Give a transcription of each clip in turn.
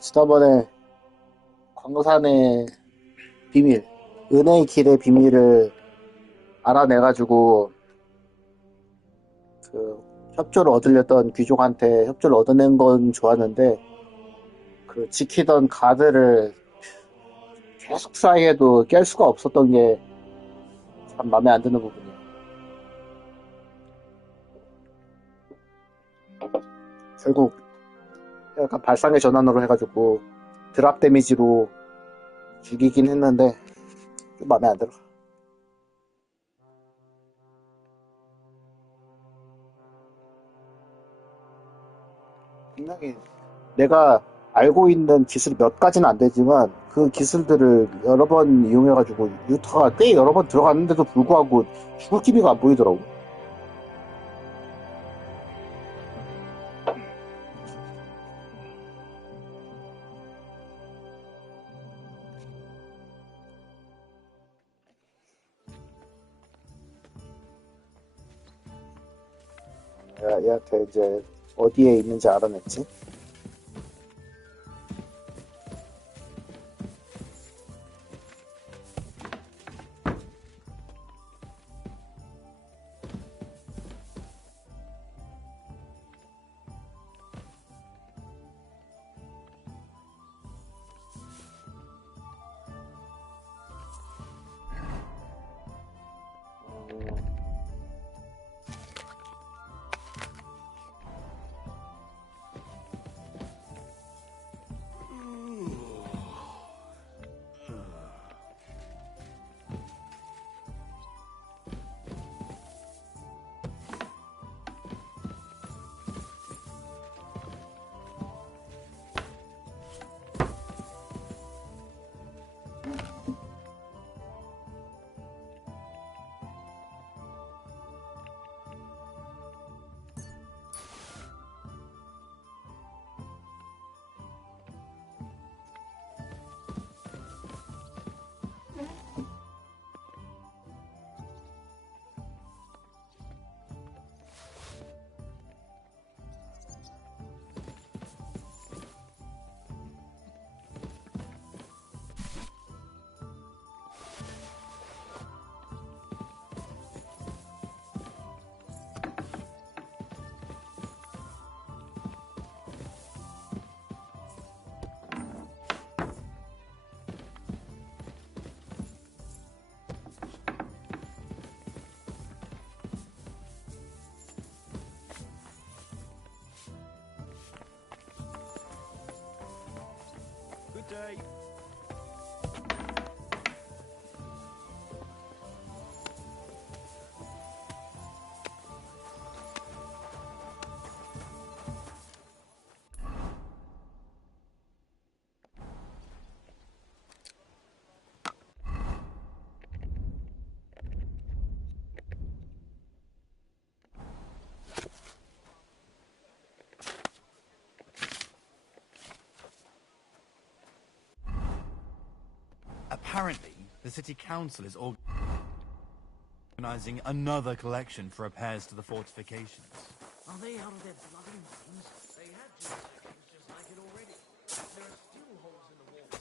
지난번에 광산의 비밀, 은혜의 길의 비밀을 알아내가지고, 그, 협조를 얻으려던 귀족한테 협조를 얻어낸 건 좋았는데, 그, 지키던 가드를 계속 사이에도 깰 수가 없었던 게 참 마음에 안 드는 부분이에요. 결국, 약간 발상의 전환으로 해가지고, 드랍 데미지로 죽이긴 했는데, 좀 마음에 안 들어. 분명히 내가 알고 있는 기술이 몇 가지는 안 되지만 그 기술들을 여러 번 이용해가지고 유타가 꽤 여러 번 들어갔는데도 불구하고 죽을 기미가 안 보이더라고. 내가 얘한테 이제 어디에 있는지 알아냈지. Good day. Apparently, the city council is organizing another collection for repairs to the fortifications. Are they out of their bloody minds? They had 2 seconds just like it already. There are still holes in the walls.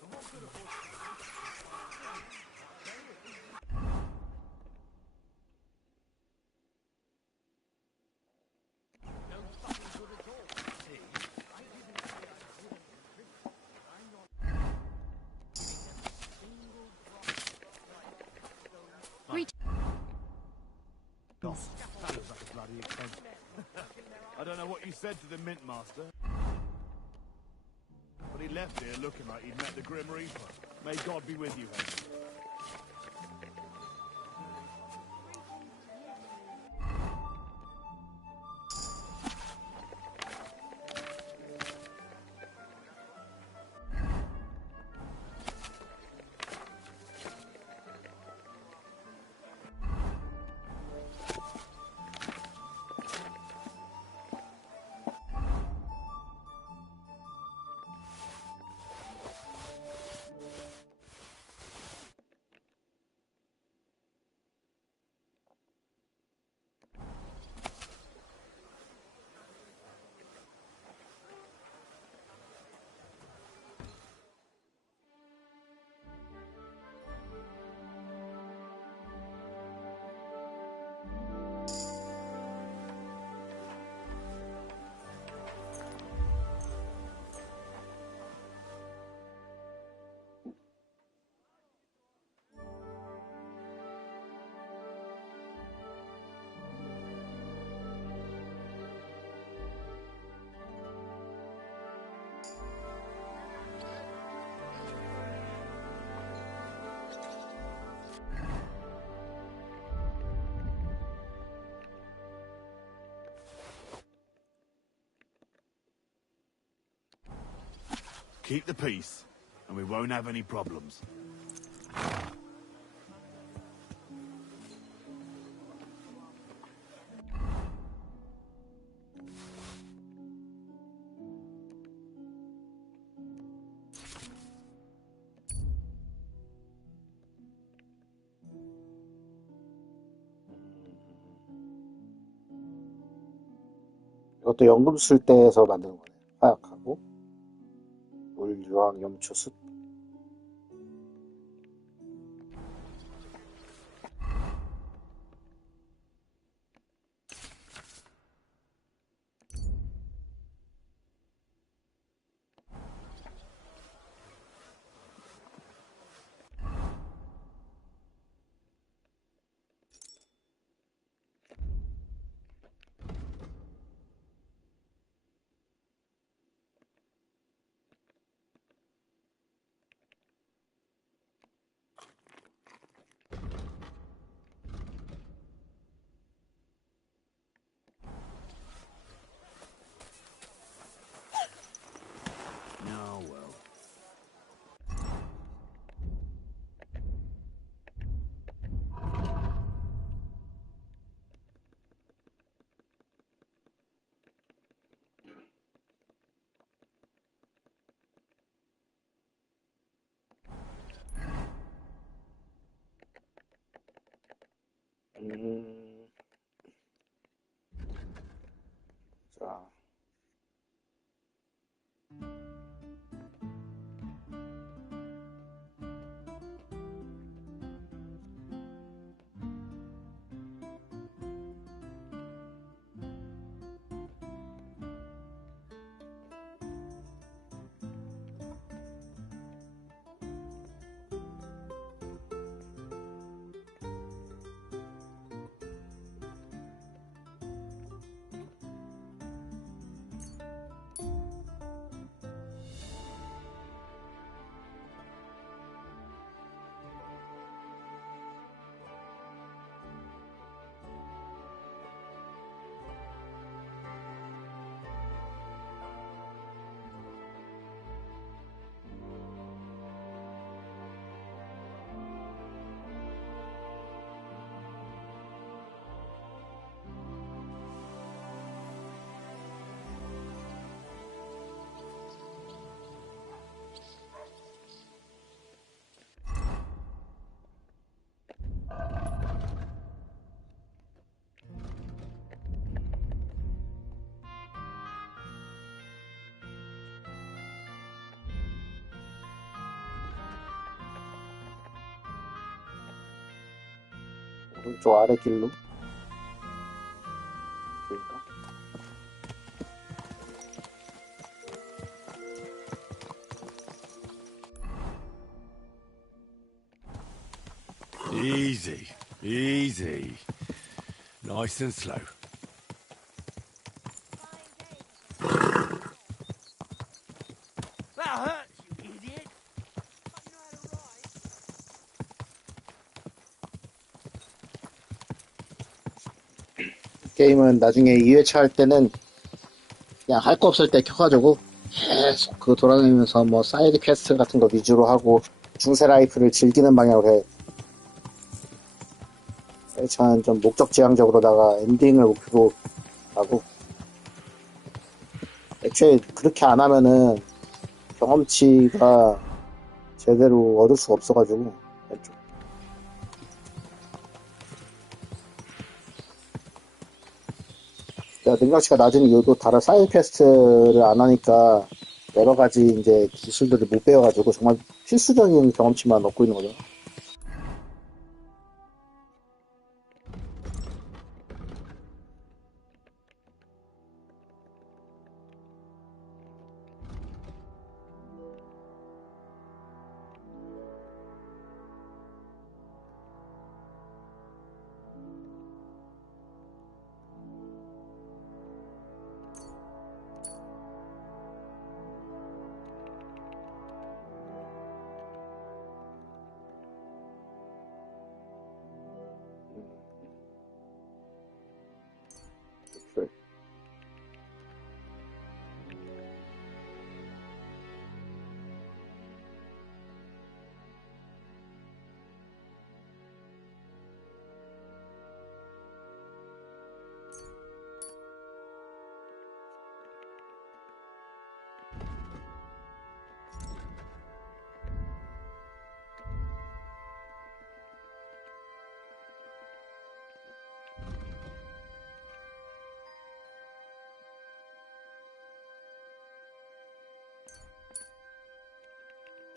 But what good are no fucking good at all. See, I didn't say I wouldn't contribute. I'm not giving them a single drop. God, that looks like a bloody expense. I don't know what you said to the Mint Master, but he left here looking like he'd met the Grim Reaper. May God be with you, Henry. Keep the peace, and we won't have any problems. 이것도 연금 쓸 때에서 만드는 거네. 화약하고 물, 유황, 염초, 숯. Oh, well. 자, 오른쪽 아래 길로. 여기인가? Easy, easy. Nice and slow. That hurts, you idiot! 게임은 나중에 2회차 할 때는 그냥 할 거 없을 때 켜가지고 계속 그 돌아다니면서 뭐 사이드 퀘스트 같은 거 위주로 하고 중세 라이프를 즐기는 방향으로 해. 1차는 좀 목적지향적으로다가 엔딩을 목표로 하고, 애초에 그렇게 안 하면은 경험치가 제대로 얻을 수가 없어가지고. 왼쪽. 내가 능력치가 낮은 이유도 다른 사이드 퀘스트를 안 하니까 여러 가지 이제 기술들을 못 배워가지고 정말 필수적인 경험치만 얻고 있는 거죠.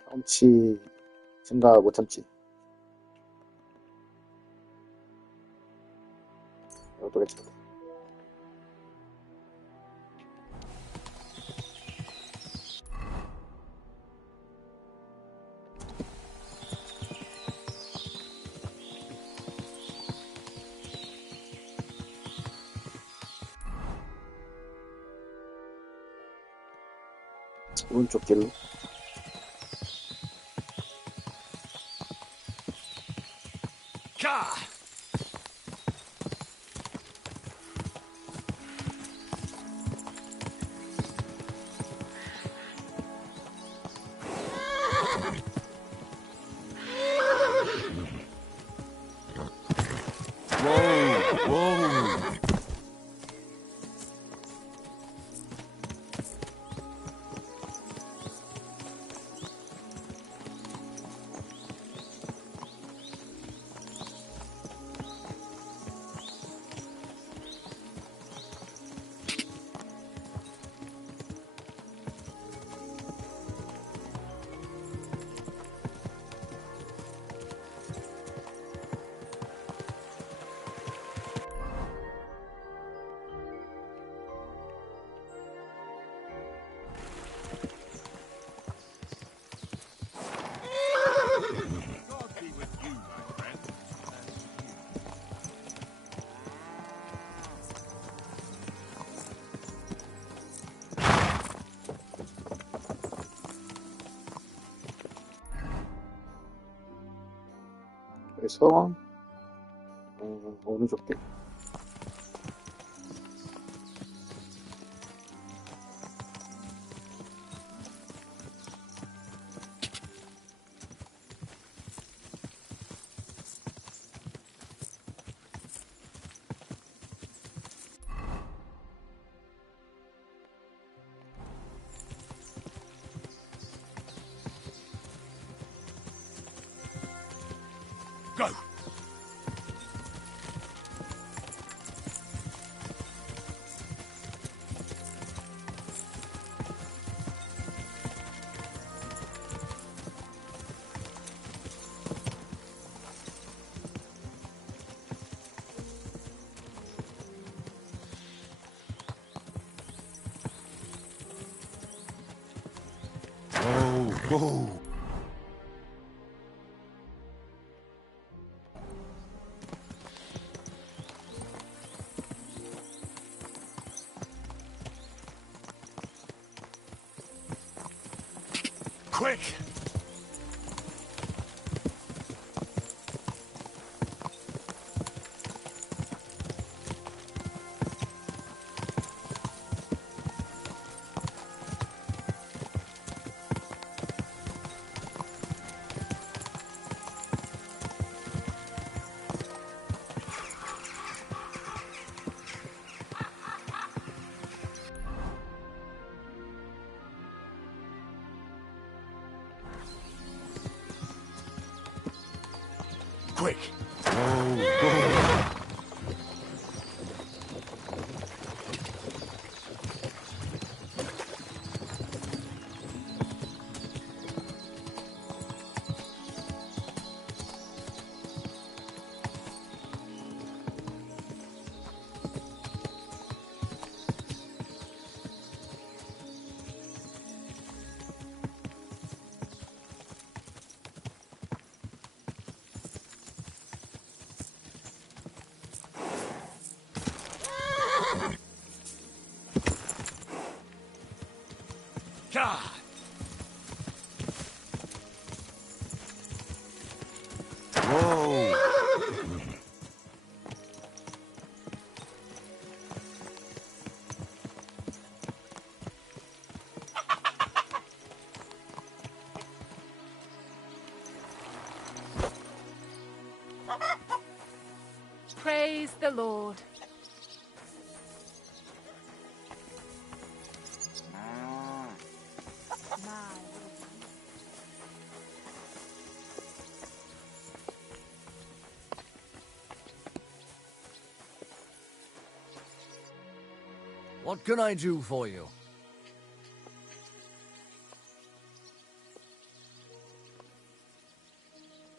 경치 증가 못 참지. 이것도 괜찮네. 오른쪽 길로. Car! God be with you, my friend. 그래서 오른쪽 길. Go! Go! Quick! Quick! Car! Praise the Lord. What can I do for you?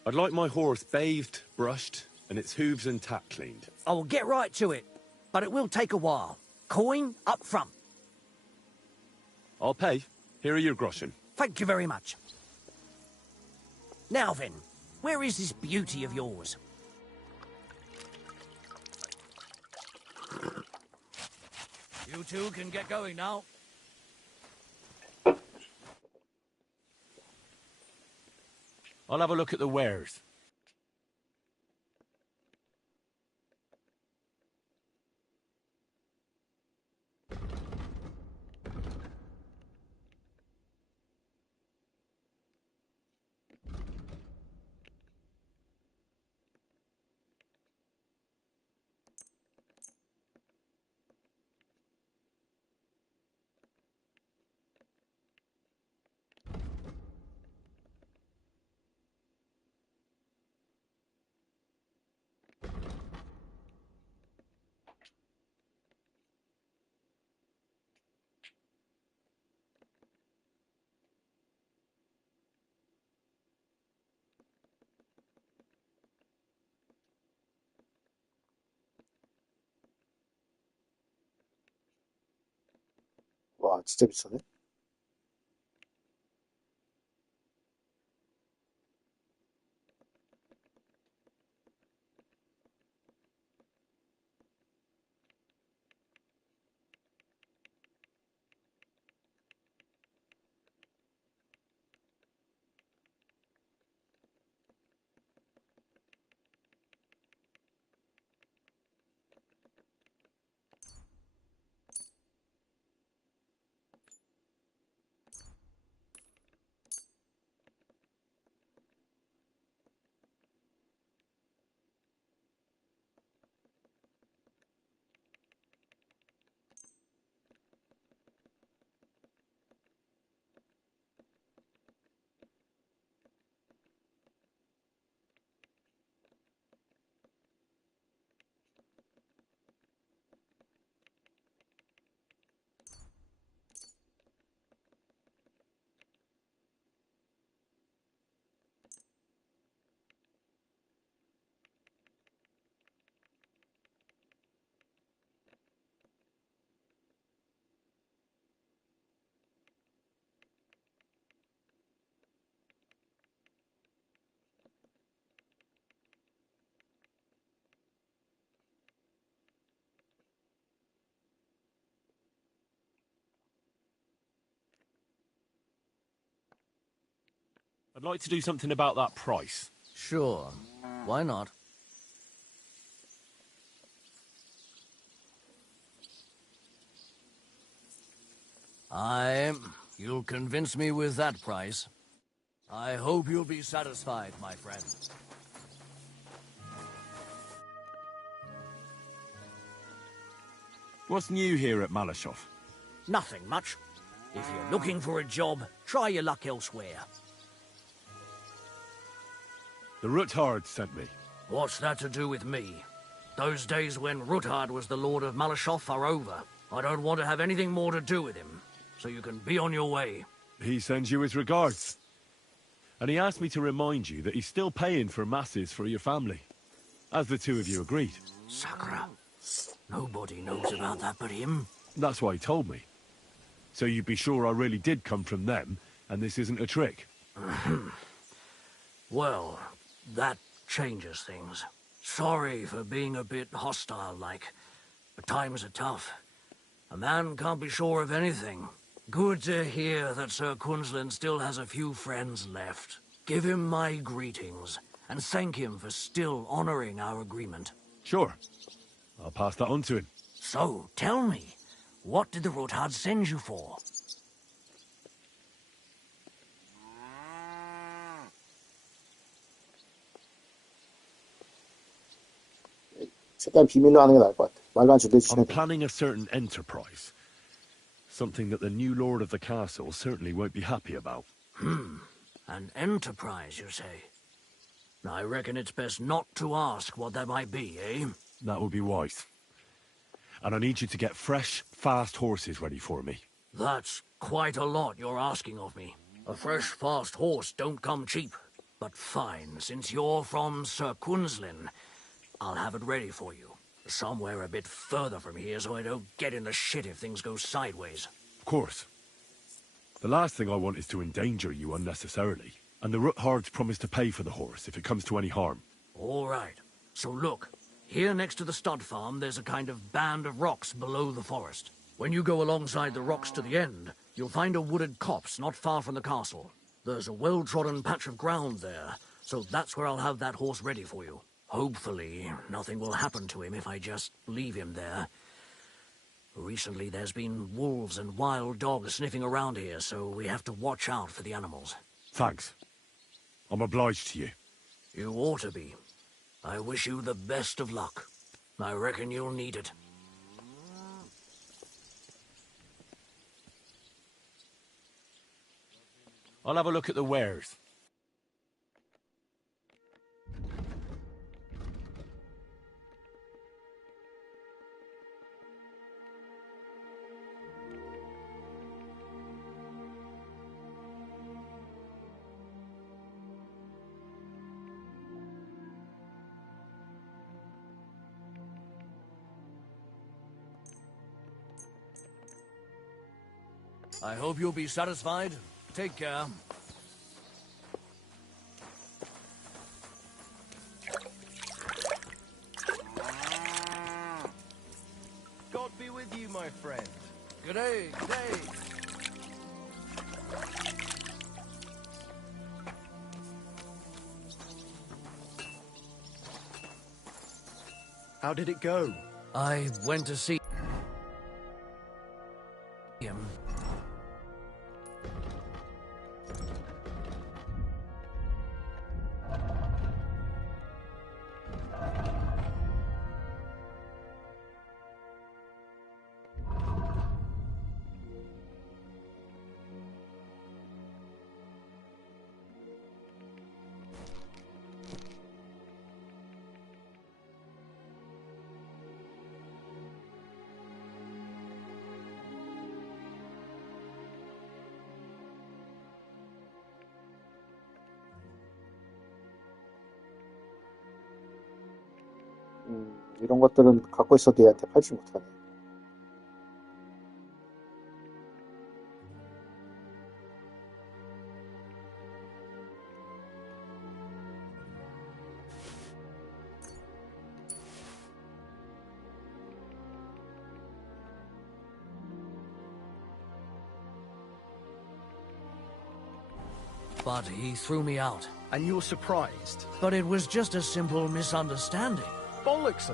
I'd like my horse bathed, brushed, and its hooves and tack cleaned. I will get right to it, but it will take a while. Coin up front. I'll pay. Here are your groschen. Thank you very much. Now then, where is this beauty of yours? You two can get going now. I'll have a look at the wares. 와, 진짜 비싸네. I'd like to do something about that price. Sure. Why not? You'll convince me with that price. I hope you'll be satisfied, my friend. What's new here at Malashov? Nothing much. If you're looking for a job, try your luck elsewhere. The Ruthard sent me. What's that to do with me? Those days when Ruthard was the Lord of Malashov are over. I don't want to have anything more to do with him, so you can be on your way. He sends you his regards. And he asked me to remind you that he's still paying for masses for your family, as the two of you agreed. Sakura. Nobody knows about that but him. That's why he told me. So you'd be sure I really did come from them, and this isn't a trick. Well, that changes things. Sorry for being a bit hostile-like, but times are tough. A man can't be sure of anything. Good to hear that Sir Quinlan still has a few friends left. Give him my greetings, and thank him for still honoring our agreement. Sure. I'll pass that on to him. So, tell me, what did the Ruthard send you for? 최대한 비밀로 하는 게 나을 것 같아. 말만 주대 I'm 주시면 돼. planning a certain enterprise. Something that the new lord of the castle certainly won't be happy about. An enterprise, you say? I reckon it's best not to ask what that might be, eh? That would be wise. And I need you to get fresh, fast horses ready for me. That's quite a lot you're asking of me. A fresh, fast horse don't come cheap. But fine, since you're from Sir Quinslin, I'll have it ready for you. Somewhere a bit further from here so I don't get in the shit if things go sideways. Of course. The last thing I want is to endanger you unnecessarily. And the Roothards promise to pay for the horse if it comes to any harm. All right. So look, here next to the stud farm, there's a kind of band of rocks below the forest. When you go alongside the rocks to the end, you'll find a wooded copse not far from the castle. There's a well-trodden patch of ground there, so that's where I'll have that horse ready for you. Hopefully, nothing will happen to him if I just leave him there. Recently, there's been wolves and wild dogs sniffing around here, so we have to watch out for the animals. Thanks. I'm obliged to you. You ought to be. I wish you the best of luck. I reckon you'll need it. I'll have a look at the wares. I hope you'll be satisfied. Take care. God be with you, my friend. G'day, g'day. How did it go? I went to see him. 이런 것들은 갖고 있어도 얘한테 팔지 못하네. But he threw me out. And you're surprised? But it was just a simple misunderstanding. Bollocks!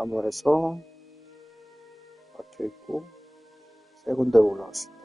나무에서 박혀있고 세 군데로 올라왔습니다.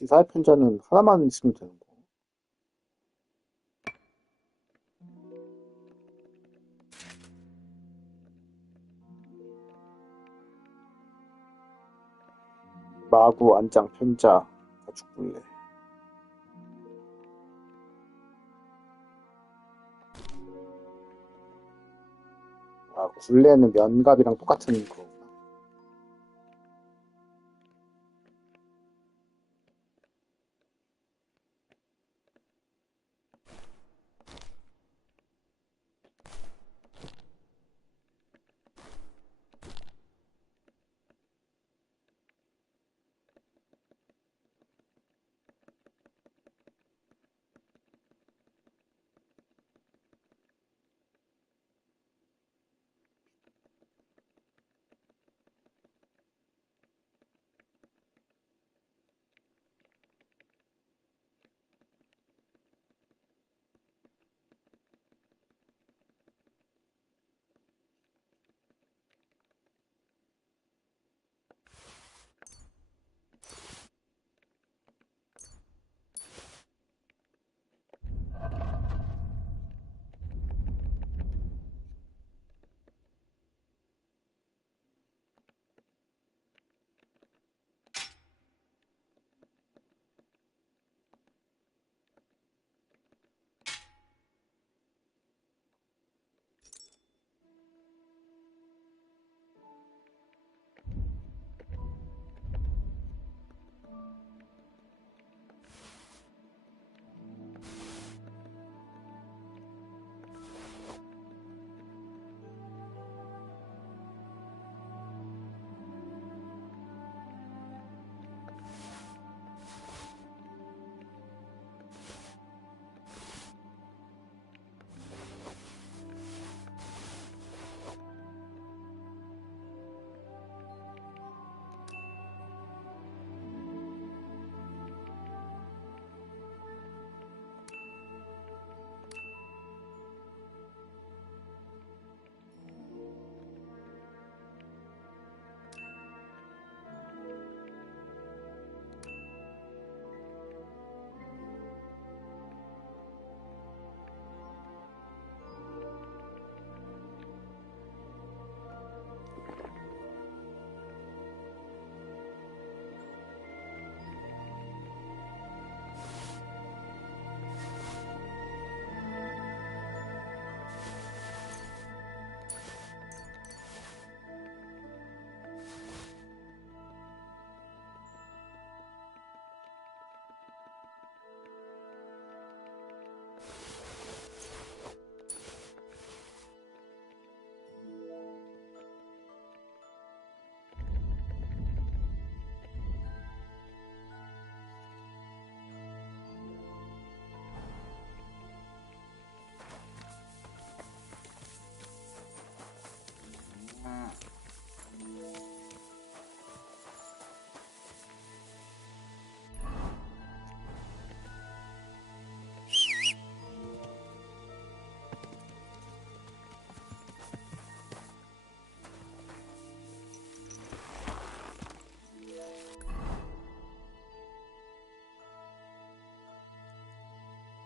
지사의 편자는 하나만 있으면 되는 거. 마구 안장 편자 가축분래. 아, 굴레는 면갑이랑 똑같은 거.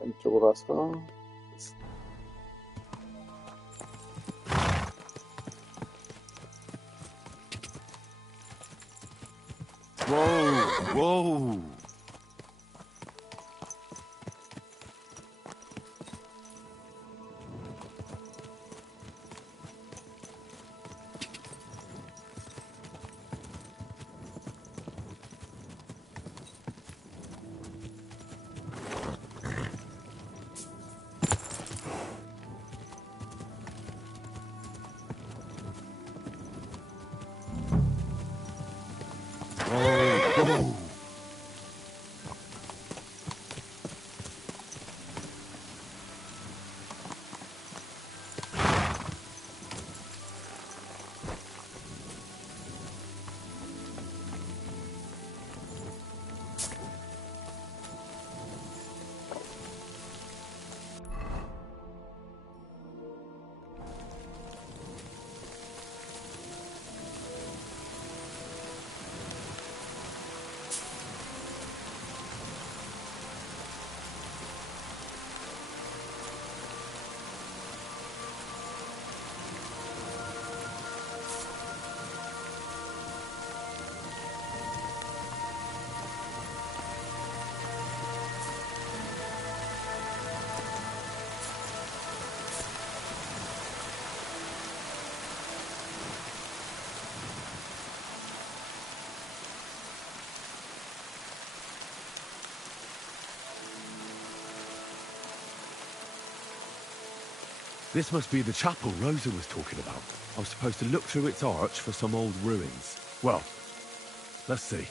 왼쪽으로 와서 Whoa, whoa. Whoa, whoa. This must be the chapel Rosa was talking about. I was supposed to look through its arch for some old ruins. Well, let's see.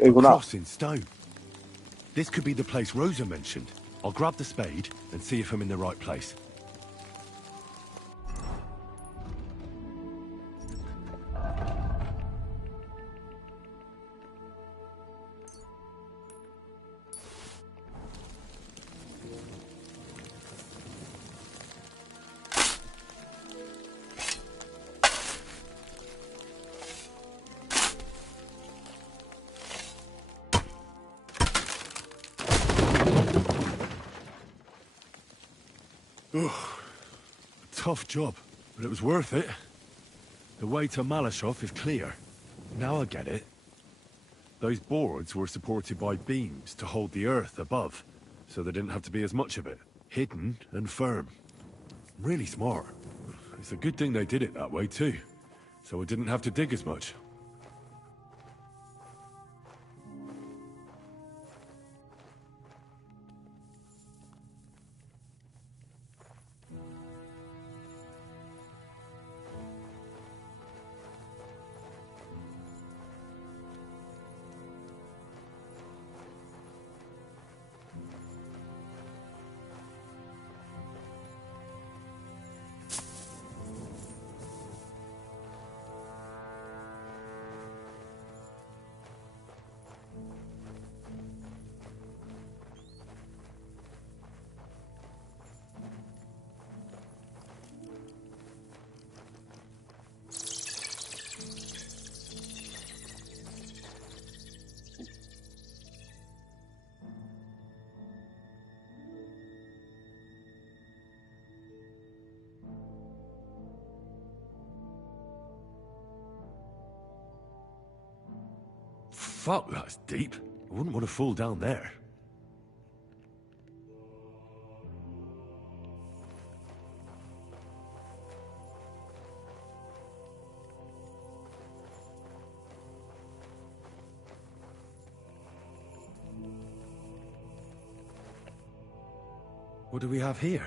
A 여기구나. cross in stone. This could be the place Rosa mentioned. I'll grab the spade and see if I'm in the right place. Tough job, but it was worth it. The way to Malashov is clear. Now I get it. Those boards were supported by beams to hold the earth above, so there didn't have to be as much of it. Hidden and firm. Really smart. It's a good thing they did it that way too, so I didn't have to dig as much. Fuck, that's deep. I wouldn't want to fall down there. What do we have here?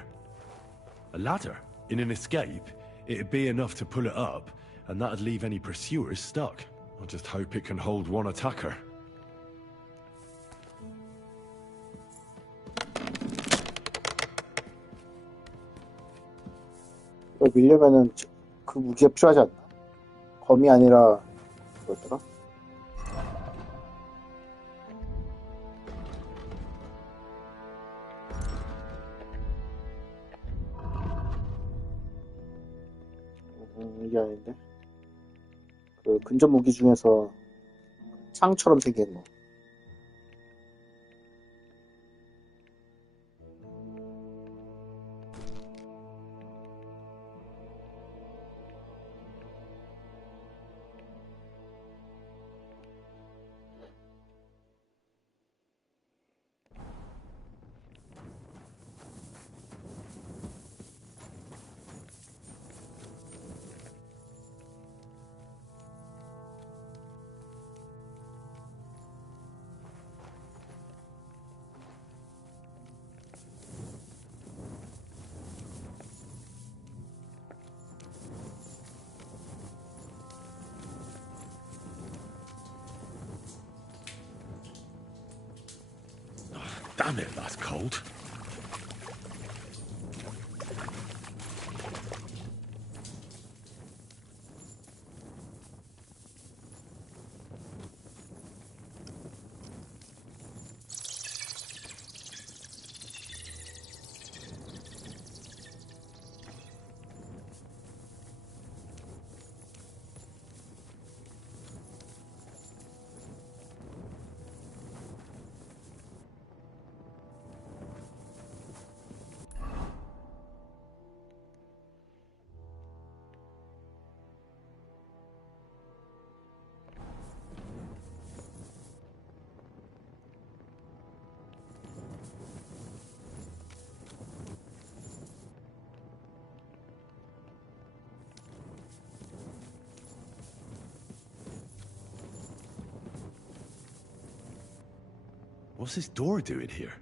A ladder. In an escape, it'd be enough to pull it up, and that'd leave any pursuers stuck. I'll just hope it can hold one attacker. 이걸 밀려면은 그 무기가 필요하지 않나? 검이 아니라 뭐였더라? 이게 아닌데? 그 근접 무기 중에서 창처럼 생긴 거. Damn it, that's cold. What's this door doing here?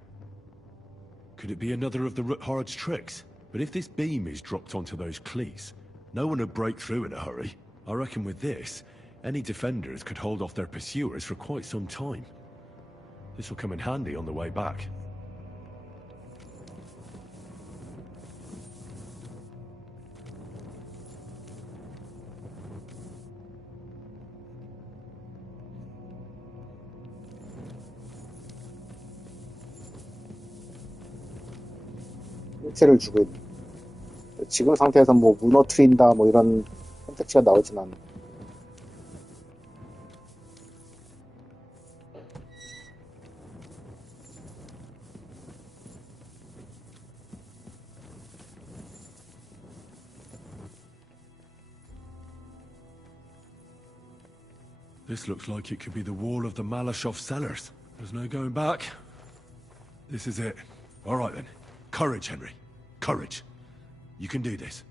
Could it be another of the Ruthard's tricks? But if this beam is dropped onto those cleats, no one would break through in a hurry. I reckon with this, Any defenders could hold off their pursuers for quite some time. This will come in handy on the way back. 일체를 주고 있는. 지금 상태에서 뭐 무너뜨린다 뭐 이런 선택지가 나오진 않아. This looks like it could be the wall of the Malashov cellars. There's no going back. This is it. All right then. Courage, Henry. Courage. You can do this.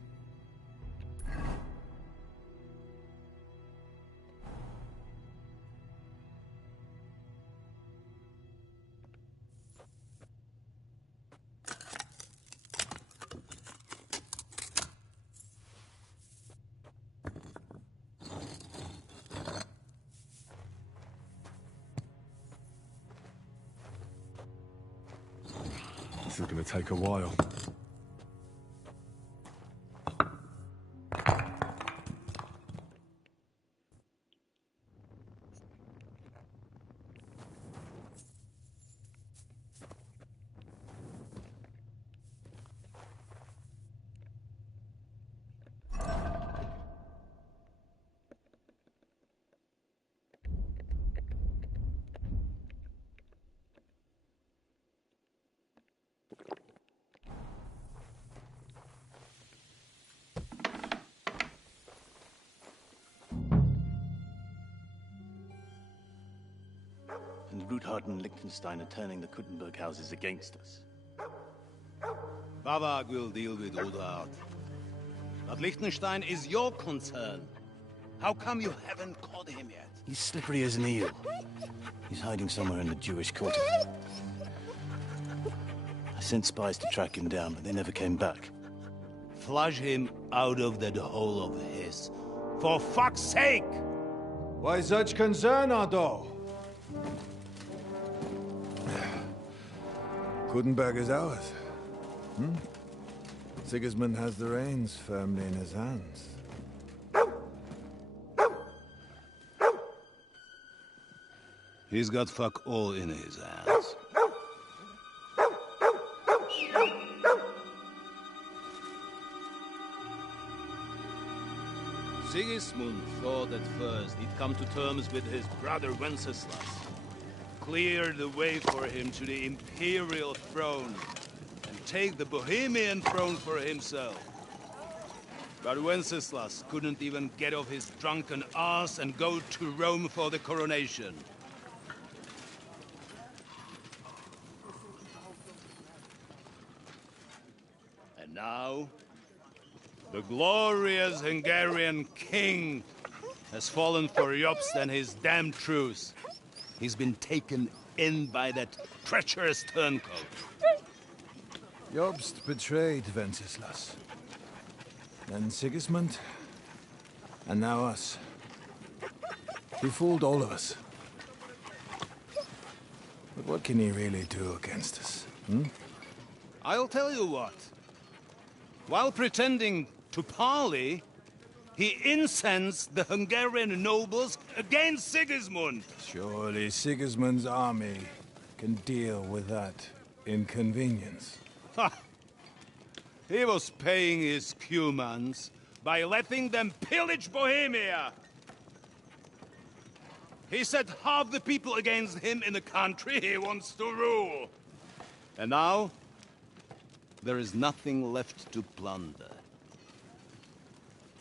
This is going to take a while. And Ruthard and Liechtenstein are turning the Kuttenberg houses against us. Bavag will deal with Ruthard. But Liechtenstein is your concern. How come you haven't caught him yet? He's slippery as an eel. He's hiding somewhere in the Jewish quarter. I sent spies to track him down, but they never came back. Flush him out of that hole of his. For fuck's sake! Why such concern, Otto? Kuttenberg is ours. Sigismund has the reins firmly in his hands. He's got fuck all in his hands. Sigismund thought at first he'd come to terms with his brother Wenceslas. Clear the way for him to the imperial throne and take the Bohemian throne for himself. But Wenceslas couldn't even get off his drunken ass and go to Rome for the coronation. And now, the glorious Hungarian king has fallen for Jobst and his damned truce. He's been taken in by that treacherous turncoat. Jobst betrayed Wenceslas. Then Sigismund. And now us. He fooled all of us. But what can he really do against us? I'll tell you what. While pretending to parley, he incensed the Hungarian nobles against Sigismund. Surely Sigismund's army can deal with that inconvenience. Ha! He was paying his Cumans by letting them pillage Bohemia. He set half the people against him in the country he wants to rule. And now, there is nothing left to plunder.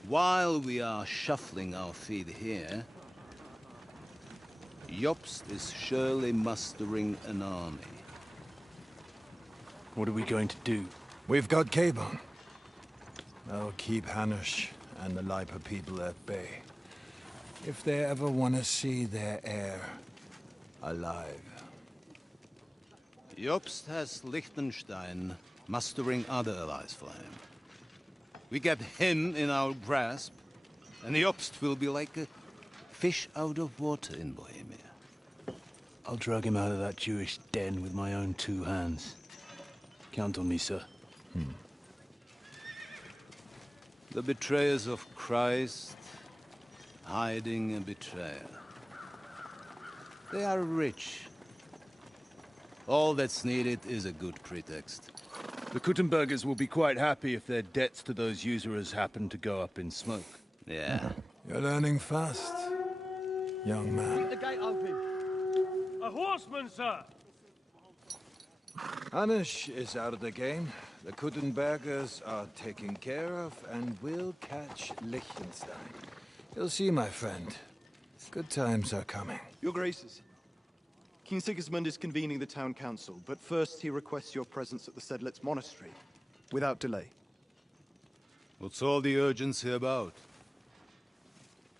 While we are shuffling our feet here, Jobst is surely mustering an army. What are we going to do? We've got Cabon. That'll keep Hanush and the Lipa people at bay. If they ever want to see their heir alive. Jobst has Liechtenstein mustering other allies for him. We get him in our grasp, and Jobst will be like a fish out of water in Bohemia. I'll drag him out of that Jewish den with my own 2 hands. Count on me, sir. The betrayers of Christ, hiding a betrayer. They are rich. All that's needed is a good pretext. The Kuttenbergers will be quite happy if their debts to those usurers happen to go up in smoke. Yeah. You're learning fast, young man. The gate open. A horseman, sir! Anish is out of the game. The Kuttenbergers are taken care of, and we'll catch Liechtenstein. You'll see, my friend. Good times are coming. Your Graces, King Sigismund is convening the town council, but first he requests your presence at the Sedlitz monastery, without delay. What's all the urgency about?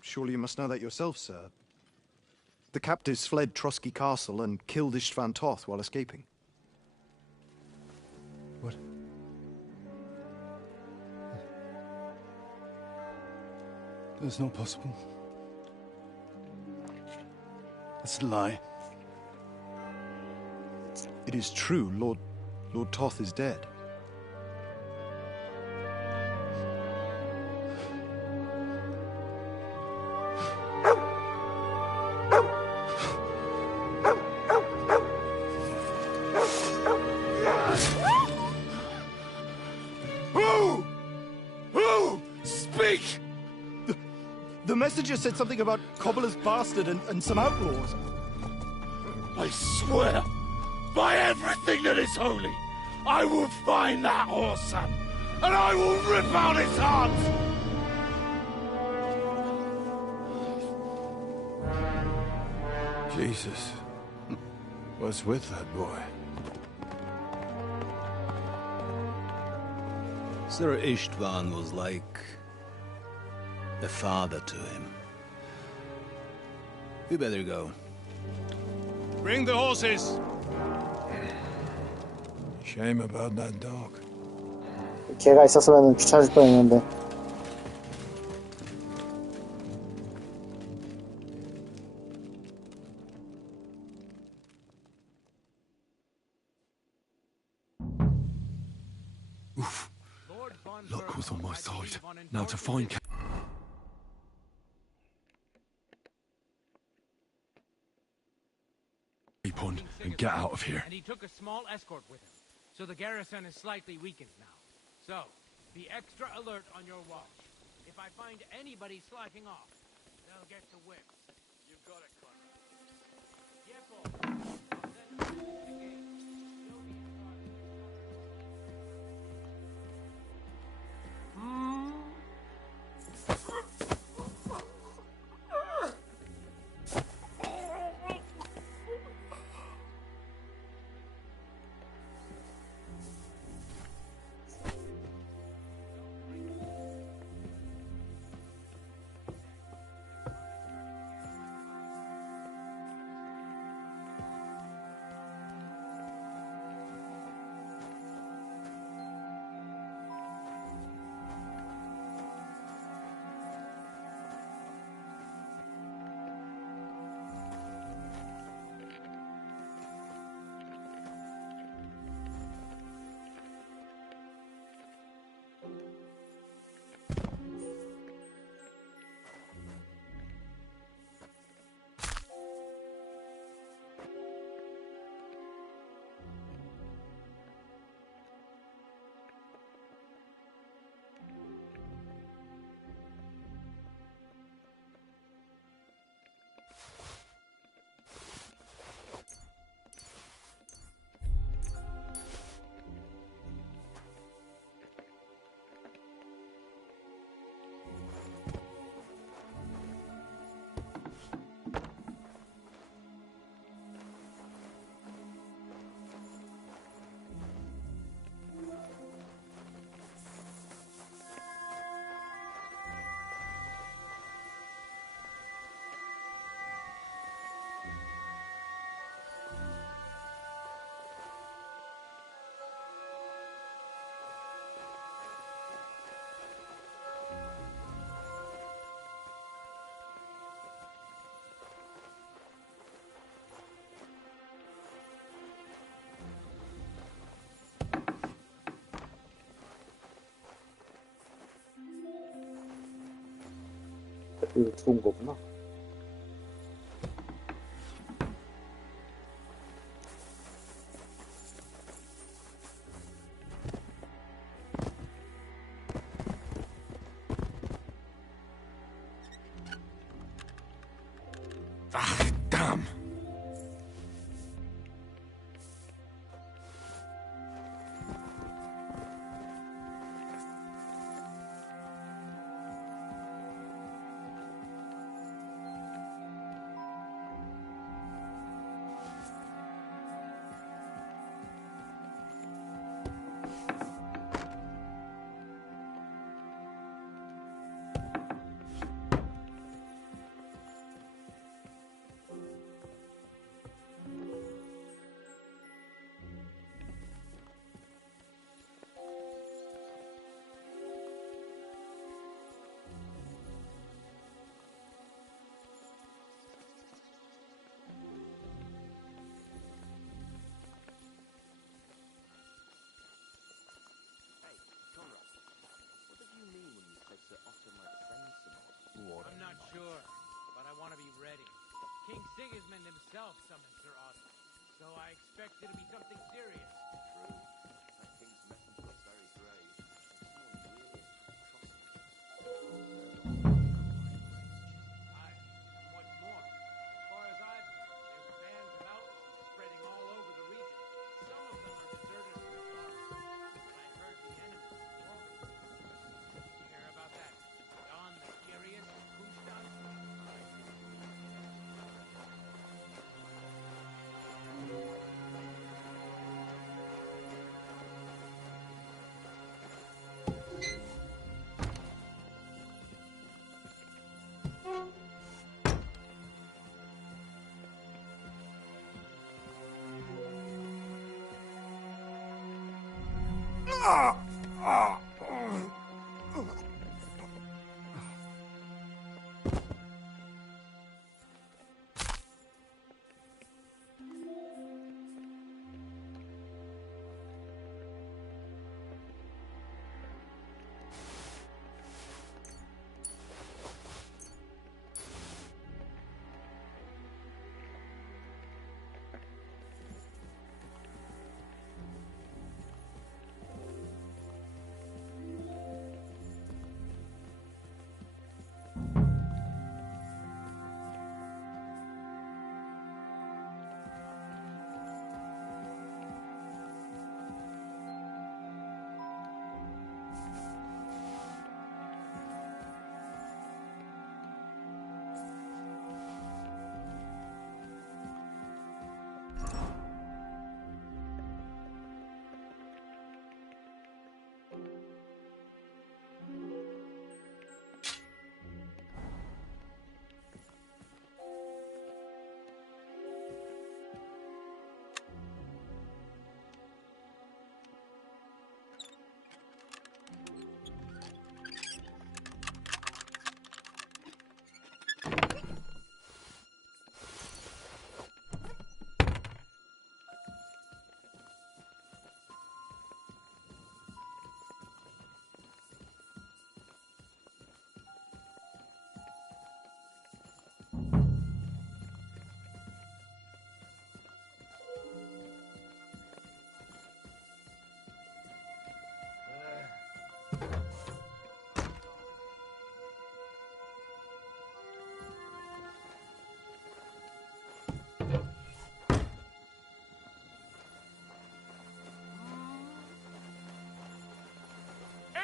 Surely you must know that yourself, sir. The captives fled Trotsky Castle and killed Istvan Toth while escaping. What? That's not possible. That's a lie. It is true, Lord Toth is dead. Who? Speak! The messenger said something about Cobbler's bastard and some outlaws. I swear, by everything that is holy, I will find that whoreson, and I will rip out his heart! Jesus. What's with that boy? Sir Istvan was like a father to him. We better go. Bring the horses! Shame about that dog. 걔가 있었으면 귀찮을 뻔했는데. Luck was on my side. Now to find keep on and get out of here. And he took a small escort with him, so the garrison is slightly weakened now. So, be extra alert on your watch. If I find anybody slacking off, they'll get the whip. You've got it, Conrad. Careful. I'll send you to the gate. You'll be in charge. 이거 들어온 거구나. Damn. I'm not sure, but I want to be ready. King Sigismund himself summoned Sir Otto, so I expect it'll be something serious. True. That king's message was very brave. What's more, as far as I've there's bands of outlaws spreading all over the region. Some of them are deserters from the army. I heard the enemy warring. You hear about that? Don the Furious and Kustan?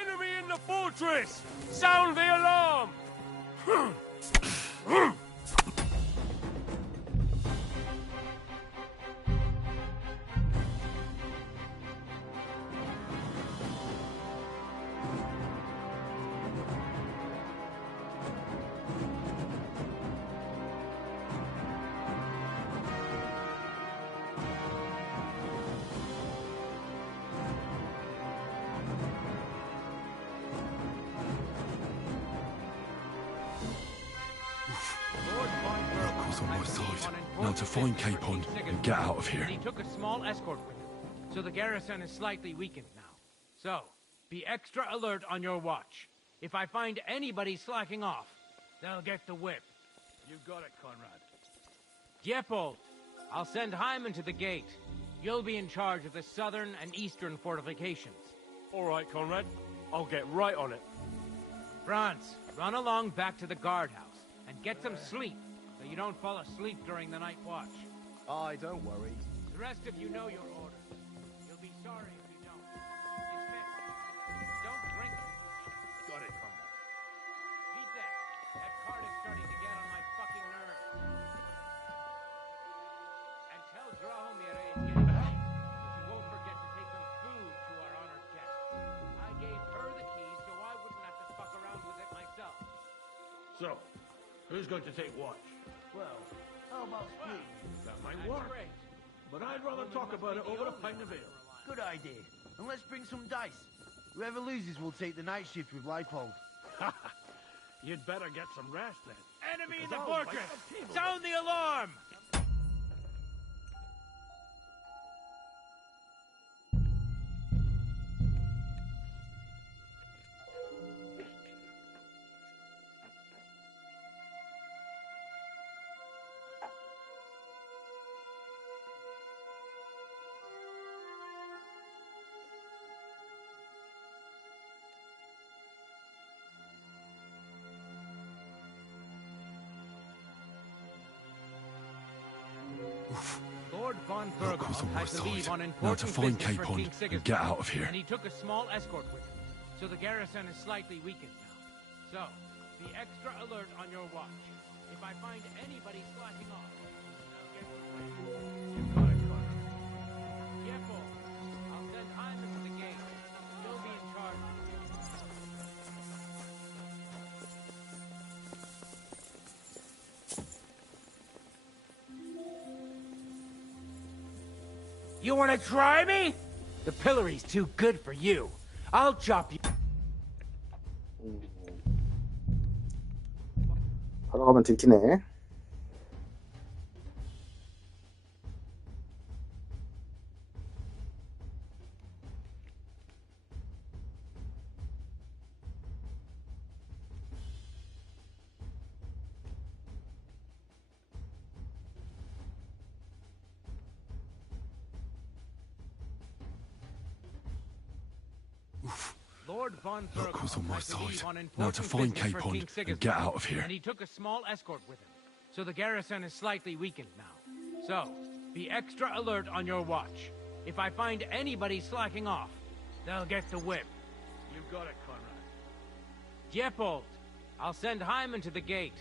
Enemy in the fortress! Sound the alarm! Miracle's on my side. Now to find Capon and get out of here. He took a small escort with him, so the garrison is slightly weakened now. So, be extra alert on your watch. If I find anybody slacking off, they'll get the whip. You got it, Conrad. Diepold, I'll send Hyman to the gate. You'll be in charge of the southern and eastern fortifications. All right, Conrad. I'll get right on it. Franz, run along back to the guardhouse and get some sleep so you don't fall asleep during the night watch. Aye, don't worry. The rest of you know your orders. You'll be sorry if you don't. Dismissed. Don't drink too much. Got it, Conrad. Beat that. That card is starting to get on my fucking nerves. And tell Drahomir it's getting late, so she won't forget to take some food to our honored guests. I gave her the keys so I wouldn't have to fuck around with it myself. So, who's going to take watch? Well, how about split? That might That's work. great. But I'd rather talk about it over a pint of ale. Good idea. And let's bring some dice. Whoever loses will take the night shift with Leipold. You'd better get some rest then. Enemy in the Because I'll bite fortress! the table. Sound the alarm! Lord von Look who's Burgall on my had to leave side. on Now important to find business for Capon King and Sigismund, get out of here. and he took a small escort with him. So the garrison is slightly weakened now. So, be extra alert on your watch. If I find anybody slacking off, I'll get you got it, Conrad. Careful. I'll send Hyman to the gate. He'll be in charge. You want to try me? The pillory's too good for you. I'll chop you. 바로 가면 들키네. Lord von Look Burgall who's on my had to leave side. on Now to important find business for Capon King and Sigismund, get out of here. and he took a small escort with him. So the garrison is slightly weakened now. So, be extra alert on your watch. If I find anybody slacking off, they'll get the whip. You got it, Conrad. Diepold, I'll send Hyman to the gate.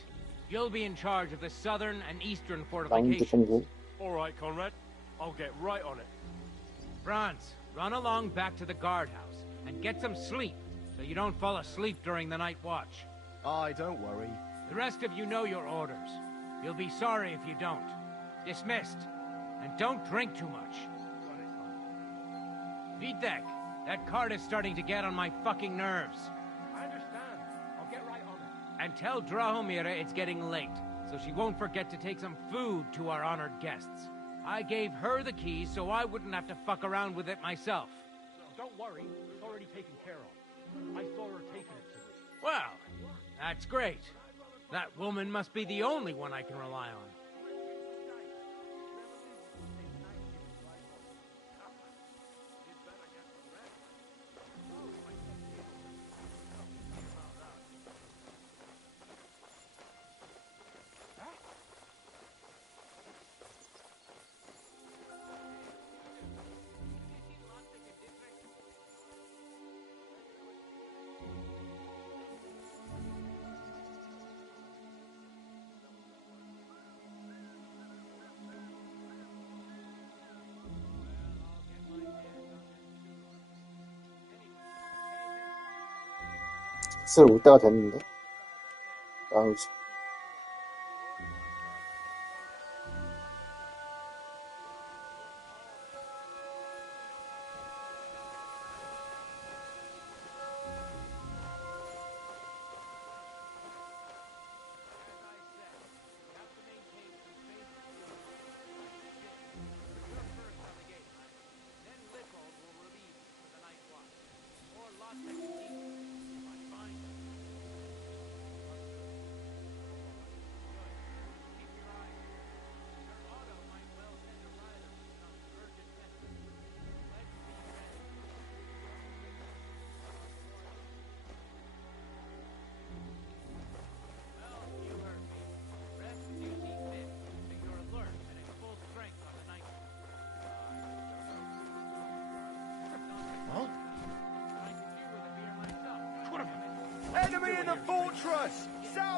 You'll be in charge of the southern and eastern 라운드 fortifications. 공부. All right, Conrad. I'll get right on it. Franz, run along back to the guardhouse and get some sleep so you don't fall asleep during the night watch. Aye, don't worry. The rest of you know your orders. You'll be sorry if you don't. Dismissed. And don't drink too much. Vitek, that card is starting to get on my fucking nerves. I understand. I'll get right on it. And tell Drahomira it's getting late, so she won't forget to take some food to our honored guests. I gave her the keys so I wouldn't have to fuck around with it myself. Don't worry. It's already taken care of. I saw her taking it to me. Well, that's great. That woman must be the only one I can rely on. 슬슬 올 때가 됐는데. 나오지.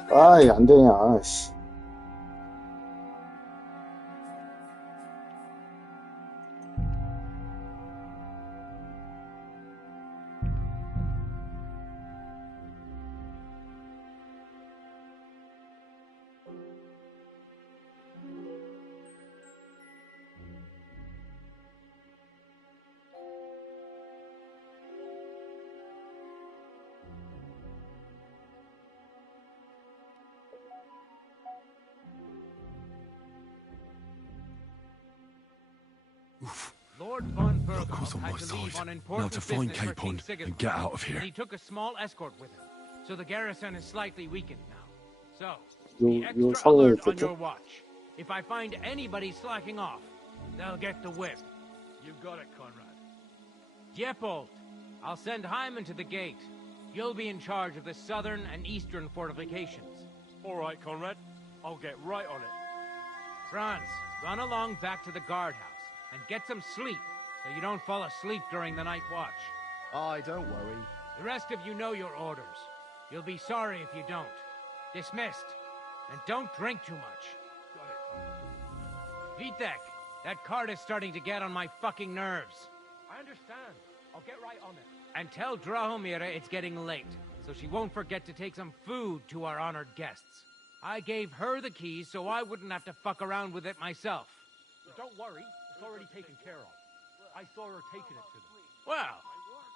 아이, 안 되냐, 씨. Lord von Look who's Berghoff on had my to leave side. on Now important to find business for King Capon Sigismund, and get out of and here. he took a small escort with him, so the garrison is slightly weakened now. So, be 요 extra 상황이 alert on your 있겠죠? watch. If I find anybody slacking off, they'll get the whip. You've got it, Conrad. Diepold, I'll send Hyman to the gate. You'll be in charge of the southern and eastern fortifications. All right, Conrad. I'll get right on it. Franz, run along back to the guardhouse and get some sleep so you don't fall asleep during the night watch. Aye, don't worry. The rest of you know your orders. You'll be sorry if you don't. Dismissed. And don't drink too much. Vitek, that cart is starting to get on my fucking nerves. I understand. I'll get right on it. And tell Drahomira it's getting late, so she won't forget to take some food to our honored guests. I gave her the keys so I wouldn't have to fuck around with it myself. Don't worry. It's already taken care of. I saw her taking it to them. Well,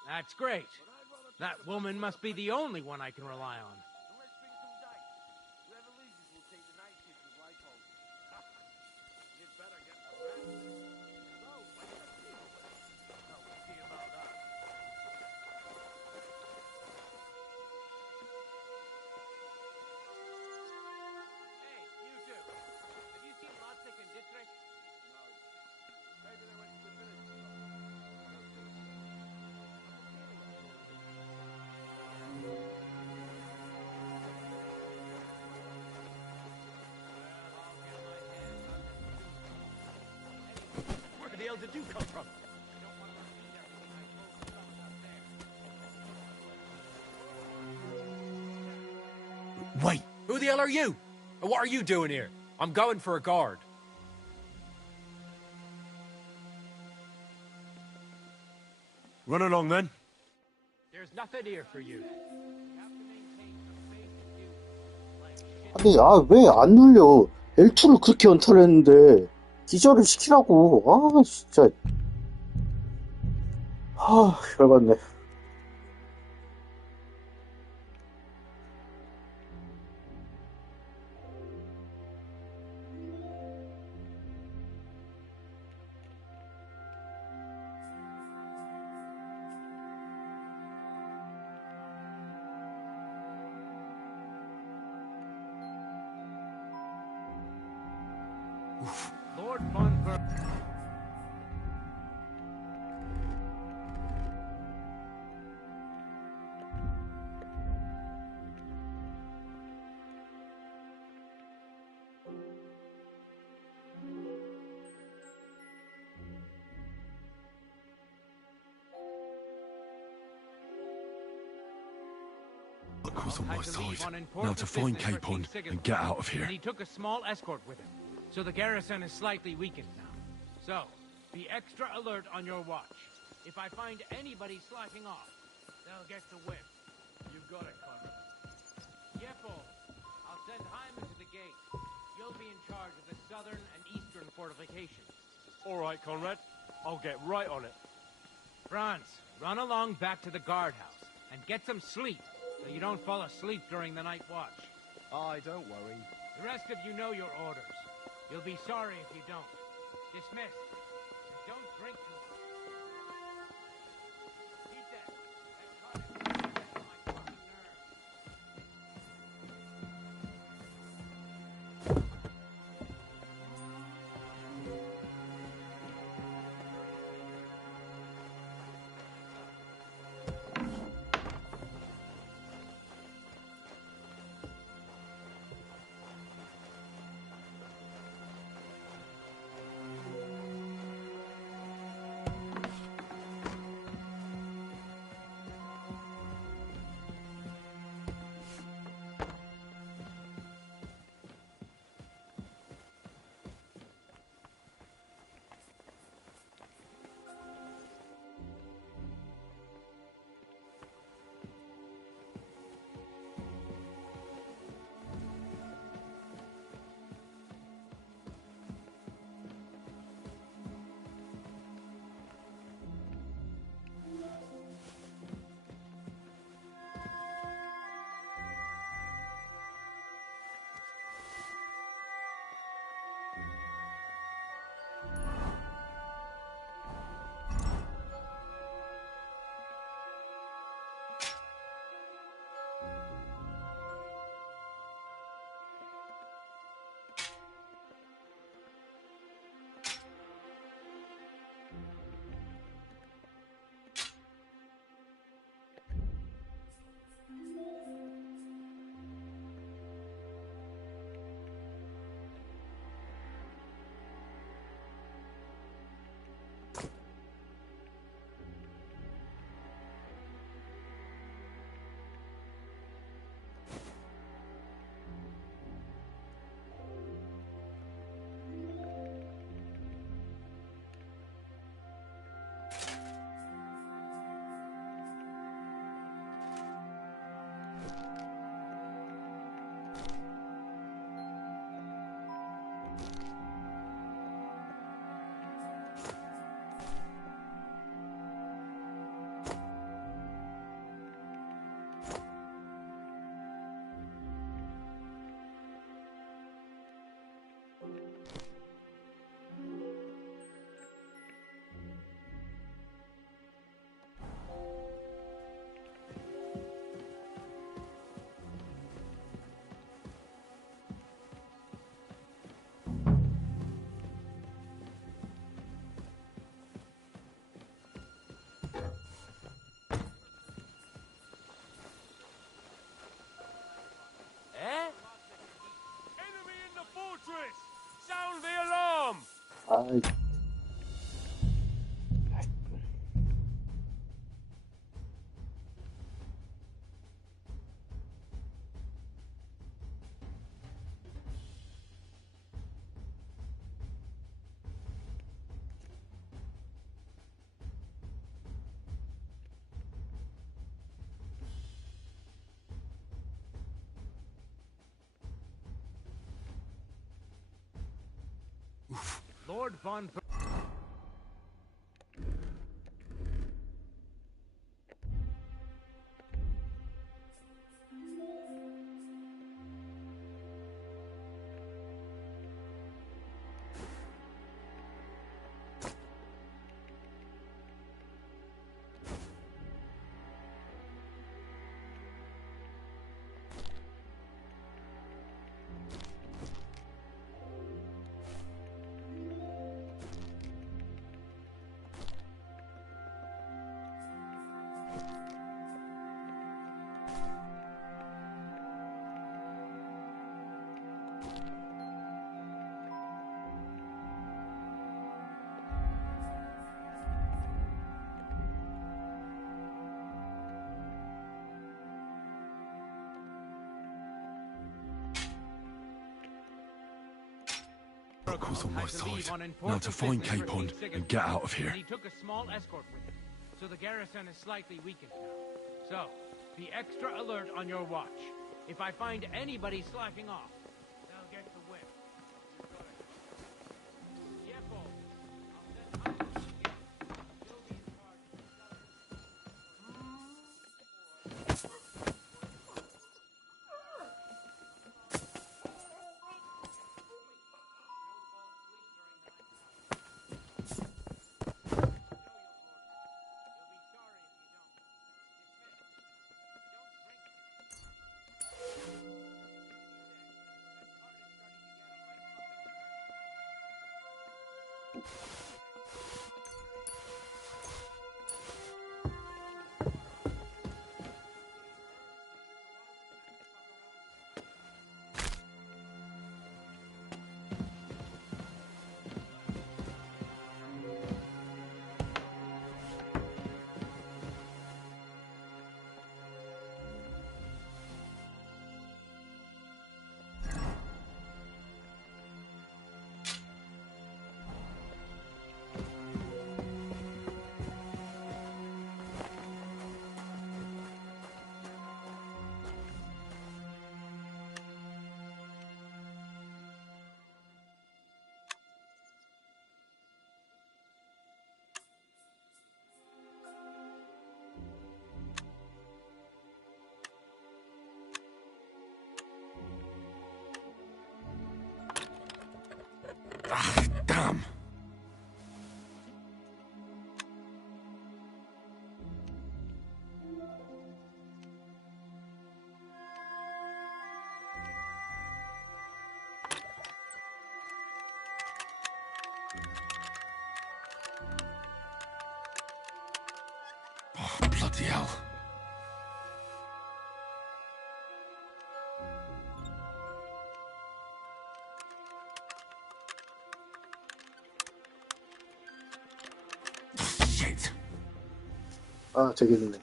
that's great. That woman must be the only one I can rely on. And let's bring some dice. Whoever loses will take the night shift with Leipold. You'd better get the rest. So, when are the people? No, we'll see about that. Hey, you two. Have you seen Lotzig and Dietrich? No. Maybe they went to the village. I don't think so. Where the hell did you come from? Wait, who the hell are you? And what are you doing here? I'm going for a guard. Run along then. There's nothing here for you. 아니, 왜 안 눌려? L2를 그렇게 연타를 했는데, 기절을 시키라고. 진짜. 열받네. Lord von Berg. Look who's on my Had to leave side. on Now important to find business for Capon King Sigismund, and get out of here. And he took a small escort with him, so the garrison is slightly weakened now. So, be extra alert on your watch. If I find anybody slacking off, they'll get the whip. You've got it, Conrad. Diepold, I'll send Hyman to the gate. You'll be in charge of the southern and eastern fortifications. All right, Conrad. I'll get right on it. Franz, run along back to the guardhouse and get some sleep so you don't fall asleep during the night watch. Aye, don't worry. The rest of you know your orders. You'll be sorry if you don't. Dismissed. And don't drink too much. Vitek, that cart is getting on my fucking nerves. 아이, Lord Von. Buckle's on my side. Now to find Capon and get out of here. He took a small escort with him, so the garrison is slightly weakened now. So, be extra alert on your watch. If I find anybody slacking off, they'll get the whip. Yepo, I'll send Hunter to get. You'll be in charge. Ah, damn! Oh, bloody hell. Shit. 아, 저기 있네.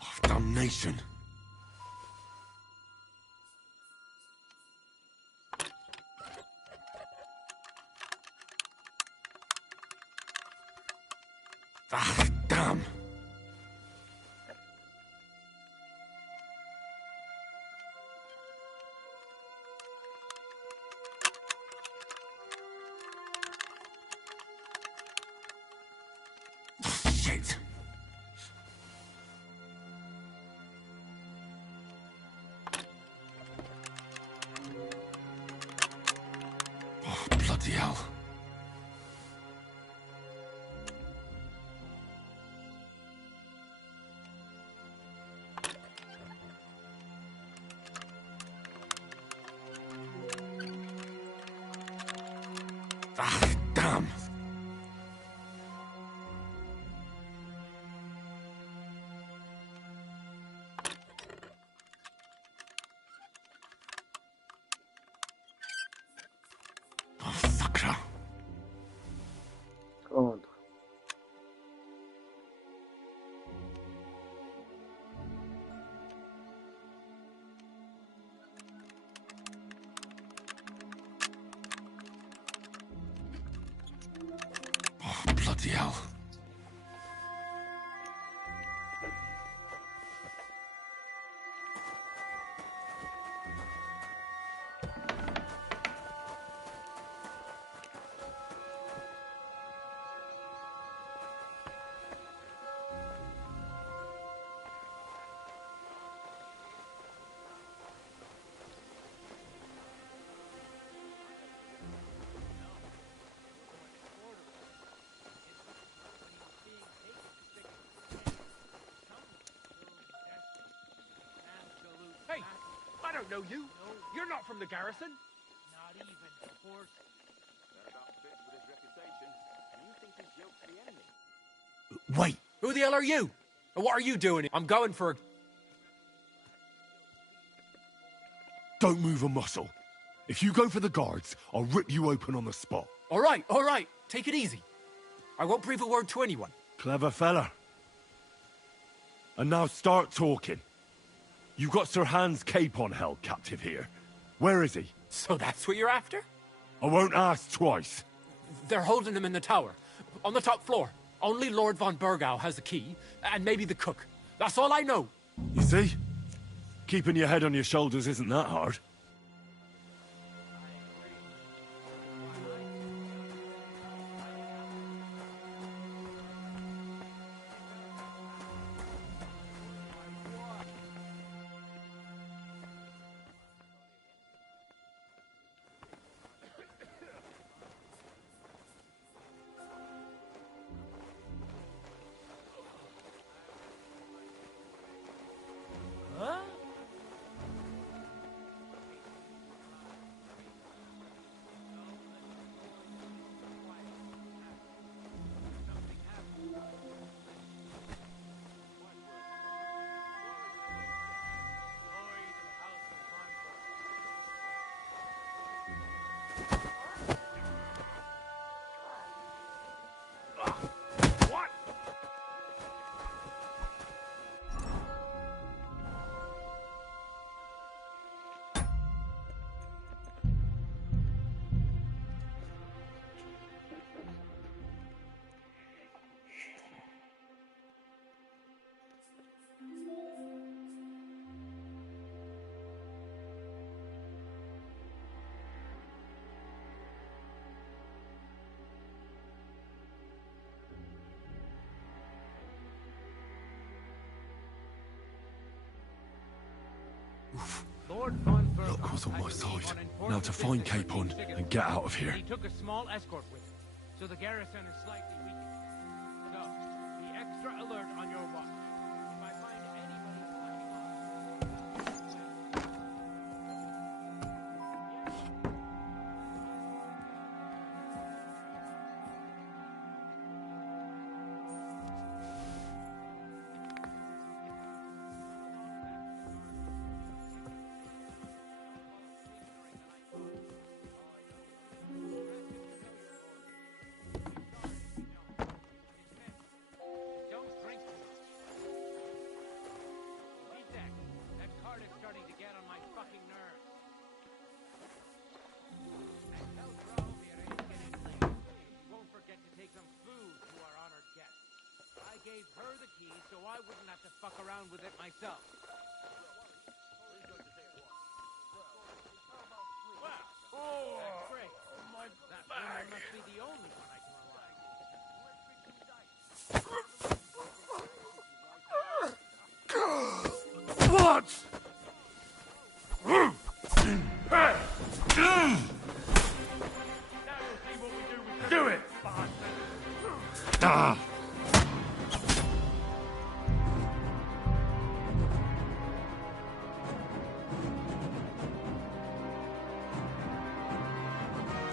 Oh, damnation. Ah, damn. Shit. Oh, bloody hell. Ah, damn. don't know you. You're not from the garrison. Not even horse. Wait. Who the hell are you? And what are you doing here? I'm going for a... Don't move a muscle. If you go for the guards, I'll rip you open on the spot. All right. Take it easy. I won't breathe a word to anyone. Clever fella. And now start talking. You got Sir Hans Capon held captive here. Where is he? So that's what you're after? I won't ask twice. They're holding him in the tower. On the top floor. Only Lord von Burgau has the key, and maybe the cook. That's all I know. You see? Keeping your head on your shoulders isn't that hard. Luck was on my side. Now to find Capon and get out of here. He took a small escort with him, so the garrison is slightly weakened. So, be extra alert on your watch. If I find anybody slacking off... gave her the key so I wouldn't have to fuck around with it myself. Well, that's great. That woman must be the only one I can rely on. What? Do it! Ah!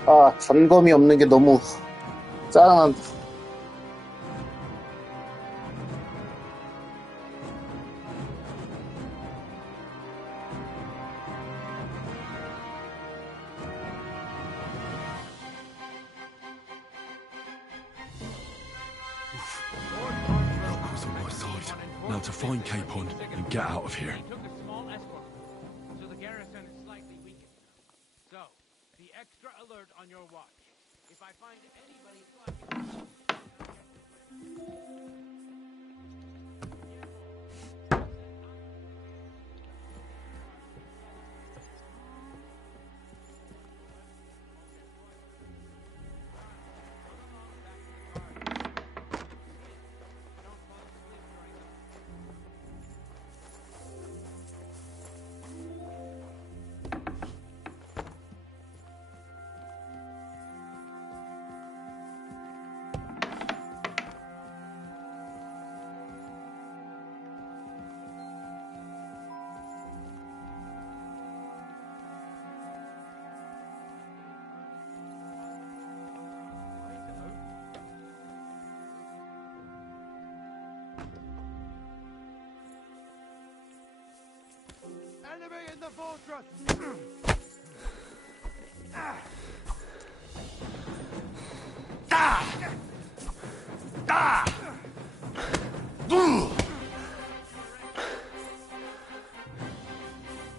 아, 점검이 없는 게 너무 짠한다. Luck was on my side. Now to find Capon and get out of here. He took a small escort, so the garrison is slightly weakened. So, be extra alert on your watch. If I find anybody slacking... the fortress!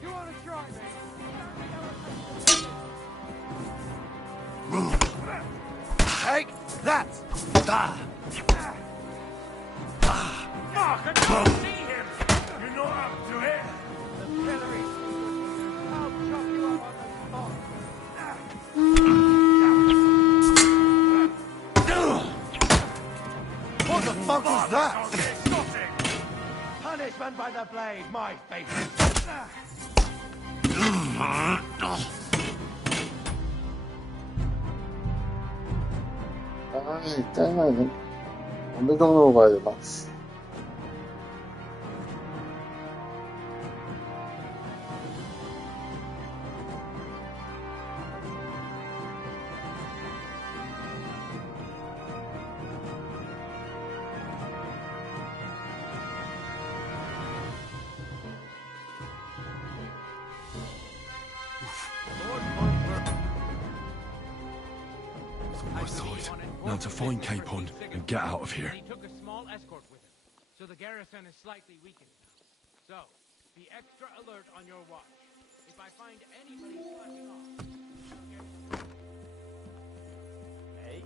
You wanna try me? Take that! Mark, I can't see him! You're not up to it! Artillery! I'll chop you up on the spot! What the fuck was that? Punishment by the blade, my favorite! 일단은 어느 정도로 가야 되나? On my side. Now to find Capon and get out of here. He took a small escort with him, so the garrison is slightly weakened now. So, be extra alert on your watch. If I find anybody slacking off, Hey?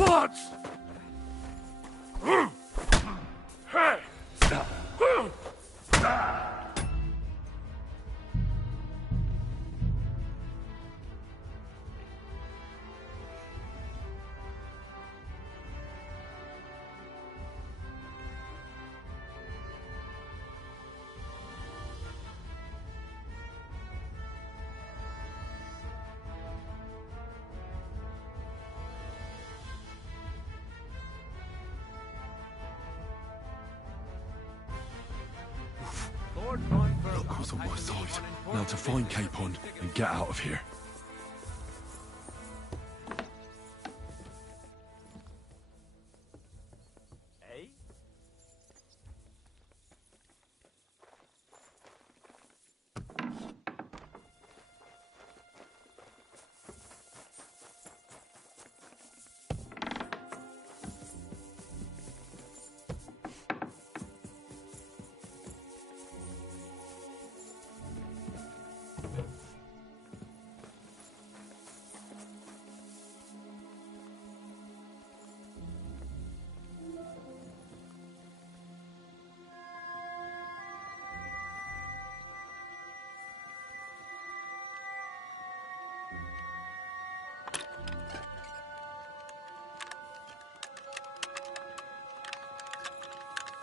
What? was on my side. Now to find Capon and get out of here.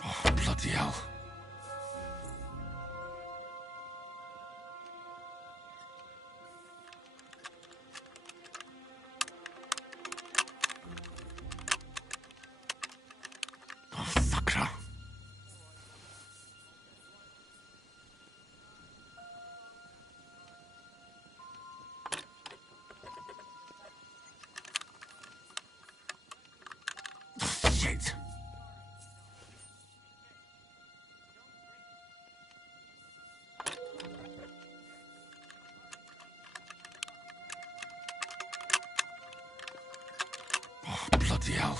Oh, bloody hell. Oh, fucker. Shit. Oh, bloody hell.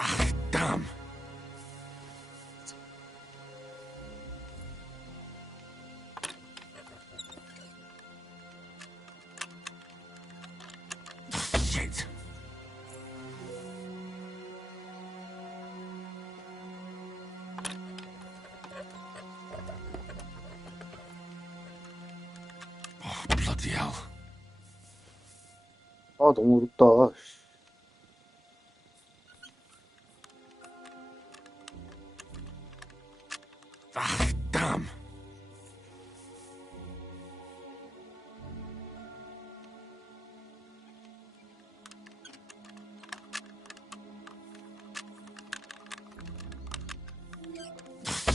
Ah, damn. Shit. Oh, bloody hell. 아, 너무 어렵다. Ah, damn.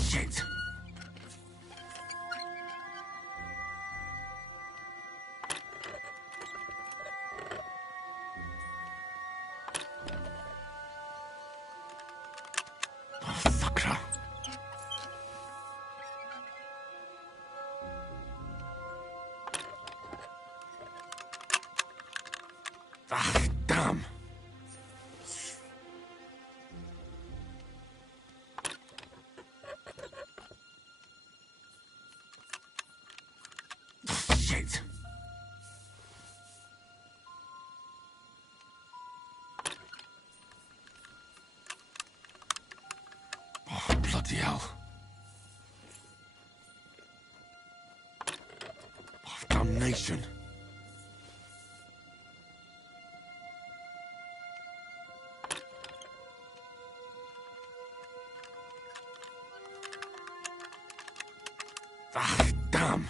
Shit. Oh, fucker. Ah, damn. Shit. Oh, bloody hell. Oh, damnation. Ah, damn.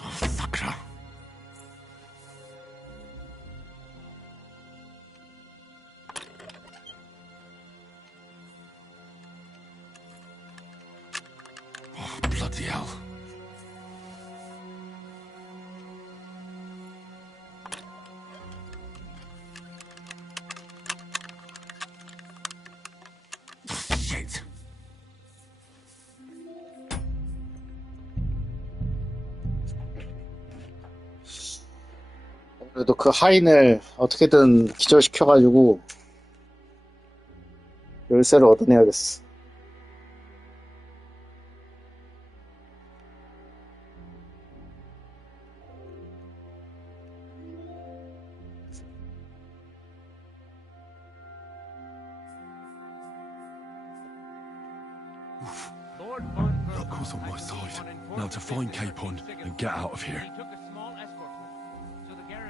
Oh, fucker. Oh, bloody hell. Shit. 그래도 그 하인을 어떻게든 기절시켜가지고 열쇠를 얻어내야겠어. Lord Von Luck was on my side. Now to find Capon and get out of here. He took a small escort with him, so the garrison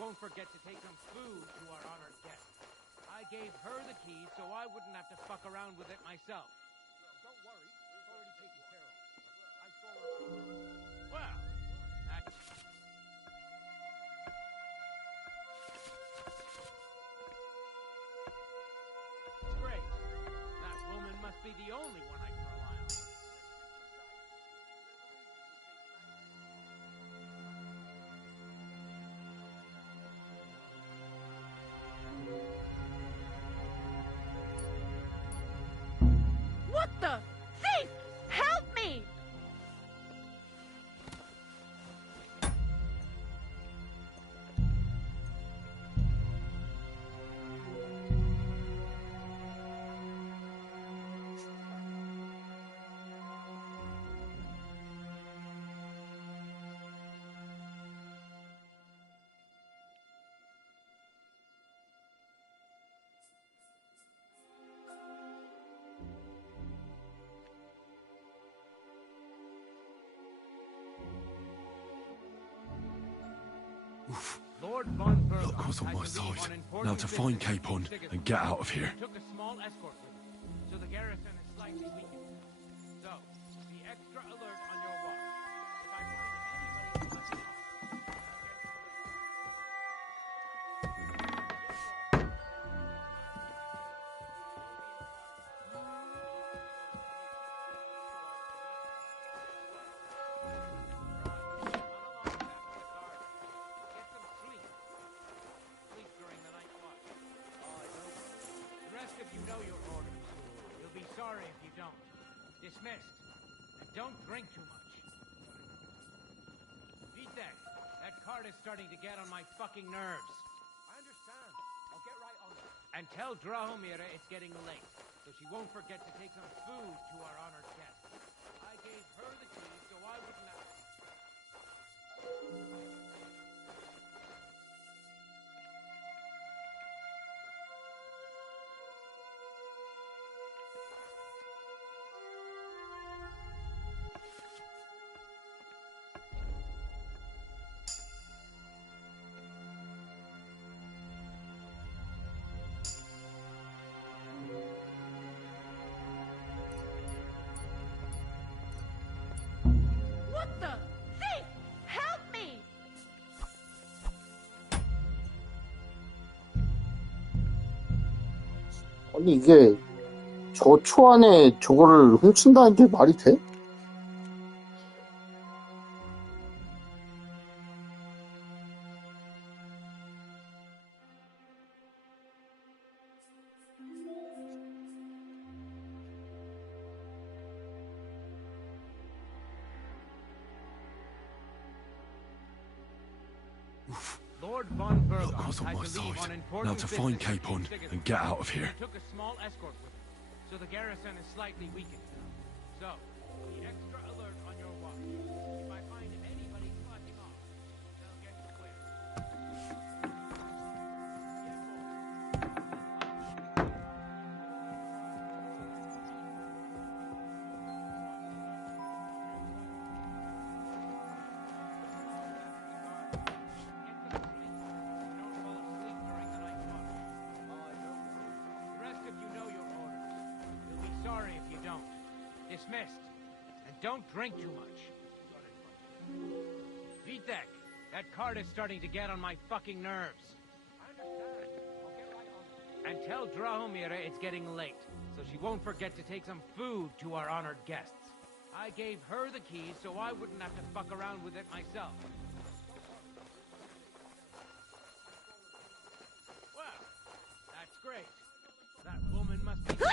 won't forget to take some food to our honored guest. I gave her the keys so I wouldn't have to fuck around with it myself. Don't worry, it's already taken care of. I saw her. Well, that's... Great. That woman must be the only one I can rely on. What the? Thief! Help me! Lord von Berghoff Look what's on had my to leave side. on important Now to find business Capon in and get out of here. He took a small escort with him, so the garrison is slightly weakened. So, be extra alert on your watch. If I find anybody slacking off, get some sleep. Sleep during the night watch. The rest of you know your orders. You'll be sorry if you don't. Dismissed. And don't drink too much. Beat that cart is starting to get on my fucking nerves. I understand. I'll get right on it. And tell Drahomira it's getting late, so she won't forget to take some food to our honored guest. I gave her the keys so I wouldn't have... What the? Thief! Help me! 아니, 이게 저 초안에 저거를 훔친다는 게 말이 돼? Lord von Look Berghoff what's on had my to leave side. on important Now to find business in Capon Sigurd. and get out of here. He took a small escort with him, so the garrison is slightly weakened. So, be extra alert on your watch. If I find anybody slacking off, they'll get squared. Sorry if you don't. Dismissed. And don't drink too much. Vitek, that cart is starting to get on my fucking nerves. I understand. I'll get right on it. And tell Drahomira it's getting late, so she won't forget to take some food to our honored guests. I gave her the keys so I wouldn't have to fuck around with it myself. Well, that's great. That woman must be...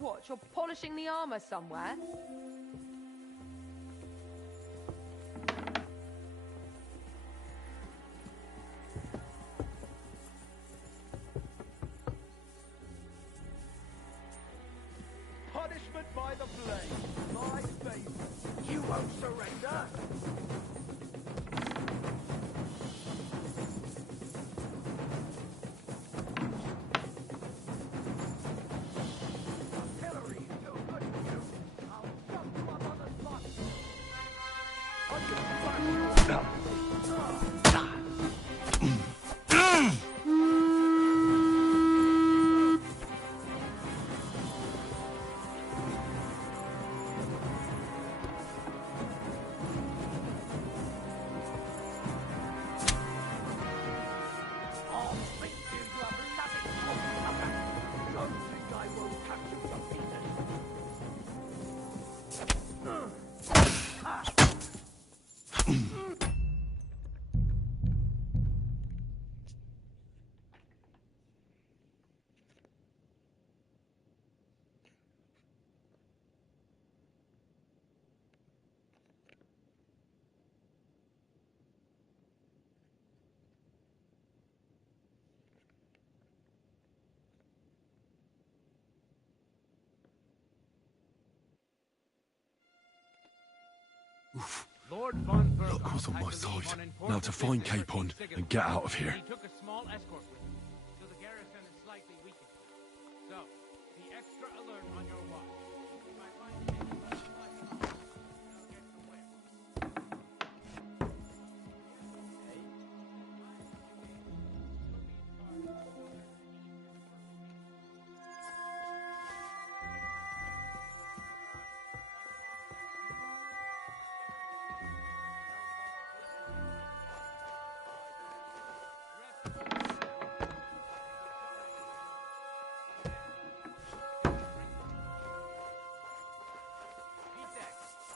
What, you're polishing the armor somewhere? Punishment by the blade. My favorite. You won't surrender. Artillery is no good for you. I'll jump you up on the spot. I'll beat you, you bloody cocksucker. Don't think I won't cut you to pieces. Lord von Luck was on my side. Now to find Capon and get out of here. He took a small escort with him, so the garrison is slightly weakened. So, be extra alert on your watch. If I find anybody slacking off, they'll get the whip.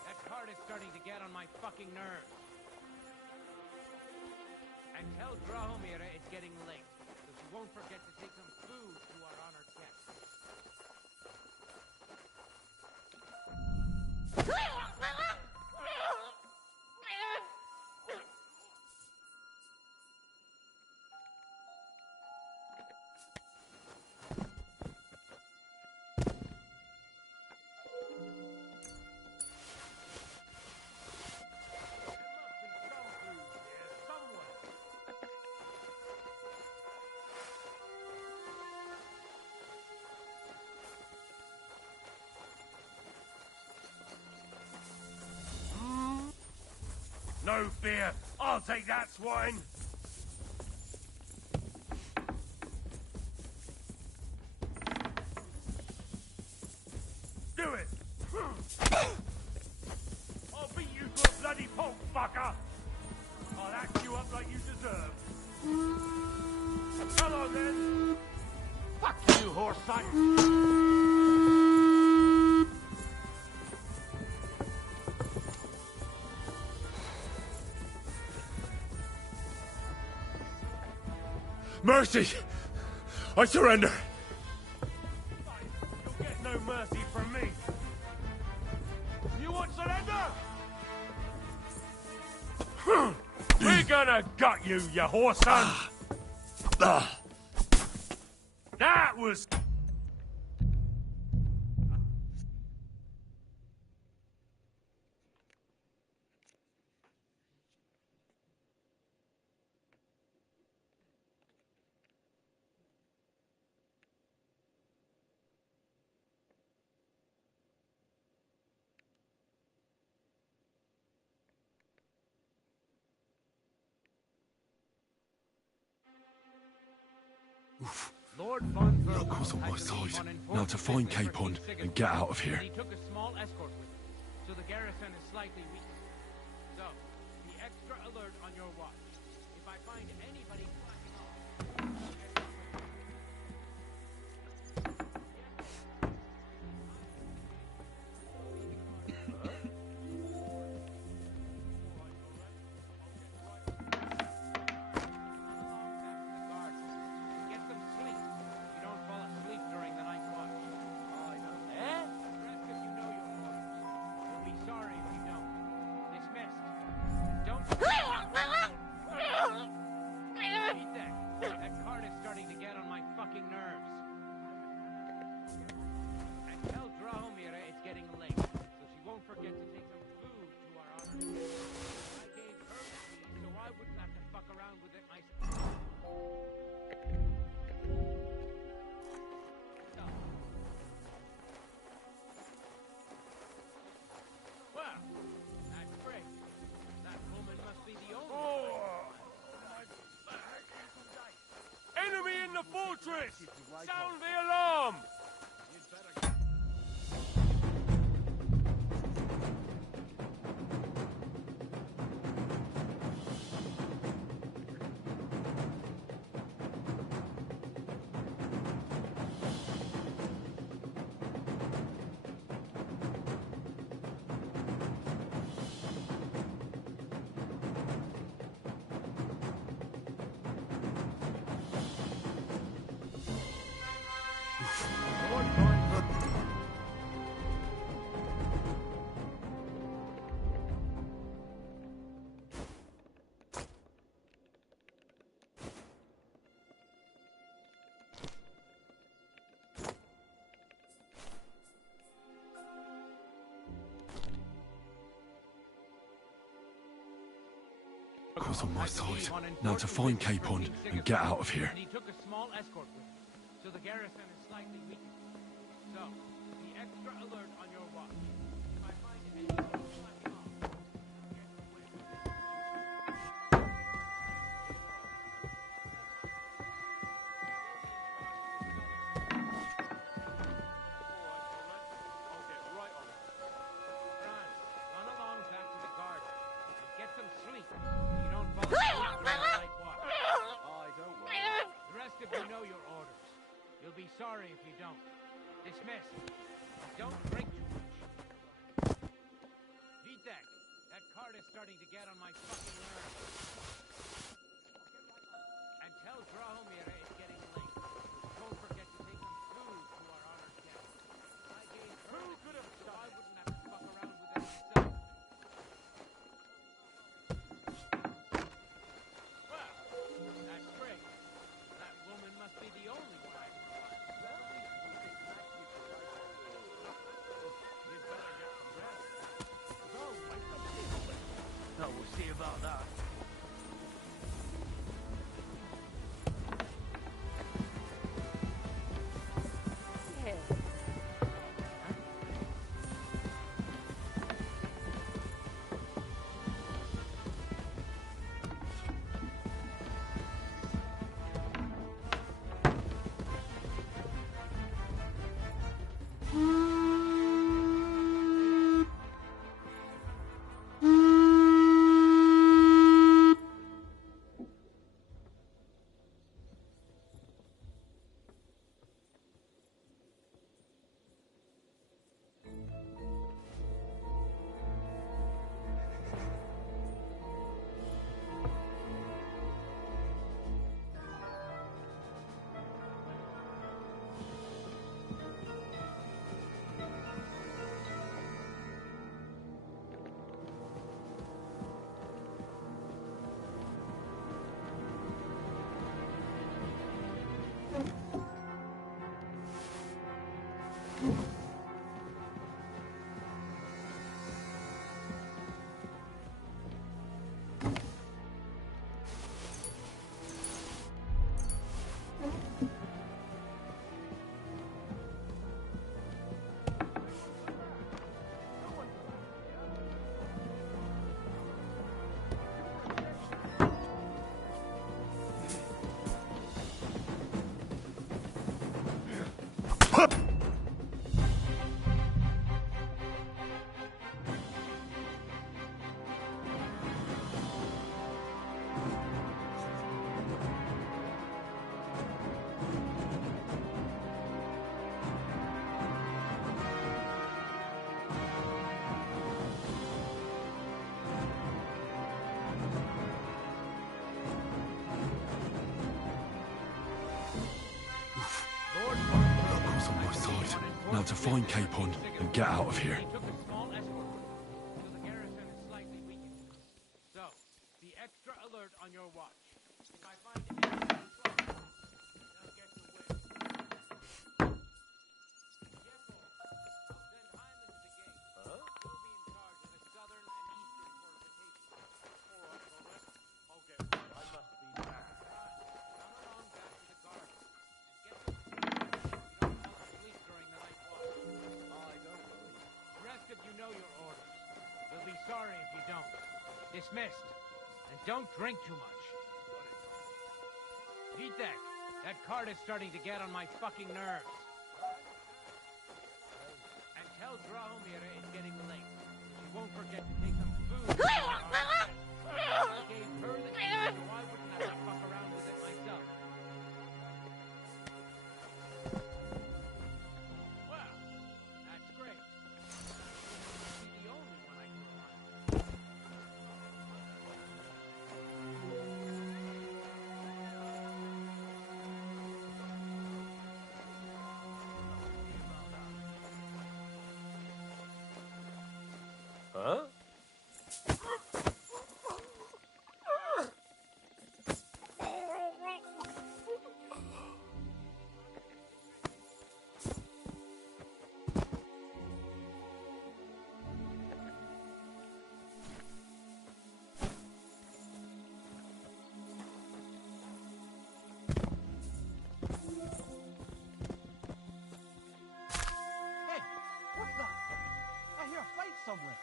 That cart is starting to get on my fucking nerves. And tell Drahomira it's getting late, so she won't forget to take some food to our honored guests. No fear. I'll take that swine. Do it. I'll beat you to a bloody pulp, fucker. I'll act you up like you deserve. Hello then. Fuck you, horse son. Mercy! I surrender! You'll get no mercy from me. You want surrender? We're gonna gut you, you horse son! That was... Luck was on my side. Now to find Capon and get out of here. He took a small escort with him, so the garrison is slightly weakened. So, be extra alert on your watch. If I find anybody slacking off, get some sleep. You don't fall asleep during the night watch. Well, that's great. That woman must be the only Enemy in the fortress! Sound the alarm! Cause on my side. Now to find Capon and get out of here. And he took a small escort with him, so the garrison is slightly weakened. So, be extra alert on your watch. If I find anyone slacking off, get away. I'll get right on it. Franz, run along back to the garden and get some sleep so you don't fall asleep during the night watch. I don't worry. The rest of you know your orders. You'll be sorry if you don't. Dismissed. Don't drink too much. Vitek, that cart is starting to get on my fucking nerves. And tell Drahomir it's getting late. Don't forget to take some food to our honored guest. I gave her Who could have so done I it? wouldn't have to fuck around with it myself. Well, that's great. That woman must be the only one I can rely on. You'd better get some rest. No, we'll see about that. Locals on my side. Now to find Capon and get out of here. He took a small escort with him, so the garrison is slightly weakened. So, be extra alert on your watch. If I find anyone slacking off, they'll get to win. Careful. I'll send Hyman to the gate. He'll be in charge of the southern and eastern fortifications. All right, Conrad. I'll get right. I must be mad. Dismissed. And don't drink too much. Vitek, that cart is starting to get on my fucking nerves. And tell Drahomir it's getting late. She won't forget to take some food. I gave her the key, so I wouldn't have to fuck around with it myself. Well, that's great. She's the only one I can rely on. Huh? Hey, what the? I hear a fight somewhere.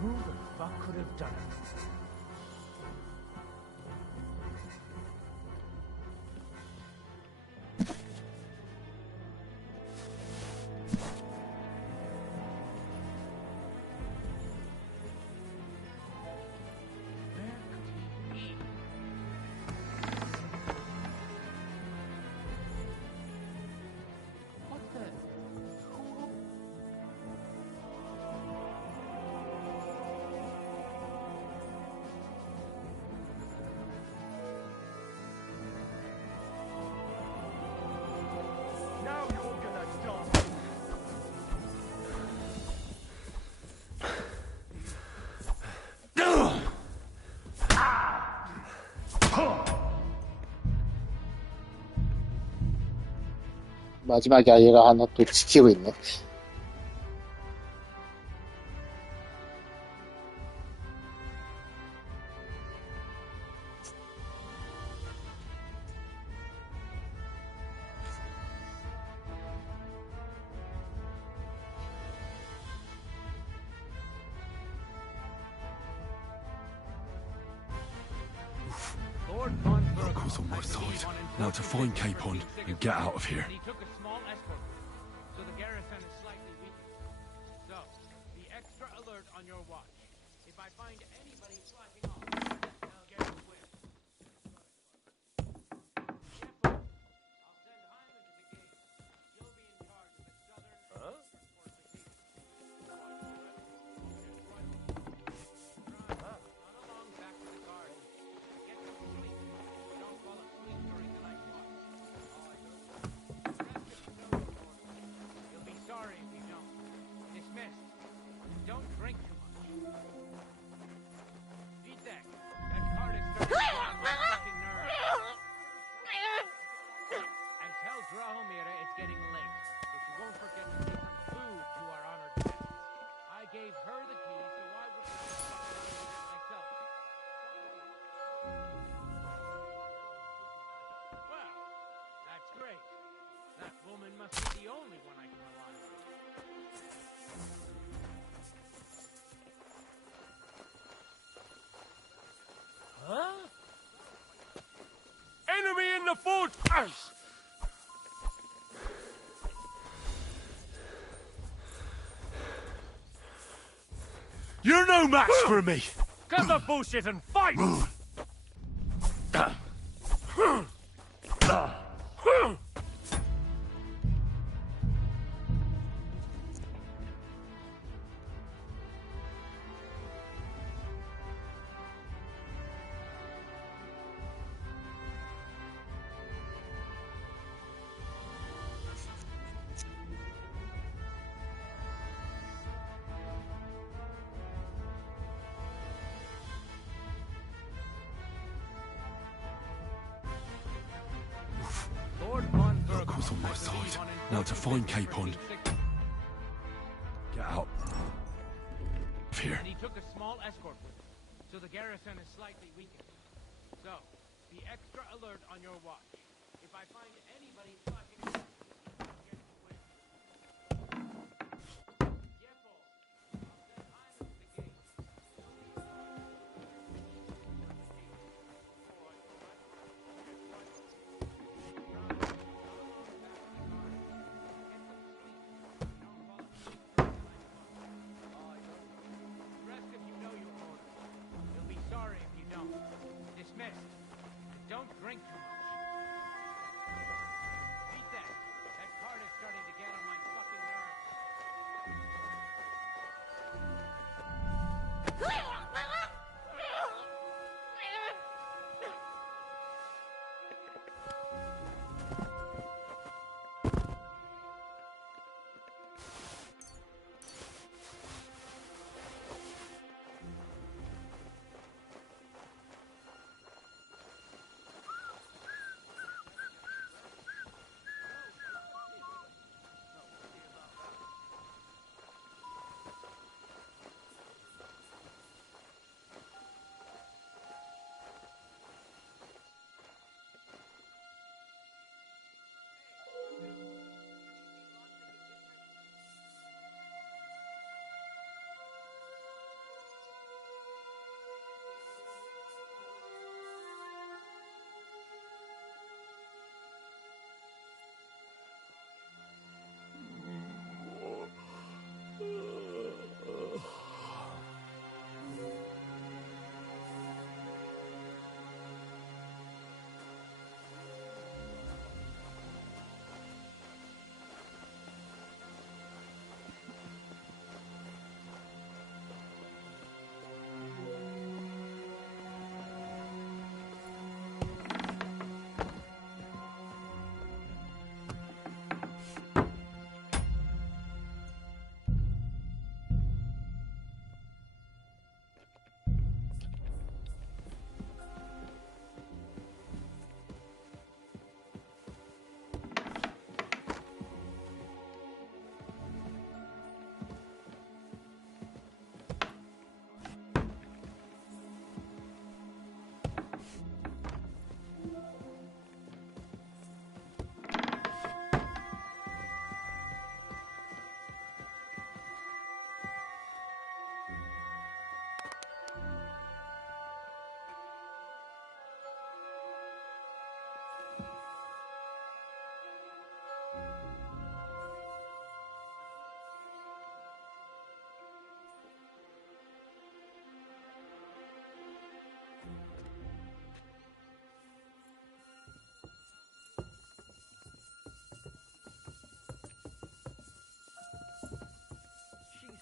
Who the fuck could have done it? What the? Now you're gonna die. 마지막에 얘가 하나 또 지키고 있네. Lord Von Locals on my side. Now to find Capon and get out of here. And he took a small escort, so the garrison is slightly weakened. So, be extra alert on your watch. If I find anybody slacking off, they'll get swift. Careful. I'll send Hyman to the gate. You'll be in charge of the southern Huh? fortification. Run along back to the guard. Get some sleep. Don't fall asleep during the night watch. You'll be sorry if you don't. Dismissed. Don't drink too much. Vitek, that card is starting to get on my fucking nerves. And tell Drahomir it's getting late, so she won't forget to take some food to our honored guests. I gave her the key, so I wouldn't have to fuck around with it myself. Well, that's great. That woman must be the only one I can rely on. Huh? You're no match for me! Cut the bullshit and fight! Lord Von Luck was on my side. Now to find Capon. Get out. Here. And he took a small escort with him, so the garrison is slightly weakened. So, be extra alert on your watch. If I find anybody slacking off, I'll get you with. Yeah, boss. I'll set eyes at the gate. Rest if you know your orders. You'll be sorry if you don't. Dismissed. And don't drink too much. Beat that. That card is starting to get on my fucking nerves.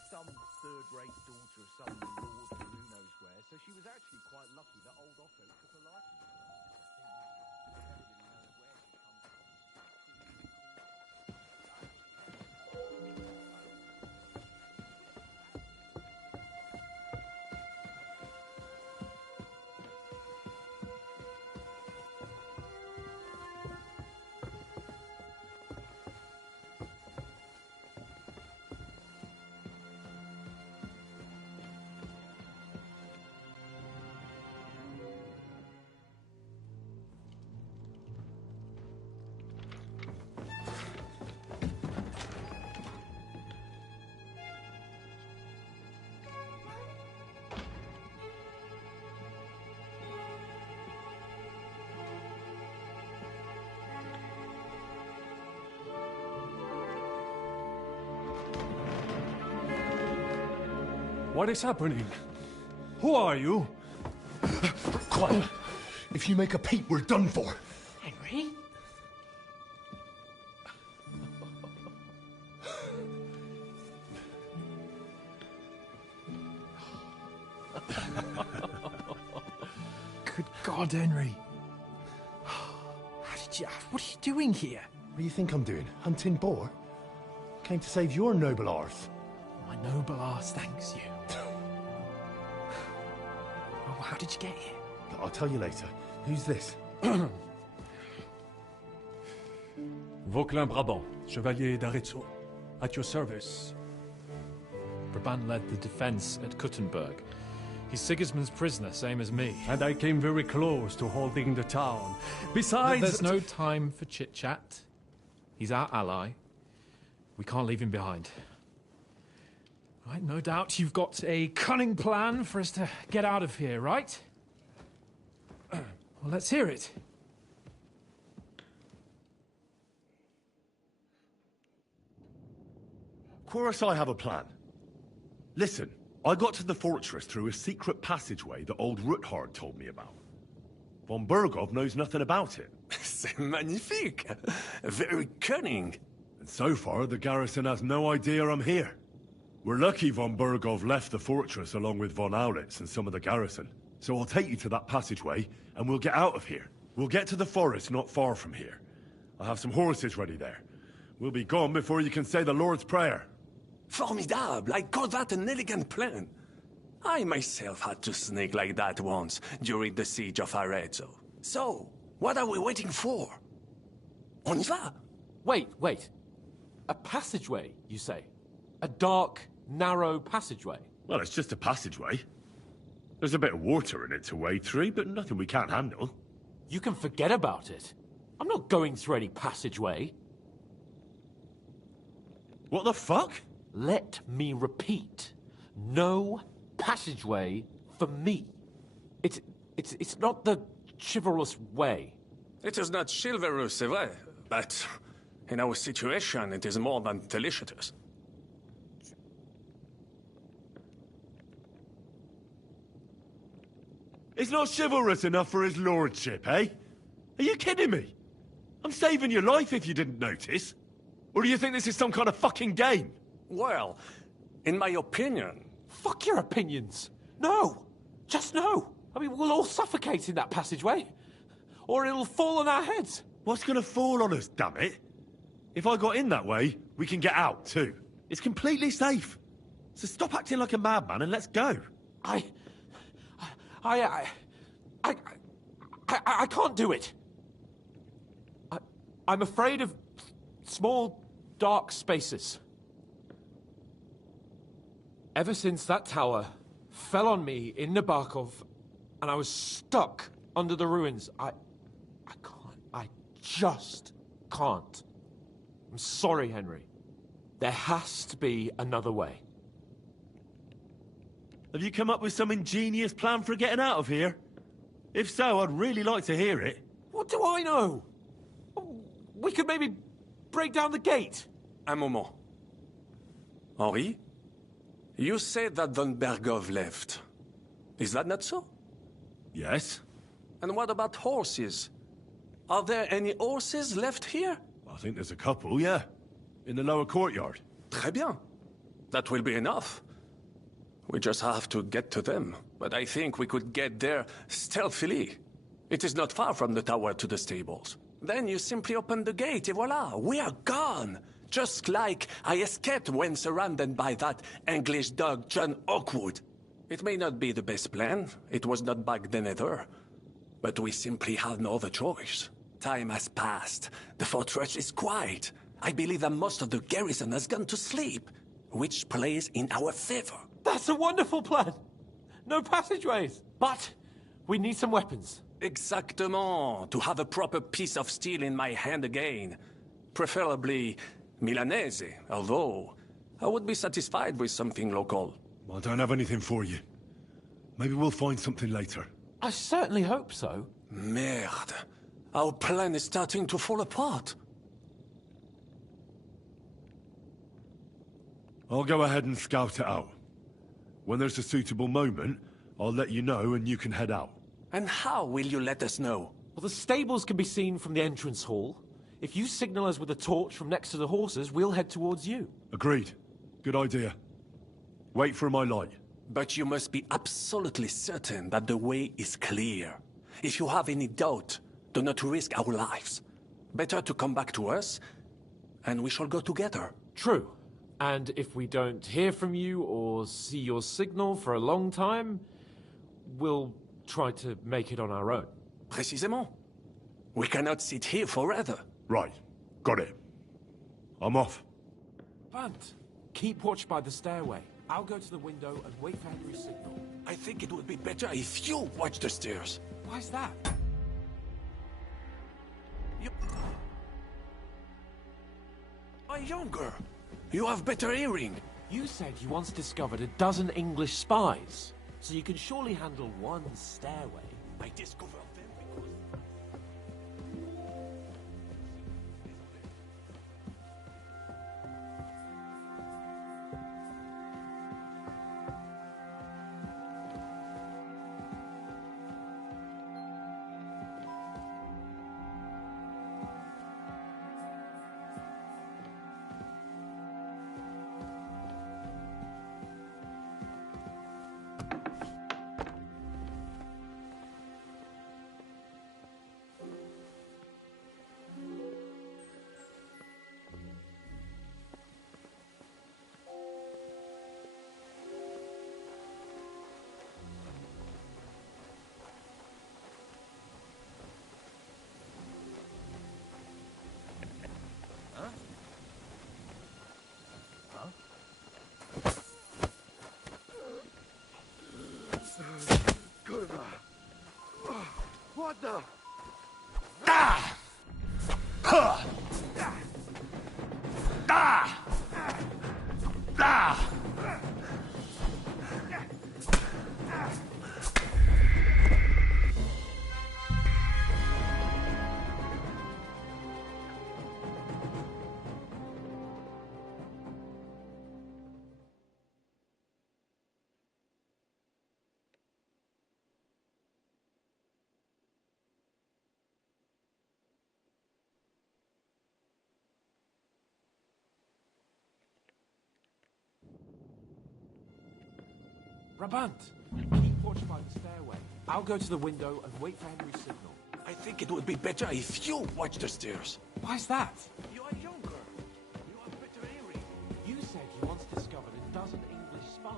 Some third-rate daughter of some lord from who knows where, so she was actually quite lucky that old Otto took a liking to her. I never really know where she comes from. What is happening? Who are you? Quiet. If you make a peep, we're done for. Henry? Good God, Henry. What are you doing here? What do you think I'm doing? Hunting boar? Came to save your noble arse. My noble arse thanks you. Well, how did you get here? I'll tell you later. Who's this? Vauquelin Brabant, Chevalier d'Arezzo. At your service. Brabant led the defense at Kuttenberg. He's Sigismund's prisoner, same as me. And I came very close to holding the town. Besides... There's no time for chit-chat. He's our ally. We can't leave him behind. Right, no doubt you've got a cunning plan for us to get out of here, right? Well, let's hear it. Of course I have a plan. Listen, I got to the fortress through a secret passageway that old Ruthard told me about. Von Bergov knows nothing about it. C'est magnifique! Very cunning. And so far, the garrison has no idea I'm here. We're lucky von Bergov left the fortress along with von Aulitz and some of the garrison. So I'll take you to that passageway, and we'll get out of here. We'll get to the forest not far from here. I have some horses ready there. We'll be gone before you can say the Lord's Prayer. Formidable! I call that an elegant plan. I myself had to sneak like that once during the siege of Arezzo. So, what are we waiting for? On y va! Wait. A passageway, you say? A dark, narrow passageway? Well, it's just a passageway. There's a bit of water in it to wade through, but nothing we can't handle. You can forget about it. I'm not going through any passageway. What the fuck? Let me repeat. No passageway for me. It's not the chivalrous way. It is not chivalrous, c'est vrai, but in our situation, it is more than delicious. It's not chivalrous enough for his lordship, eh? Are you kidding me? I'm saving your life if you didn't notice. Or do you think this is some kind of fucking game? Well, in my opinion... Fuck your opinions. No. Just no. I mean, we'll all suffocate in that passageway. Or it'll fall on our heads. What's gonna fall on us, damn it? If I got in that way, we can get out, too. It's completely safe. So stop acting like a madman and let's go. I can't do it. I'm afraid of small, dark spaces. Ever since that tower fell on me in Nabokov, and I was stuck under the ruins, I just can't. I'm sorry, Henry. There has to be another way. Have you come up with some ingenious plan for getting out of here? If so, I'd really like to hear it. What do I know? We could maybe break down the gate. Un moment. Henri? You said that von Bergov left. Is that not so? Yes. And what about horses? Are there any horses left here? I think there's a couple, yeah. In the lower courtyard. Très bien. That will be enough. We just have to get to them. But I think we could get there stealthily. It is not far from the tower to the stables. Then you simply open the gate, et voila, we are gone! Just like I escaped when surrounded by that English dog John Oakwood. It may not be the best plan, it was not back then either. But we simply have no other choice. Time has passed, the fortress is quiet. I believe that most of the garrison has gone to sleep, which plays in our favor. That's a wonderful plan! No passageways! But we need some weapons. Exactement, to have a proper piece of steel in my hand again. Preferably Milanese, although I would be satisfied with something local. I don't have anything for you. Maybe we'll find something later. I certainly hope so. Merde. Our plan is starting to fall apart. I'll go ahead and scout it out. When there's a suitable moment, I'll let you know and you can head out. And how will you let us know? Well, the stables can be seen from the entrance hall. If you signal us with a torch from next to the horses, we'll head towards you. Agreed. Good idea. Wait for my light. But you must be absolutely certain that the way is clear. If you have any doubt, do not risk our lives. Better to come back to us, and we shall go together. True. And if we don't hear from you or see your signal for a long time, we'll try to make it on our own. Précisément. We cannot sit here forever. Right. Got it. I'm off. Bunt, keep watch by the stairway. I'll go to the window and wait for Henry's signal. I think it would be better if you watch the stairs. Why's that? You are younger. You have better hearing. You said you once discovered a dozen English spies, so you can surely handle one stairway. I discovered them because... What the? Ah! Huh! Ah! Ah! Brabant, keep watch by the stairway. I'll go to the window and wait for Henry's signal. I think it would be better if you watch the stairs. Why's that? You are younger. You have better hearing. You said you once discovered a dozen English spies.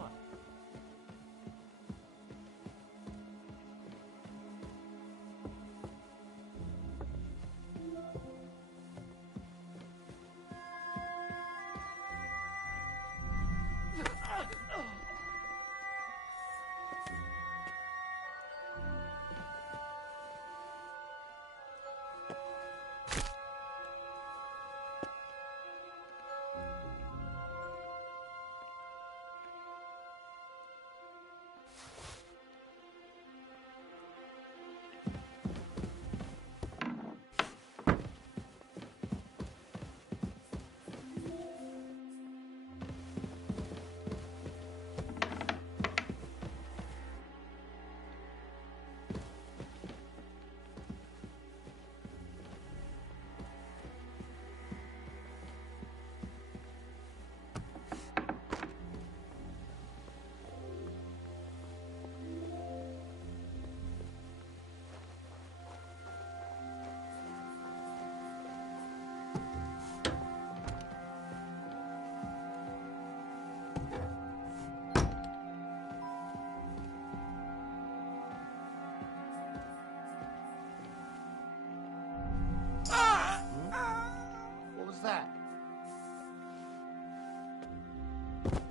What was that?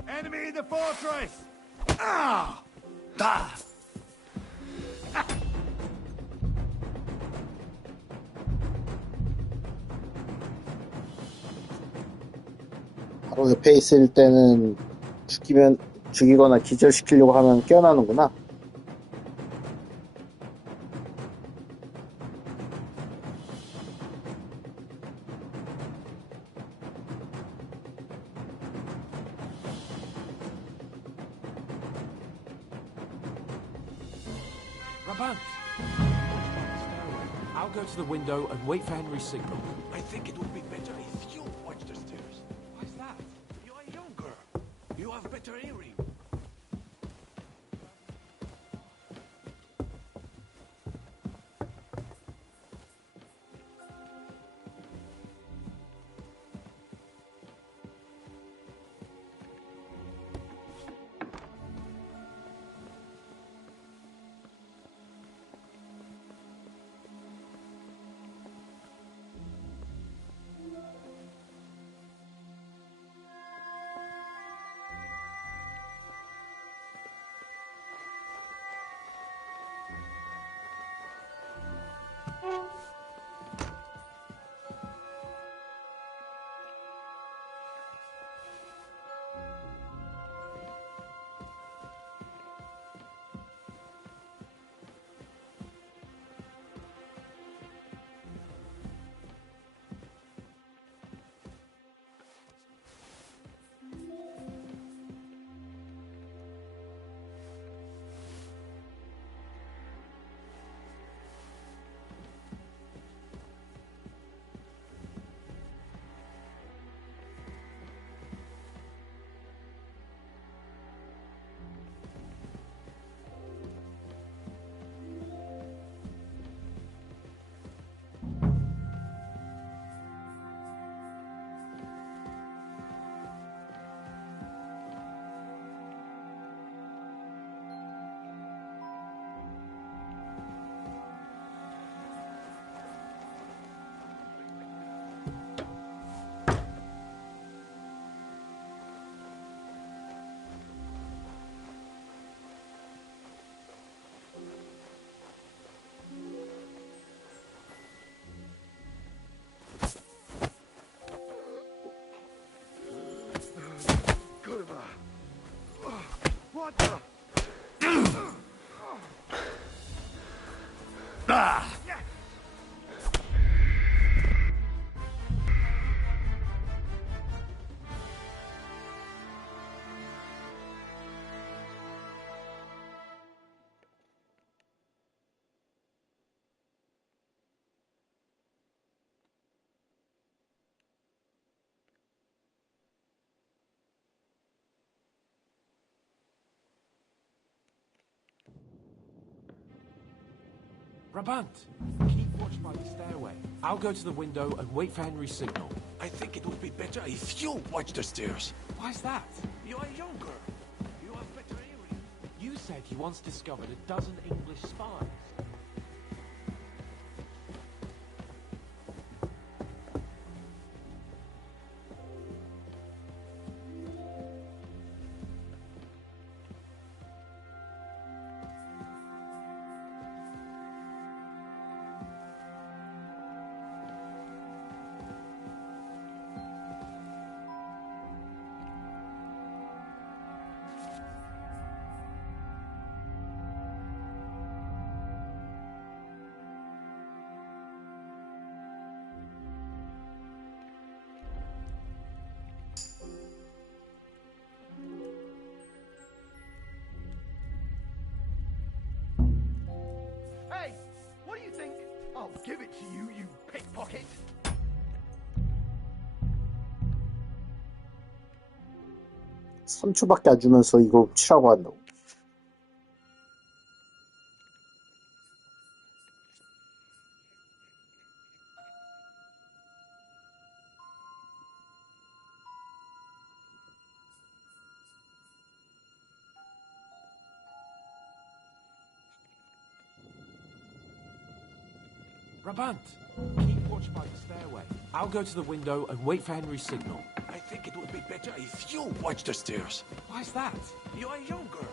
Enemy in the fortress! Ah! Ah! 바로 옆에 있을 때는 죽이거나 기절시키려고 하면 깨어나는구나. Brabant! I'll go to the window and wait for Henry's signal. I think it would be better if you watch the stairs. Why's that? You are younger. You have better hearing. What the? Ah! Brabant! Keep watch by the stairway. I'll go to the window and wait for Henry's signal. I think it would be better if you watch the stairs. Why's that? You are younger. You have better hearing. You said he once discovered a dozen English spies. Hey, what do you think? I'll give it to you, you pickpocket. 삼초밖에 안 주면서 이거 치라고 한다고. Brabant! Keep watch by the stairway. I'll go to the window and wait for Henry's signal. I think it would be better if you watch the stairs. Why's that? You are younger.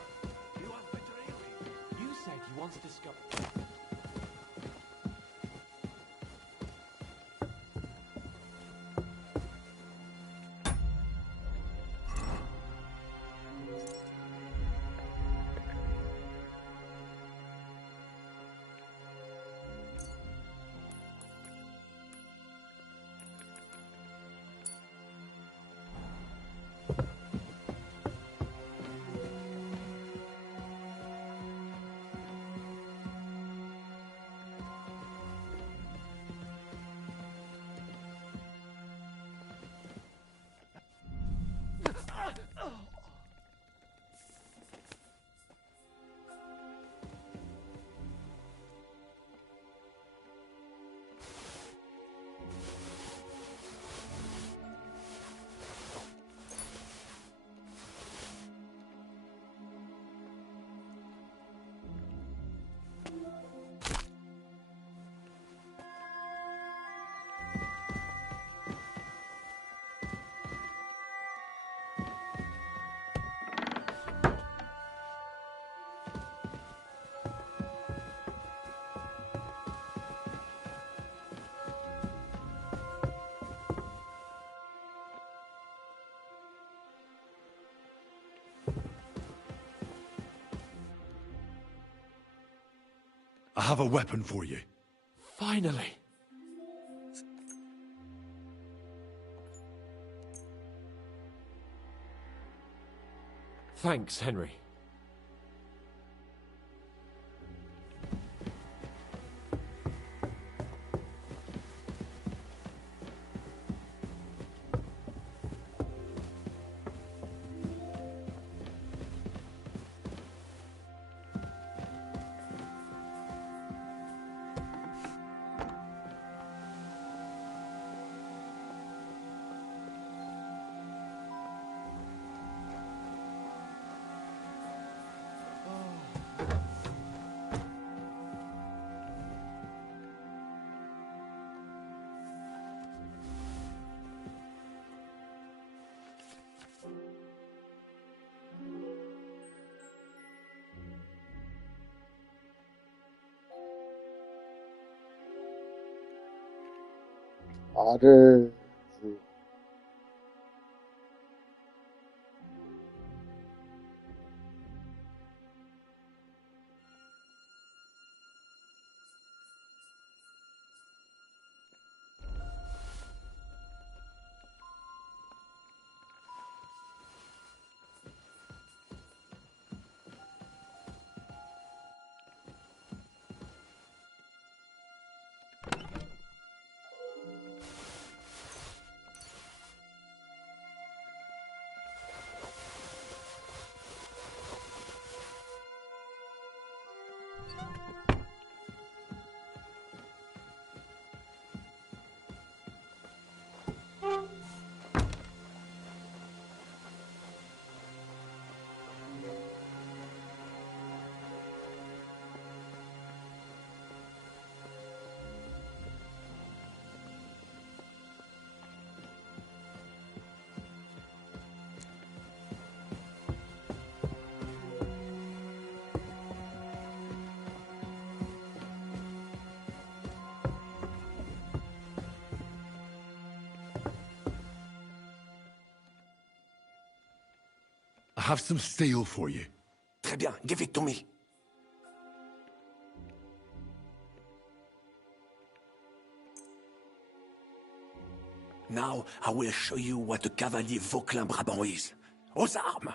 You have better hearing. You said he once discovered... have a weapon for you. Finally. Thanks, Henry. 알을 I have some steel for you. Très bien, give it to me. Now I will show you what a cavalier Vauclin Brabant is. Aux armes!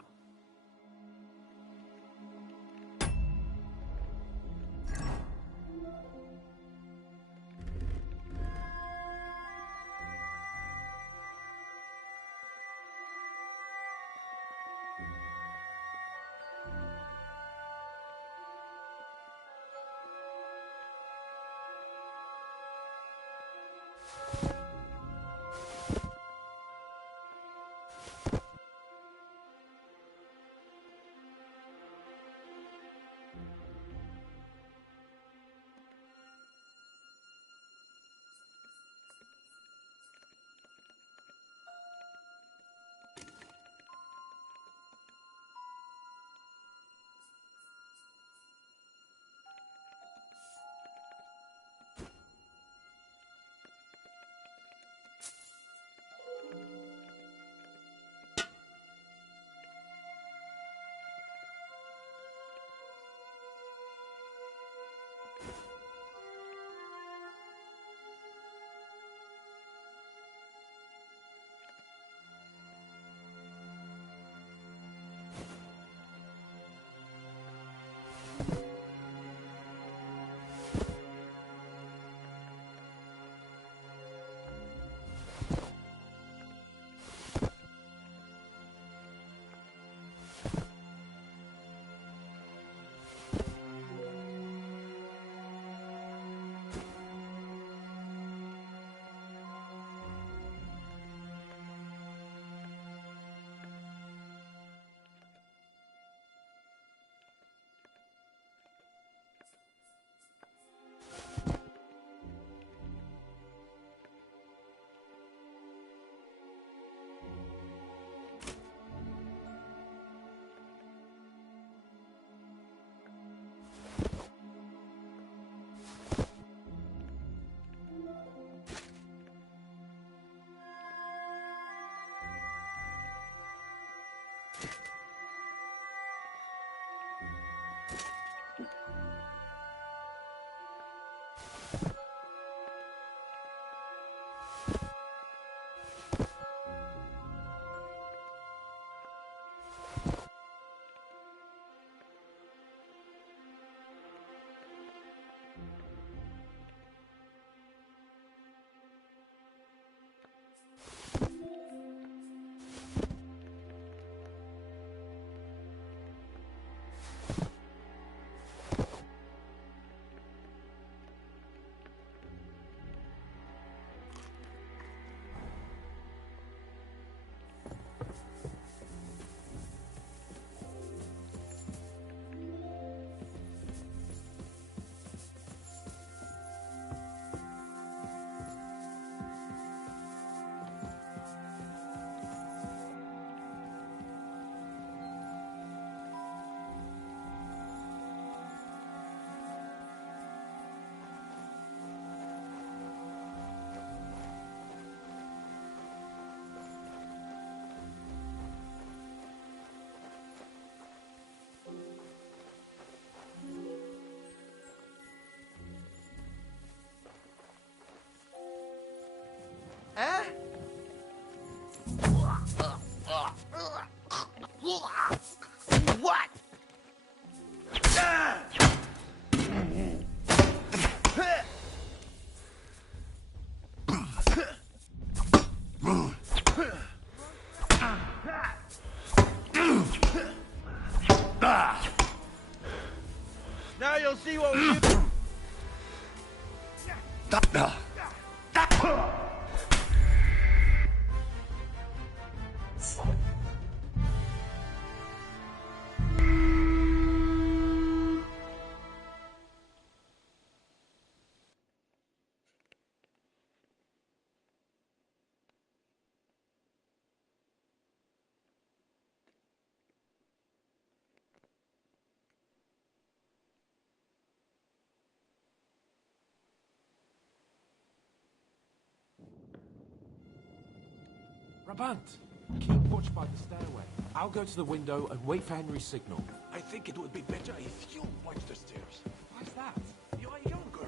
Now you'll see what we do. Brabant, keep watch by the stairway. I'll go to the window and wait for Henry's signal. I think it would be better if you watch the stairs. Why's that? You are younger.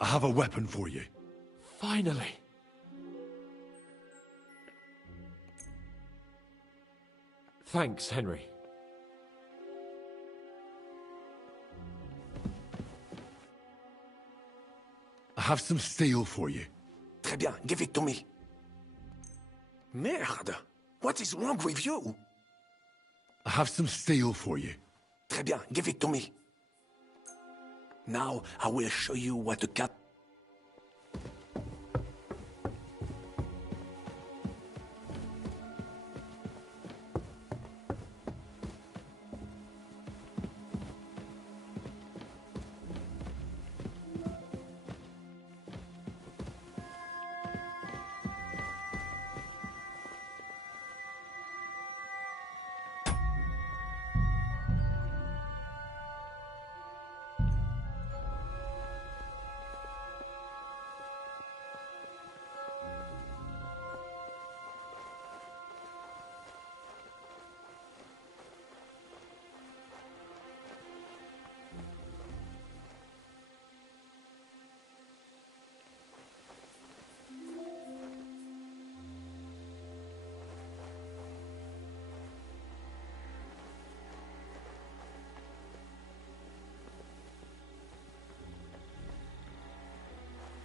I have a weapon for you. Finally. Thanks, Henry. I have some steel for you. Très bien, give it to me. Merde! What is wrong with you? I have some steel for you. Très bien, give it to me. Now I will show you what a cat...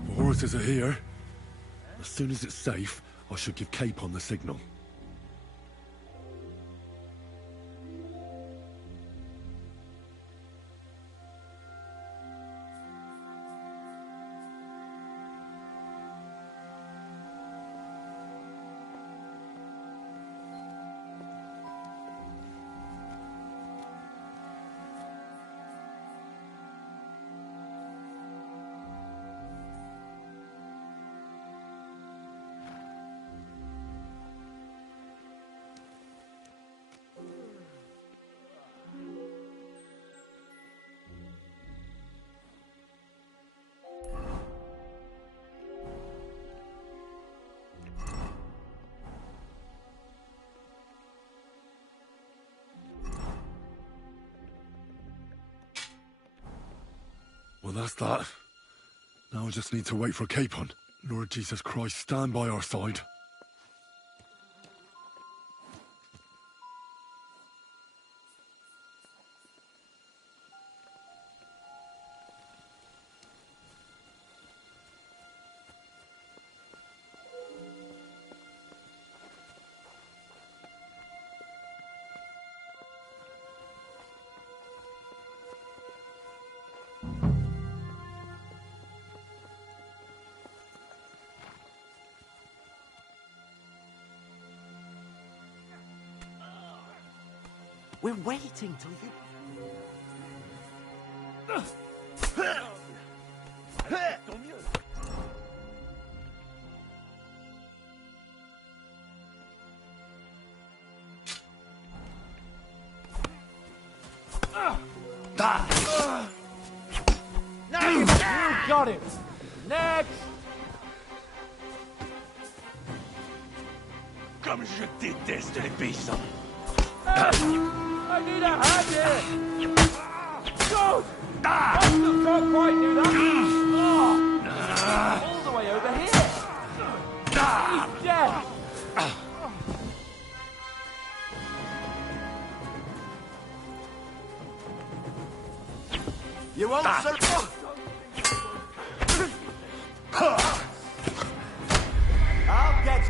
The horses are here. As soon as it's safe, I should give Capon the signal. Well, that's that. Now I just need to wait for Capon. Lord Jesus Christ, stand by our side. We're waiting till you... Tant mieux. You got it! Next! Comme je déteste les paysans. I need a hand here! Good! I still can't quite do that! All the way over here! He's dead! You won't survive! I'll get...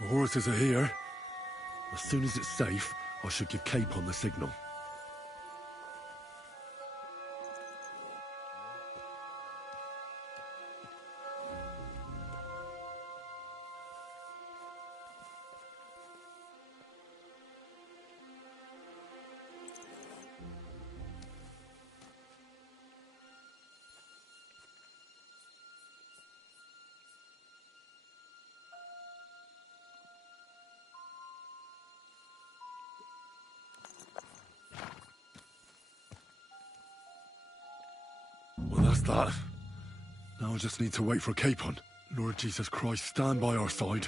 The horses are here. As soon as it's safe, I should give Capon the signal. Well, that's that. Now I just need to wait for Capon. Lord Jesus Christ, stand by our side.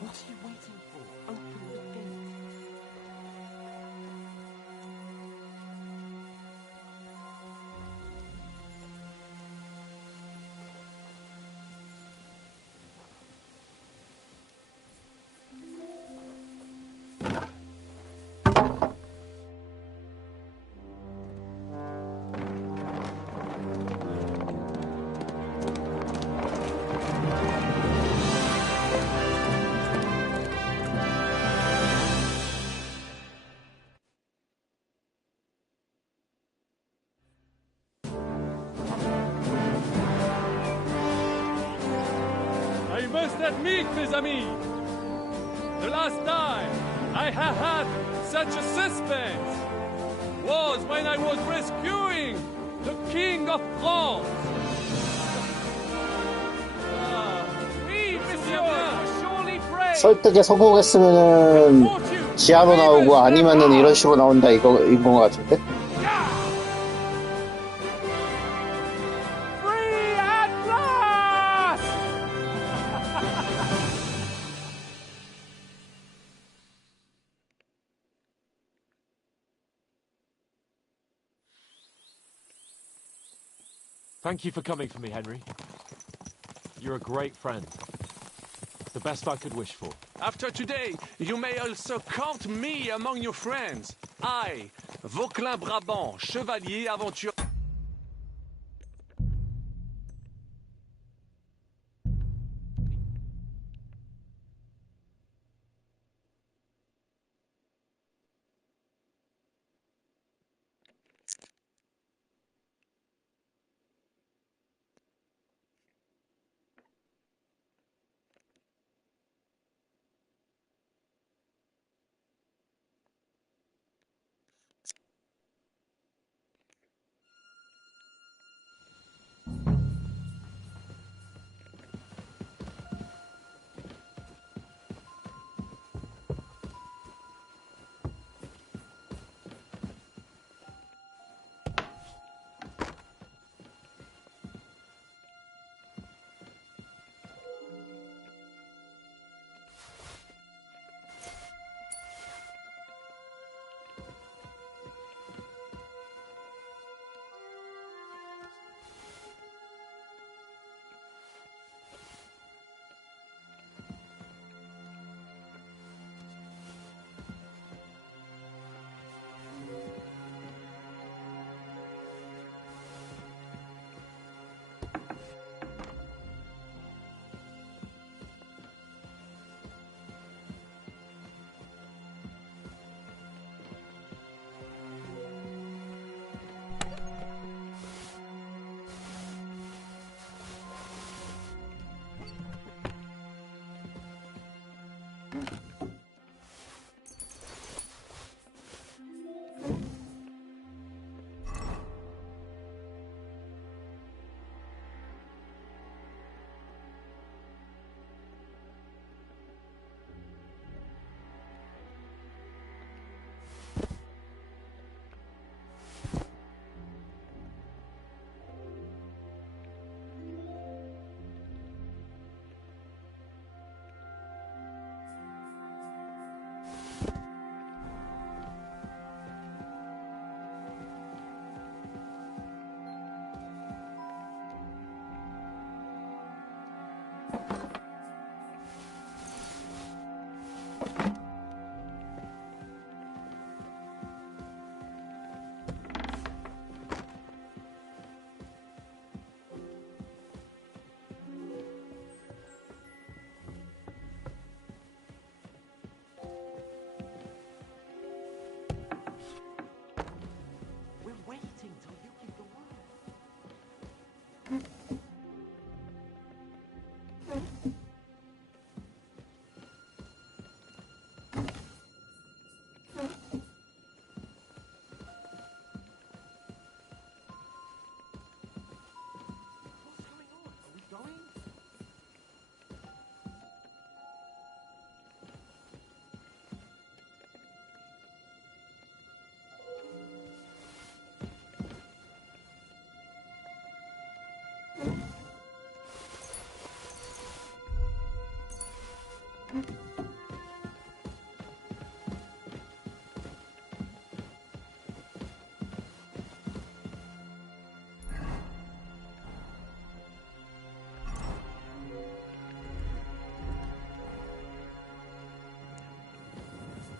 What are you waiting for? Open the gate. I must admit, mes amis, the last time I have had such a suspense was when I was rescuing the King of France. Oui, monsieur! Surely pray! 설득에 성공했으면은 지하로 나오고 아니면은 이런 식으로 나온다 이거인 것 같은데? Free at last! Thank you for coming for me, Henry. You're a great friend. The best I could wish for. After today, you may also count me among your friends. I, Vauquelin-Brabant, chevalier aventure...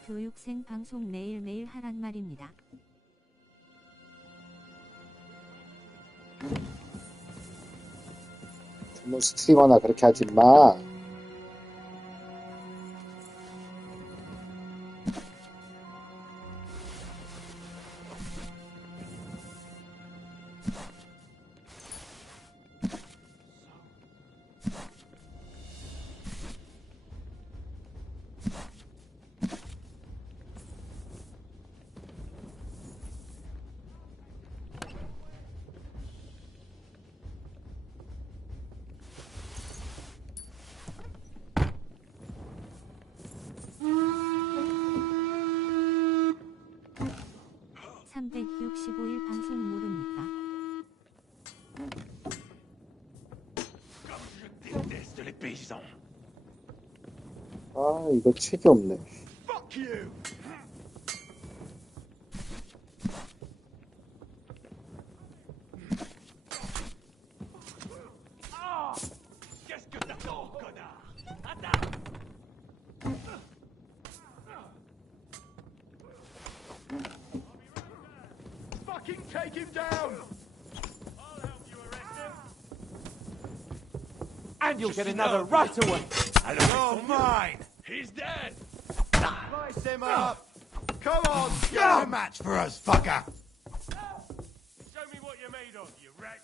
교육생 방송 매일매일 하란 말입니다. 전문 스트리머나 그렇게 하지 마. 방송 모릅니까? 아, 이거 책이 없네. Fucking take him down! And you'll get another right away. Oh, mine! He's dead! Slice him up! Come on, You're a match for us, fucker! Show me what you're made of, you wreck!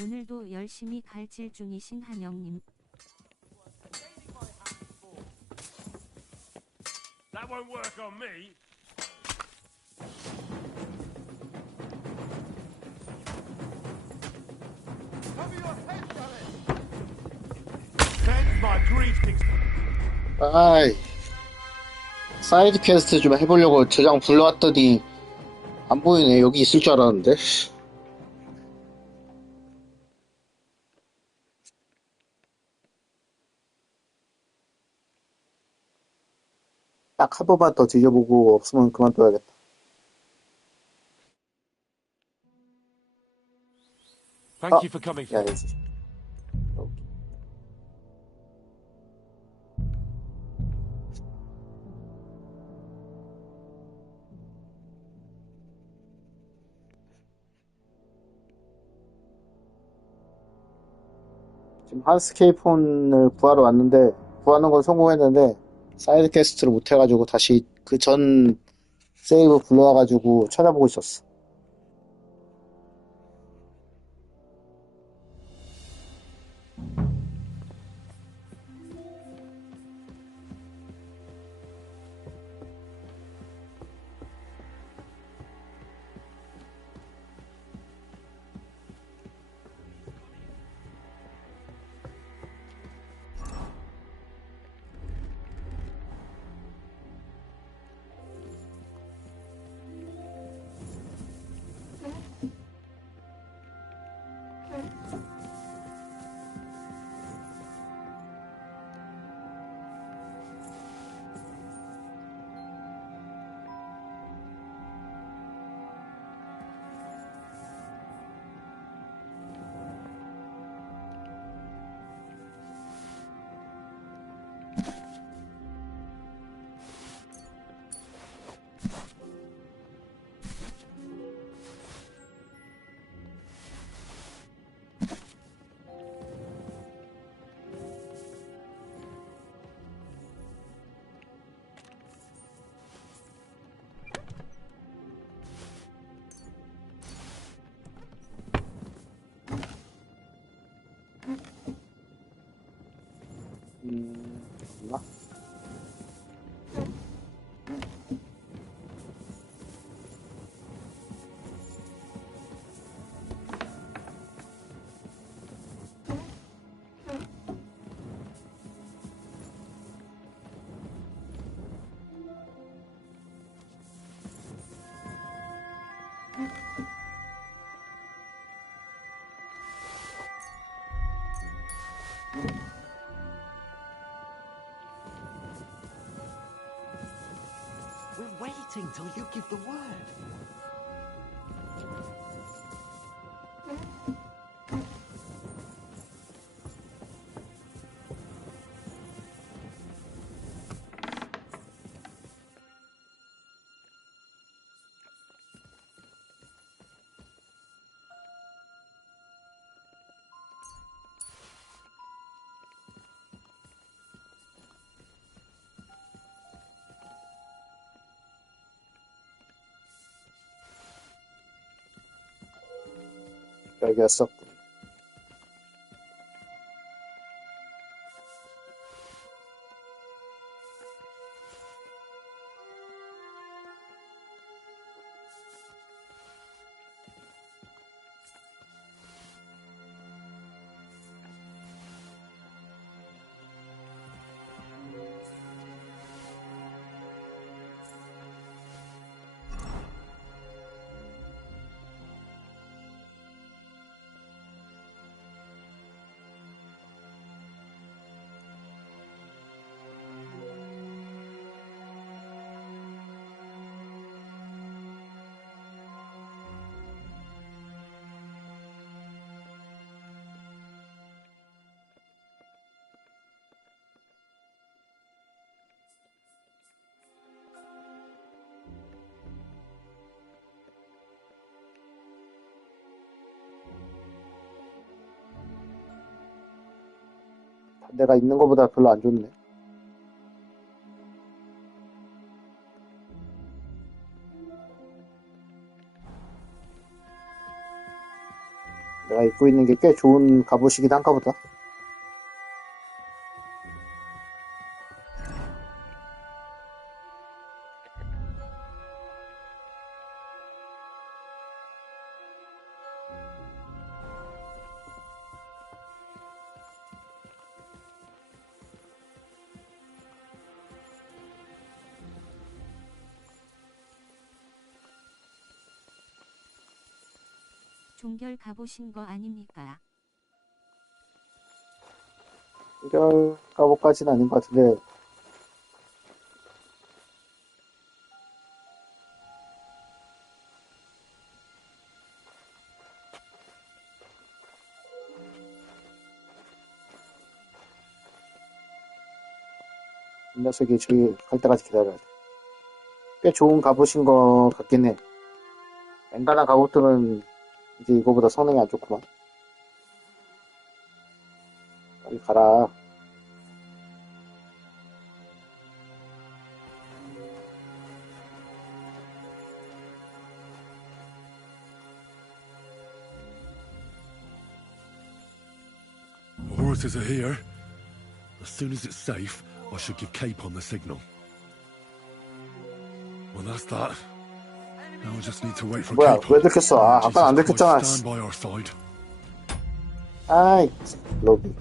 오늘도 열심히 갈질 중이신 한영님. That won't work on me. Cover your head, Charlie! Send my greetings. 아이, 사이드 퀘스트 좀 해보려고 저장 불러왔더니 안 보이네. 여기 있을 줄 알았는데. 딱 한 번만 더 뒤져보고 없으면 그만둬야겠다. Thank you for coming. 야, 지금 한스케이폰을 구하러 왔는데 구하는 건 성공했는데 사이드 퀘스트를 못 해가지고 다시 그 전 세이브 불러와가지고 찾아보고 있었어. 없나? We're waiting till you give the word. 여기였어. 내가 있는 것보다 별로 안 좋네. 내가 입고 있는 게 꽤 좋은 갑옷이긴 한가 보다. 종결 가보신 거 아닙니까? 연결 갑옷까지는 아닌 것 같은데 이 녀석이 저기 갈 때까지 기다려야 돼. 꽤 좋은 갑옷인 것 같긴 해. 엔간한 갑옷들은 이제 이거보다 성능이 안 좋구만. 빨리 가라. The horses are here. As soon as it's safe, I should give Cape on the signal. Well, that's that. Now I just need to wait for 뭐야, Cape. 왜 들켰어? 아, 아까 안 들켰잖아. Stand by our side. 아이, 로비.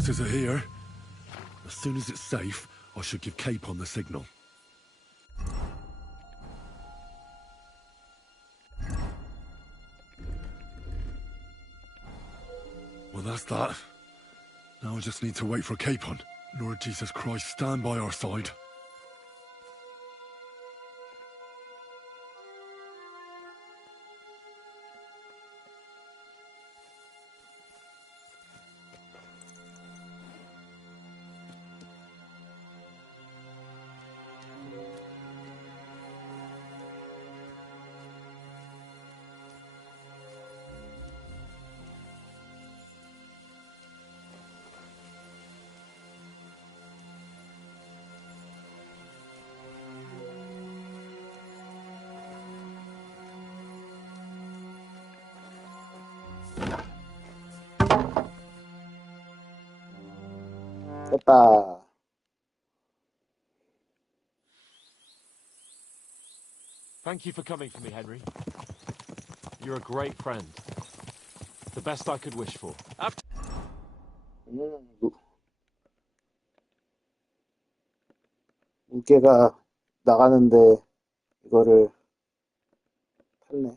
headquarters are here. As soon as it's safe, I should give Cape on the signal. Well, that's that. Now I just need to wait for Capon. Lord Jesus Christ, stand by our side. 됐다. Thank you for coming for me, Henry. You're a great friend. The best I could wish for. 무게가 나가는데 이거를 탔네.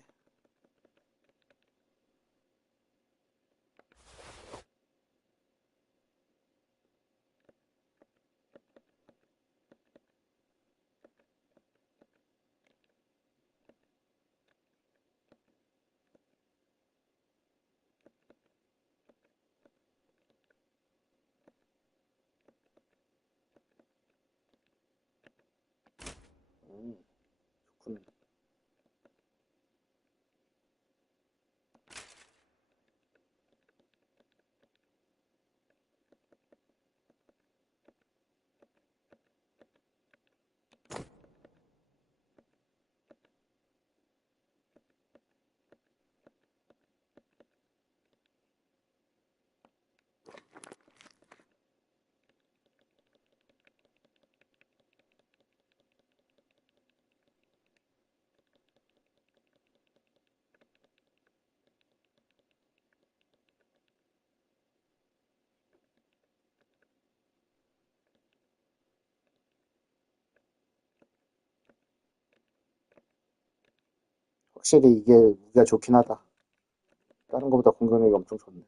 좋군. 확실히 이게 무기가 좋긴 하다. 다른 것보다 공격력이 엄청 좋네.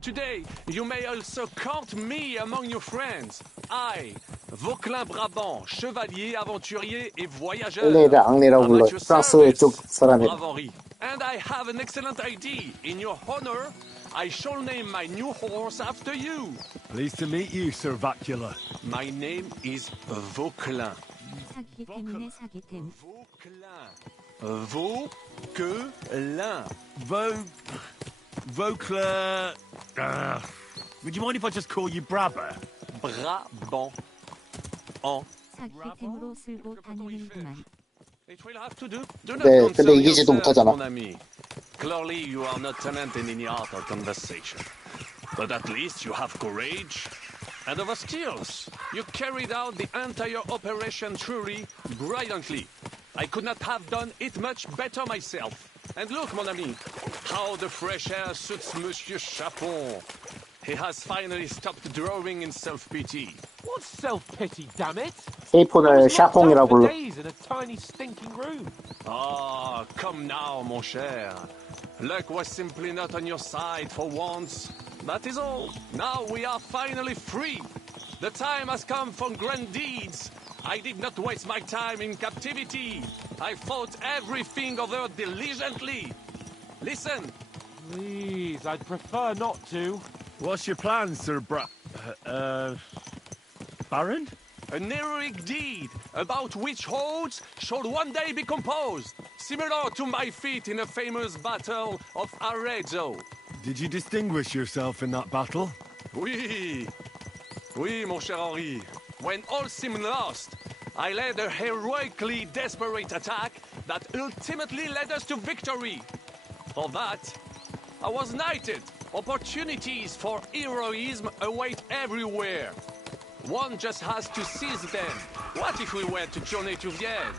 Today, you may also count me among your friends. I, Vauquelin Brabant, chevalier, aventurier et voyageur. 헬레이를 앙리라고 불러. At your 프랑스 쪽 service, 사람이라. bravery. And I have an excellent idea. In your honor, I shall name my new horse after you. Pleased to meet you, Sir Vacula. My name is Vauquelin. 사기 때문에 사기템. Vauquelin. Vauclair. Would you mind if I just call you Brabber? Brabant. 사기템으로 쓸고 다니는구만. It will have to do. Do not 네, 근데 concern 이기지도 yourself, 못하잖아. mon ami. Clearly, you are not talented in the art of conversation. But at least you have courage and other skills. You carried out the entire operation truly brilliantly. I could not have done it much better myself. And look, mon ami, how the fresh air suits Monsieur Chapon. He has finally stopped drawing in self-pity. What self-pity, damn it? 케이폰을 샤퐁이라고 불러. Days in a tiny stinking room. Ah, come now, mon cher. Luck was simply not on your side for once. That is all. Now we are finally free. The time has come for grand deeds. I did not waste my time in captivity. I fought everything over diligently. Listen. Please, I'd prefer not to. What's your plan, Sir Baron? An heroic deed about which hordes shall one day be composed, similar to my feat in the famous battle of Arezzo. Did you distinguish yourself in that battle? Oui, mon cher Henri. When all seemed lost, I led a heroically desperate attack that ultimately led us to victory. For that, I was knighted. Opportunities for heroism await everywhere. One just has to seize them. What if we were to journey to Vienne?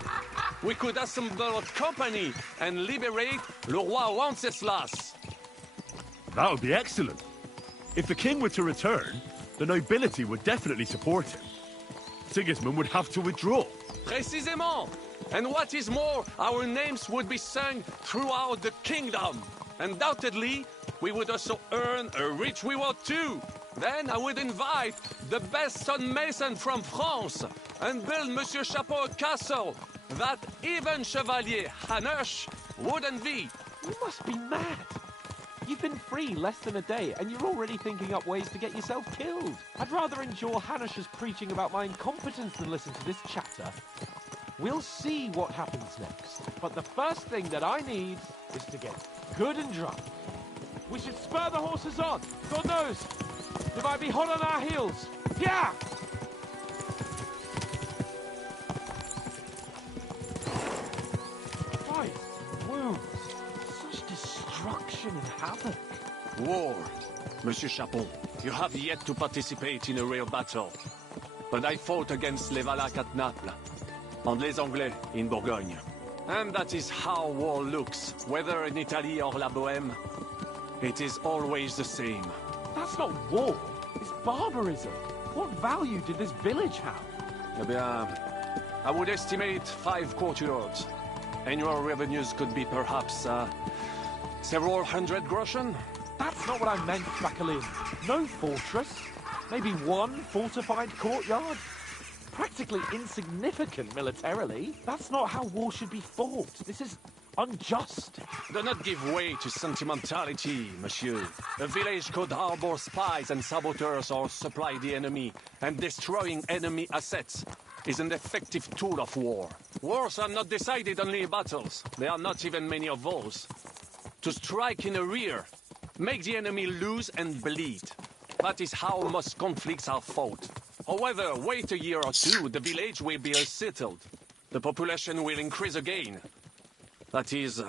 We could assemble a company and liberate le roi Wenceslas. That would be excellent. If the king were to return, the nobility would definitely support him. Sigismund would have to withdraw. Précisément! And what is more, our names would be sung throughout the kingdom. Undoubtedly, we would also earn a rich reward too. Then I would invite the best stonemason from France and build Monsieur Chapeau a castle that even Chevalier Hanush would envy. You must be mad. You've been free less than a day, and you're already thinking up ways to get yourself killed. I'd rather endure Hanush's preaching about my incompetence than listen to this chatter. We'll see what happens next. But the first thing that I need is to get good and drunk. We should spur the horses on. God knows, they might be hot on our heels. Yeah! Fight, wounds, such destruction and havoc. War. Monsieur Chapon, you have yet to participate in a real battle. But I fought against les Valaques at Naples, and les Anglais in Bourgogne. And that is how war looks, whether in Italy or La Bohème. It is always the same. That's not war, it's barbarism. What value did this village have? Eh bien, I would estimate 5 courtyards. Annual revenues could be perhaps, several hundred groschen. That's not what I meant, Jacqueline. No fortress. Maybe one fortified courtyard. Practically insignificant militarily. That's not how war should be fought. This is unjust. Do not give way to sentimentality, monsieur. A village could harbor spies and saboteurs or supply the enemy, and destroying enemy assets is an effective tool of war. Wars are not decided only in battles. There are not even many of those. To strike in the rear, make the enemy lose and bleed. That is how most conflicts are fought. However, wait a year or two, the village will be settled. The population will increase again. That is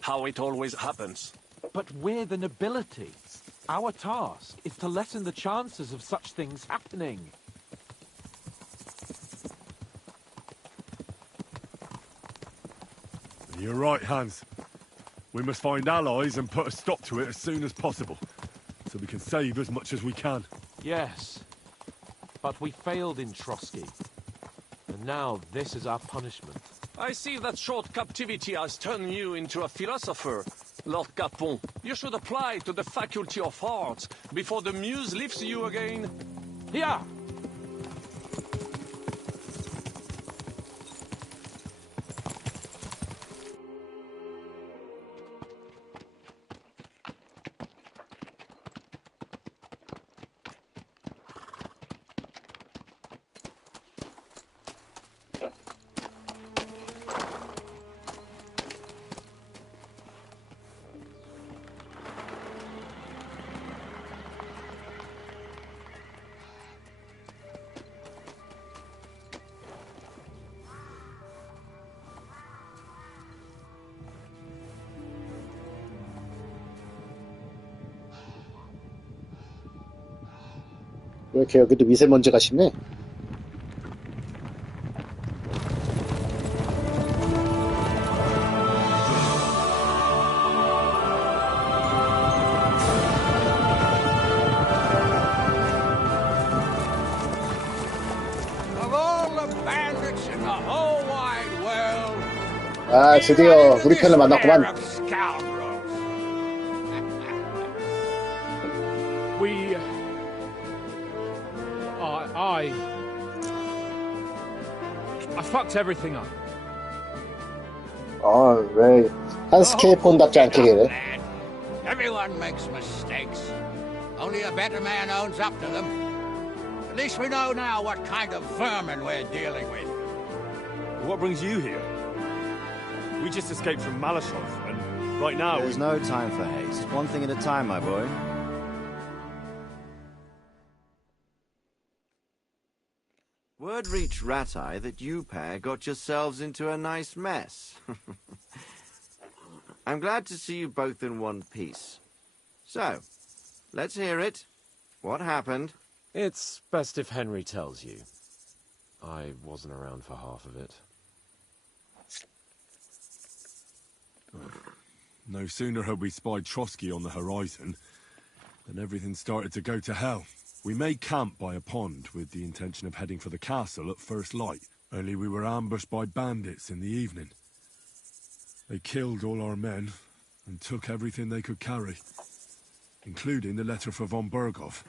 how it always happens. But we're the nobility. Our task is to lessen the chances of such things happening. You're right, Hans. We must find allies and put a stop to it as soon as possible, so we can save as much as we can. Yes, but we failed in Trotsky. And now this is our punishment. I see that short captivity has turned you into a philosopher, Lord Capon. You should apply to the Faculty of Arts before the muse lifts you again. Yeah! 왜 이렇게 여기도 미세먼지가 심해? Of all the bandits in the whole wide world, 아, 드디어 우리 편을 만났구만. We... I fucked everything up. 왜 한스케이폰답지 않게 그래? Everyone makes mistakes. Only a better man owns up to them. At least we know now what kind of vermin we're dealing with. What brings you here? We just escaped from Malashov, and right now There's no time for haste. One thing at a time, my boy. Word reached Rat-Eye that you pair got yourselves into a nice mess. I'm glad to see you both in one piece. So, let's hear it. What happened? It's best if Henry tells you. I wasn't around for half of it. No sooner had we spied Trotsky on the horizon Then everything started to go to hell. We made camp by a pond with the intention of heading for the castle at first light. Only we were ambushed by bandits in the evening. They killed all our men and took everything they could carry, including the letter for von Berghoff.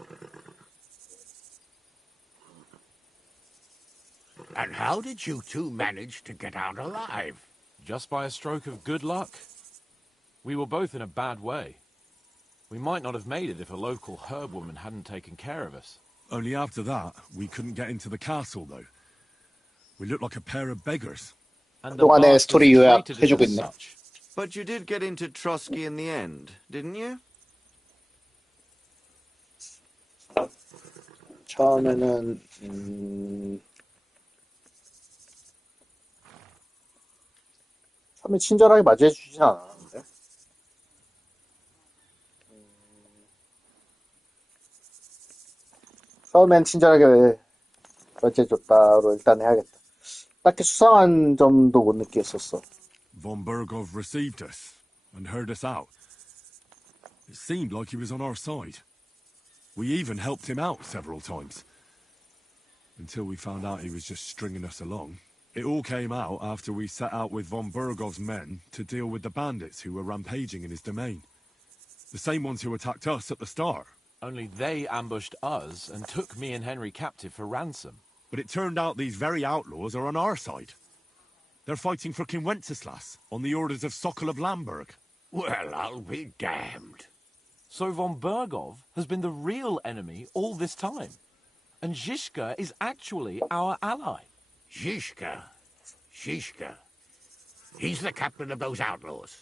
And how did you two manage to get out alive? Just by a stroke of good luck. We were both in a bad way. We might not have made it if a local herb woman hadn't taken care of us. Only after that, we couldn't get into the castle, though. We looked like a pair of beggars. 그동안의 스토리 요약해주고 있네. But you did get into Trotsky in the end, didn't you? 처음에는 처음에 친절하게 맞이해주진 않았는데. 처음엔 친절하게 맞이해줬다로 일단 해야겠다. 딱히 수상한 점도 못 느꼈었어. Von Berghoff received us and heard us out. It seemed like he was on our side. We even helped him out several times. Until we found out he was just stringing us along. It all came out after we set out with von Berghoff's men to deal with the bandits who were rampaging in his domain. The same ones who attacked us at the start. Only they ambushed us and took me and Henry captive for ransom. But it turned out these very outlaws are on our side. They're fighting for King Wenceslas on the orders of Sokol of Lamberg. Well, I'll be damned. So von Berghoff has been the real enemy all this time. And Zizka is actually our ally. Zizka. He's the captain of those outlaws.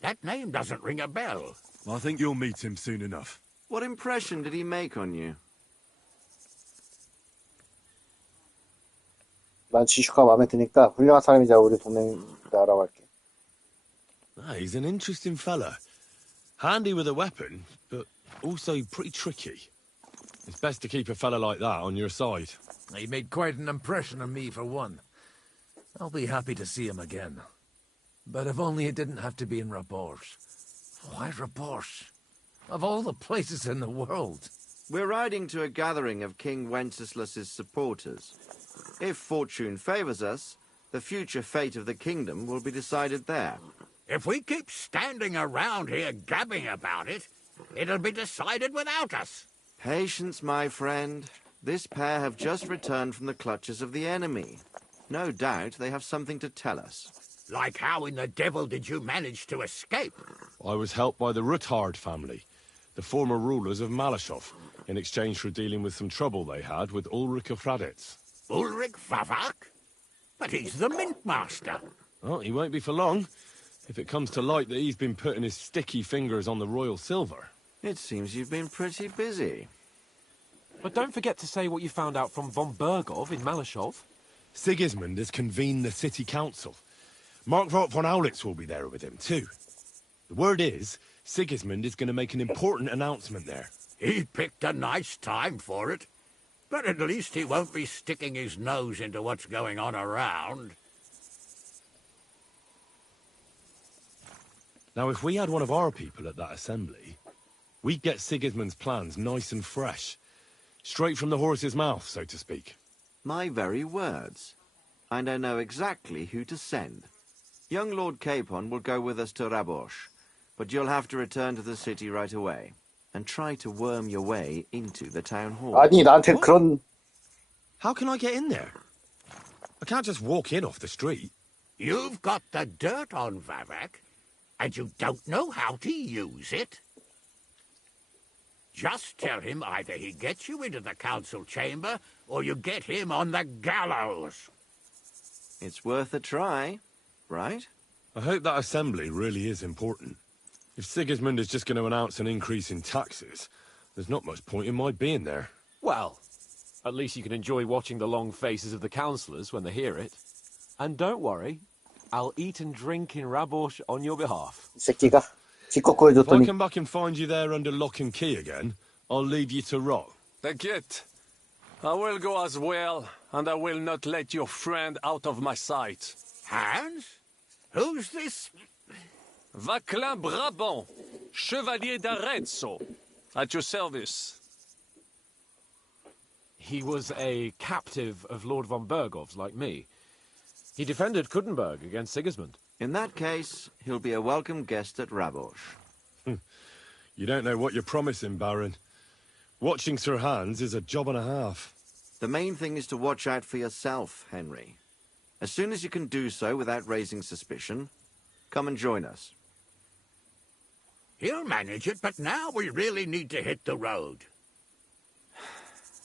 That name doesn't ring a bell. I think you'll meet him soon enough. What impression did he make on you? 난 지슈가 마음에 드니까 훌륭한 사람이자 우리 동맹이다라고 할게. He's an interesting fella. Handy with a weapon, but also pretty tricky. It's best to keep a fella like that on your side. He made quite an impression on me, for one. I'll be happy to see him again. But if only it didn't have to be in Rabosh. Why Rabosh? Of all the places in the world. We're riding to a gathering of King Wenceslas's supporters. If fortune favors us, the future fate of the kingdom will be decided there. If we keep standing around here gabbing about it, it'll be decided without us. Patience, my friend. This pair have just returned from the clutches of the enemy. No doubt they have something to tell us. Like how in the devil did you manage to escape? I was helped by the Ruthard family, the former rulers of Malashov, in exchange for dealing with some trouble they had with Ulrich of Raditz. Ulrich Vavak? But he's the mint master. Well, he won't be for long, if it comes to light that he's been putting his sticky fingers on the royal silver. It seems you've been pretty busy. But don't forget to say what you found out from von Berghoff in Malashov. Sigismund has convened the city council. Markvart von Aulitz will be there with him, too. The word is, Sigismund is going to make an important announcement there. He picked a nice time for it. But at least he won't be sticking his nose into what's going on around. Now, if we had one of our people at that assembly, we'd get Sigismund's plans nice and fresh. Straight from the horse's mouth, so to speak. My very words. And I know exactly who to send. Young Lord Capon will go with us to Rabosh, but you'll have to return to the city right away. And try to worm your way into the town hall. 아니 나한테 그런. How can I get in there? I can't just walk in off the street. You've got the dirt on Vavak, and you don't know how to use it? Just tell him either he gets you into the council chamber, or you get him on the gallows. It's worth a try, right? I hope that assembly really is important. If Sigismund is just going to announce an increase in taxes, there's not much point in my being there. Well, at least you can enjoy watching the long faces of the councillors when they hear it. And don't worry, I'll eat and drink in Rabosh on your behalf. 새끼가 지껏 If I 구해줬더니. come back and find you there under lock and key again, I'll leave you to rot. T'inquiète. I will go as well, and I will not let your friend out of my sight. Hans? Who's this? Vaclin Brabant, Chevalier d'Arezzo. At your service. He was a captive of Lord von Bergov's, like me. He defended Kuttenberg against Sigismund. In that case, he'll be a welcome guest at Rabosh. You don't know what you're promising, Baron. Watching Sir Hans is a job and a half. The main thing is to watch out for yourself, Henry. As soon as you can do so without raising suspicion, come and join us. He'll manage it, but now we really need to hit the road.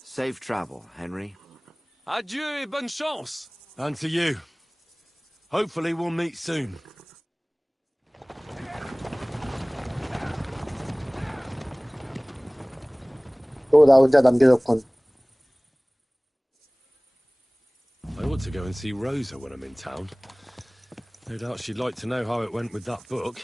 Safe travel, Henry. Adieu et bonne chance. And to you. Hopefully we'll meet soon. 또 나 혼자 남겨졌군. I ought to go and see Rosa when I'm in town. No doubt she'd like to know how it went with that book.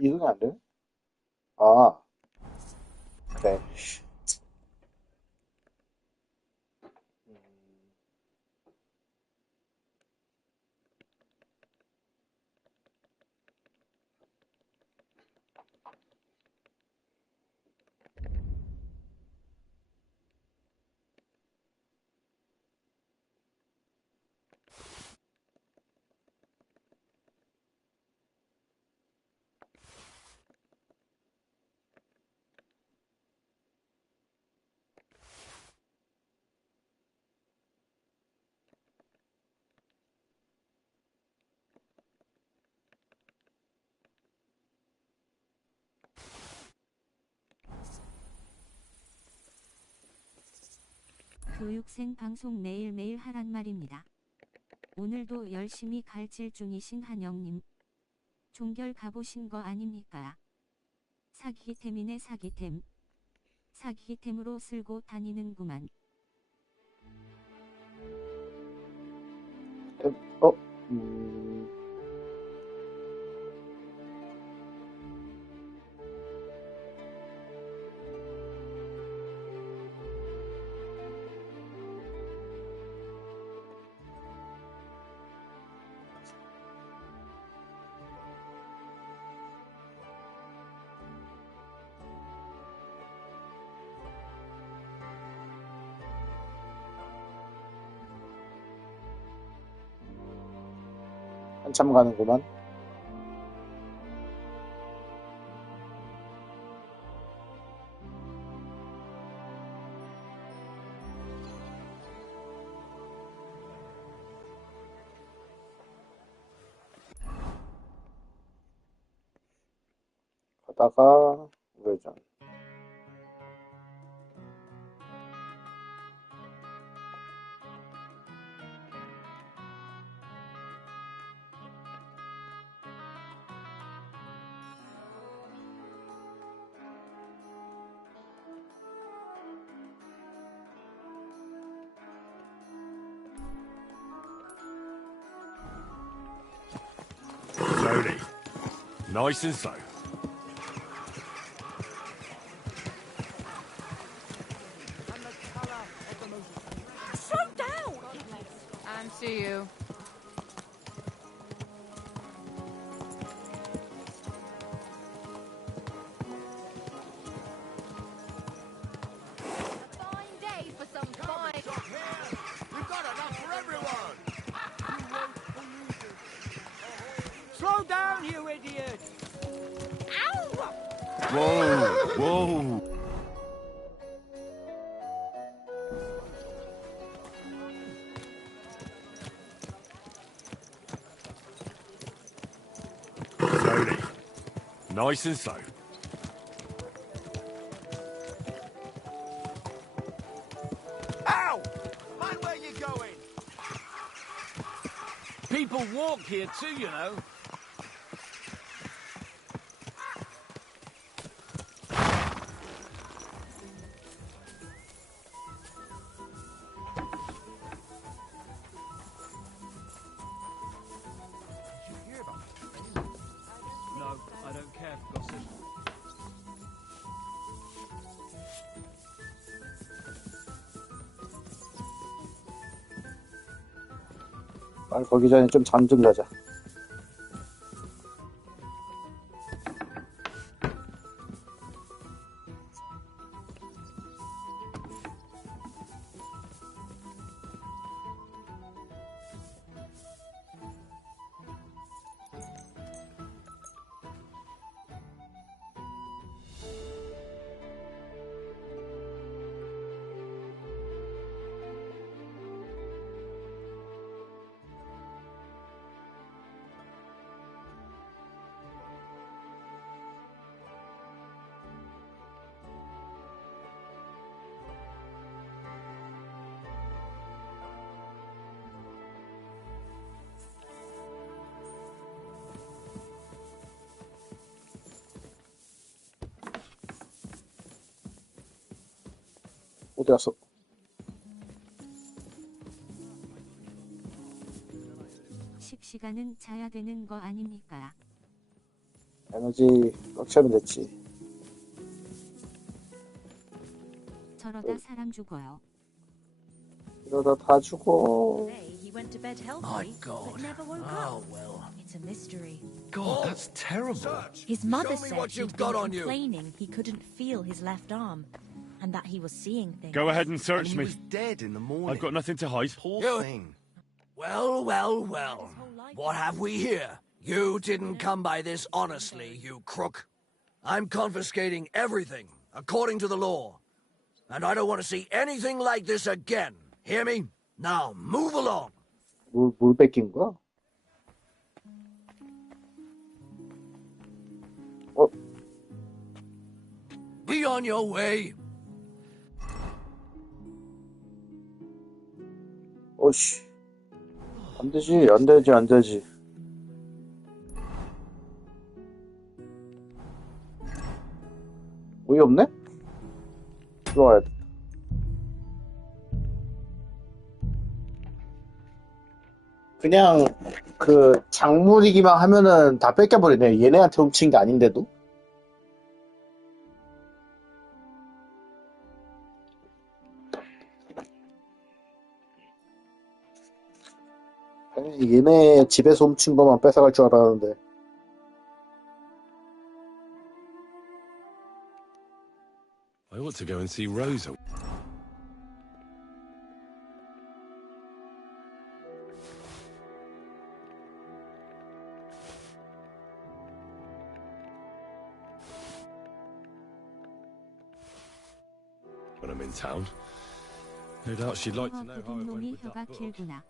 이동이 안 돼? 아, 그래. 교육생 방송 매일매일 하란 말입니다. 오늘도 열심히 갈질 중이신 한영님. 종결 가보신 거 아닙니까? 사기템이네 사기템. 사기템으로 쓸고 다니는구만. 한참 가는구만. 가다가 우회전. Slowly. Nice and slow. Slow down! And to you. A fine day for some fine... We've got enough for everyone! Slow down, you idiot! Ow! Whoa, whoa. Slowly. Nice and slow. Ow! Mind where you're going! People walk here too, you know. No, I don't care for gossip. 빨리 거기 전에 좀 잠 좀 자자. 어디 갔어? 식시간은 자야 되는 거 아닙니까? 에너지 꽉 차면 됐지. 저러다 사람 죽어요. 이러다 다 죽어. He went to bed My healthy, God. but never woke Oh, up. well. It's a mystery. God, that's terrible. His mother Show me said what he'd you've been got on you. complaining he couldn't feel his left arm, and that he was seeing things. Go ahead and search me. Dead in the morning. I've got nothing to hide. Poor You- thing. Well, well, well. What have we here? You didn't come by this honestly, you crook. I'm confiscating everything, according to the law. And I don't want to see anything like this again. Hear me? Now, move along. 뭘 뺏긴 거야? Be on your way. 어씨. 안 되지, 안 되지, 안 되지. 어이없네? 들어와야 돼. 그냥 그 작물이기만 하면은 다 뺏겨버리네. 얘네한테 훔친 게 아닌데도. 아니, 얘네 집에서 훔친 것만 뺏어갈 줄 알았는데. I ought to go and see Rosa. When I'm in town. No doubt she'd like to know how it went 부동놈이 with 혀가 that book. 길구나.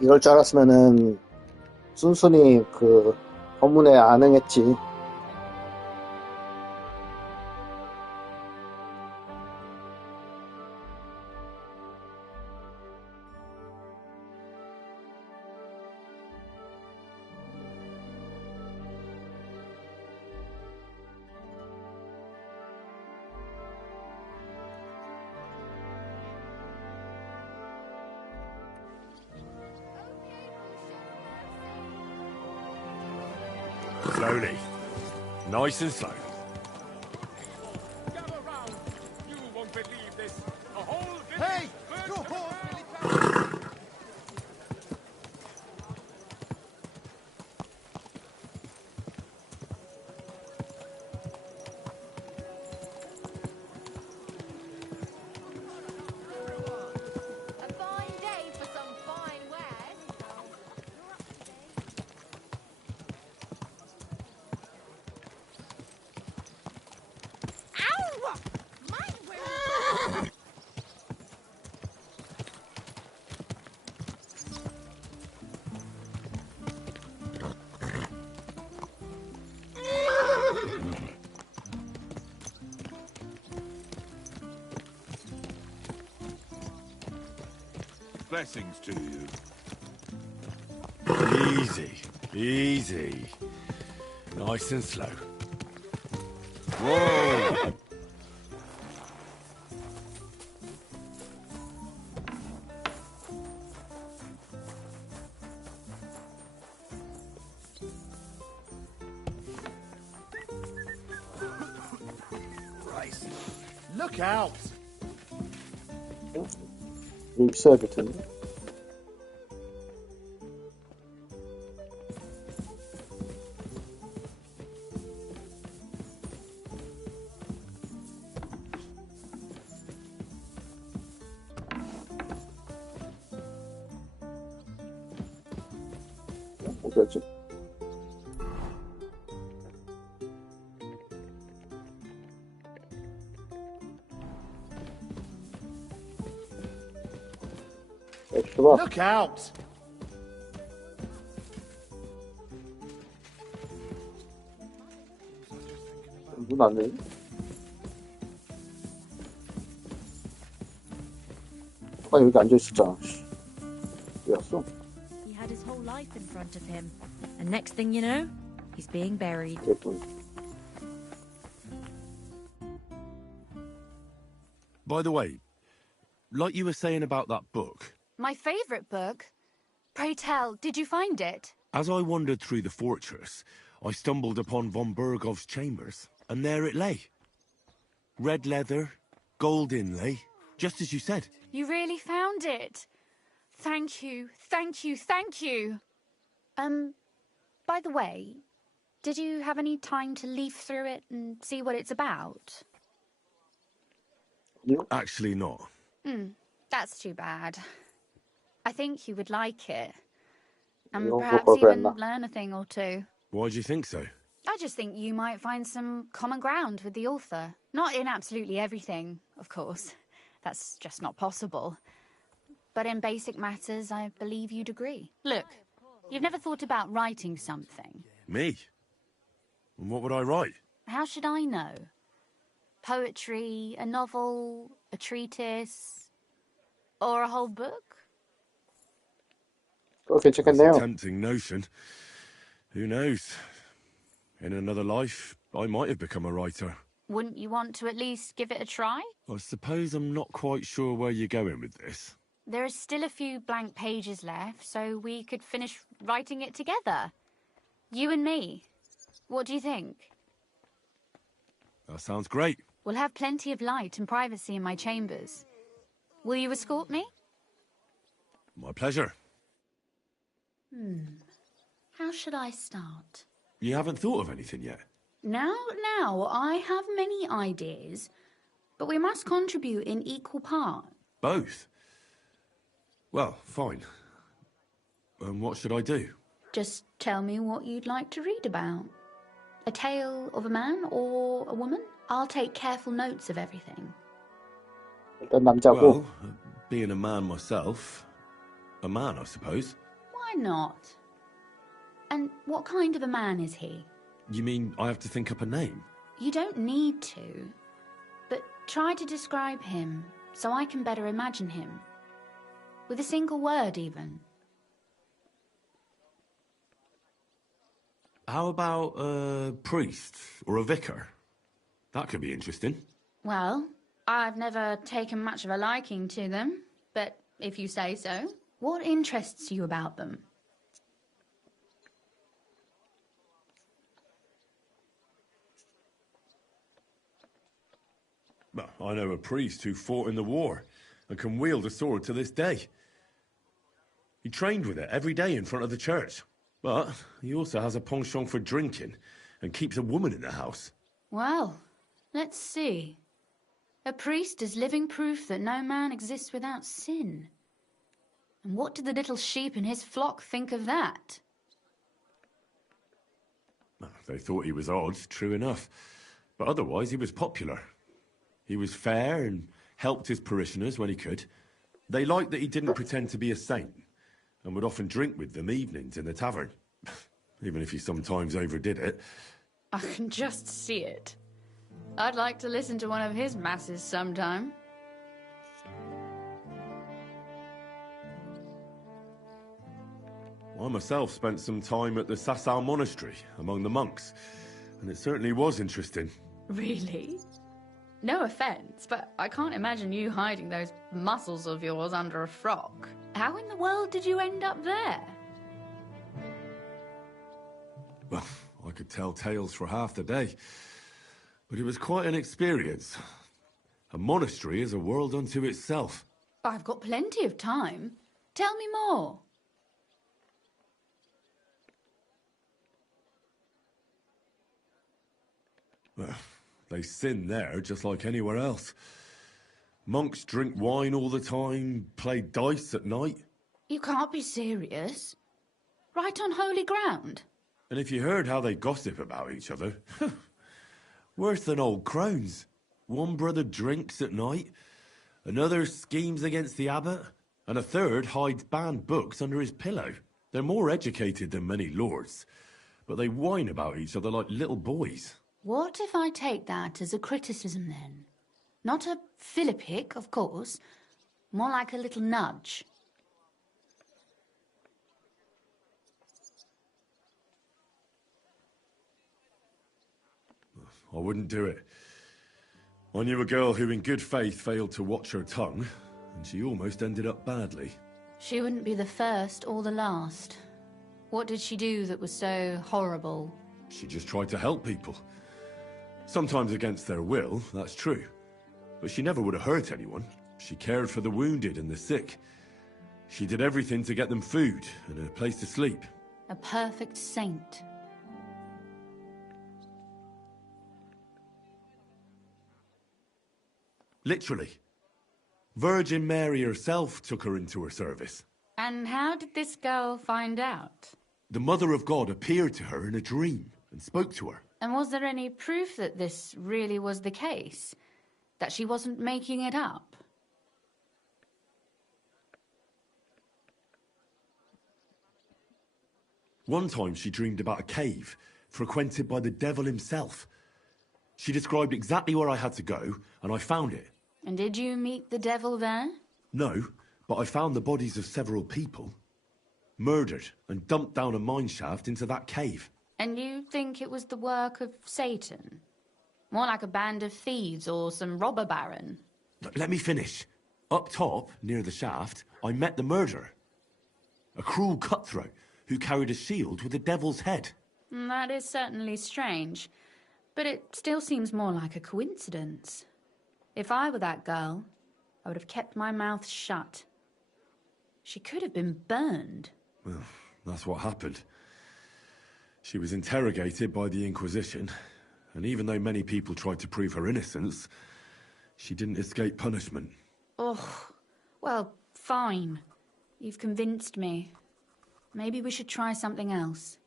이럴 줄 알았으면은 순순히 그 법문에 안 응했지. Slowly. Nice and slow. Gather round. You won't believe this. A whole Hey! village Your horse! A fine day for some fine wares. Blessings to you. Easy, easy. Nice and slow. Whoa! Christ. Look out! 여기 있어야 될 텐데. 어디였지? Look out! 문 안 열려? 아까 여기 앉아 있었잖아. 왜 왔어? He had his whole life in front of him, and next thing you know, he's being buried. By the way, like you were saying about that book, My favourite book? Pray tell, did you find it? as I wandered through the fortress, I stumbled upon von Bergov's chambers, and there it lay. Red leather, gold inlay, just as you said. You really found it? Thank you, thank you, thank you. By the way, did you have any time to leaf through it and see what it's about? Actually not. That's too bad. I think you would like it. And No, perhaps no even problem. learn a thing or two. Why do you think so? I just think you might find some common ground with the author. Not in absolutely everything, of course. That's just not possible. But in basic matters, I believe you'd agree. Look, you've never thought about writing something. Me? And what would I write? How should I know? Poetry, a novel, a treatise, or a whole book? 그거 That's a 괜찮겠네요. tempting notion. Who knows? In another life, I might have become a writer. Wouldn't you want to at least give it a try? I suppose I'm not quite sure where you're going with this. There are still a few blank pages left, so we could finish writing it together. You and me. What do you think? That sounds great. We'll have plenty of light and privacy in my chambers. Will you escort me? My pleasure. How should I start? You haven't thought of anything yet? Now, I have many ideas, but we must contribute in equal part. Both? Well, fine. And what should I do? Just tell me what you'd like to read about. A tale of a man or a woman? I'll take careful notes of everything. 일단 남자고. Well, being a man myself, a man, I suppose. Why not? And what kind of a man is he? You mean I have to think up a name? You don't need to, but try to describe him so I can better imagine him. With a single word, even. How about a priest or a vicar? That could be interesting. Well, I've never taken much of a liking to them, but if you say so, what interests you about them? Well, I know a priest who fought in the war and can wield a sword to this day. He trained with it every day in front of the church. But he also has a penchant for drinking and keeps a woman in the house. Well, let's see. A priest is living proof that no man exists without sin. And what did the little sheep in his flock think of that? They thought he was odd, true enough. But otherwise, he was popular. He was fair and helped his parishioners when he could. They liked that he didn't pretend to be a saint and would often drink with them evenings in the tavern, even if he sometimes overdid it. I can just see it. I'd like to listen to one of his masses sometime. I myself spent some time at the Sasau Monastery, among the monks, and it certainly was interesting. Really? No offense, but I can't imagine you hiding those muscles of yours under a frock. How in the world did you end up there? Well, I could tell tales for half the day, but it was quite an experience. A monastery is a world unto itself. I've got plenty of time. Tell me more. Well, they sin there just like anywhere else. Monks drink wine all the time, play dice at night. You can't be serious. Right on holy ground. And if you heard how they gossip about each other, worse than old crones. One brother drinks at night, another schemes against the abbot, and a third hides banned books under his pillow. They're more educated than many lords, but they whine about each other like little boys. What if I take that as a criticism then? Not a philippic, of course. More like a little nudge. I wouldn't do it. I knew a girl who in good faith failed to watch her tongue, and she almost ended up badly. She wouldn't be the first or the last. What did she do that was so horrible? She just tried to help people. Sometimes against their will, that's true. But she never would have hurt anyone. She cared for the wounded and the sick. She did everything to get them food and a place to sleep. A perfect saint. Literally. Virgin Mary herself took her into her service. And how did this girl find out? The Mother of God appeared to her in a dream and spoke to her. And was there any proof that this really was the case? That she wasn't making it up? One time she dreamed about a cave, frequented by the devil himself. She described exactly where I had to go, and I found it. And did you meet the devil there? No, but I found the bodies of several people. Murdered and dumped down a mine shaft into that cave. And you think it was the work of Satan? More like a band of thieves or some robber baron? Let me finish. Up top, near the shaft, I met the murderer. A cruel cutthroat who carried a shield with a devil's head. That is certainly strange, but it still seems more like a coincidence. If I were that girl, I would have kept my mouth shut. She could have been burned. Well, that's what happened. She was interrogated by the Inquisition, and even though many people tried to prove her innocence, she didn't escape punishment. Oh, well, fine. You've convinced me. Maybe we should try something else.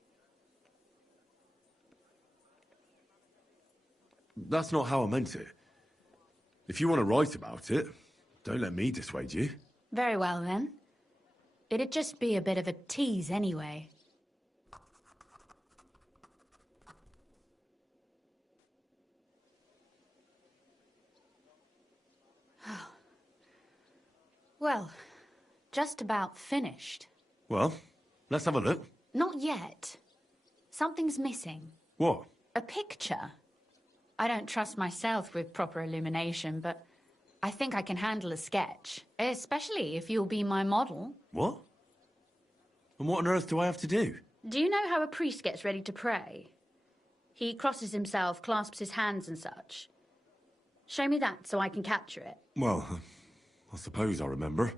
That's not how I meant it. If you want to write about it, don't let me dissuade you. Very well, then. It'd just be a bit of a tease anyway. Well, just about finished. Well, let's have a look. Not yet. Something's missing. What? A picture. I don't trust myself with proper illumination, but I think I can handle a sketch. Especially if you'll be my model. What? And what on earth do I have to do? Do you know how a priest gets ready to pray? He crosses himself, clasps his hands and such. Show me that so I can capture it. Well, I suppose I remember.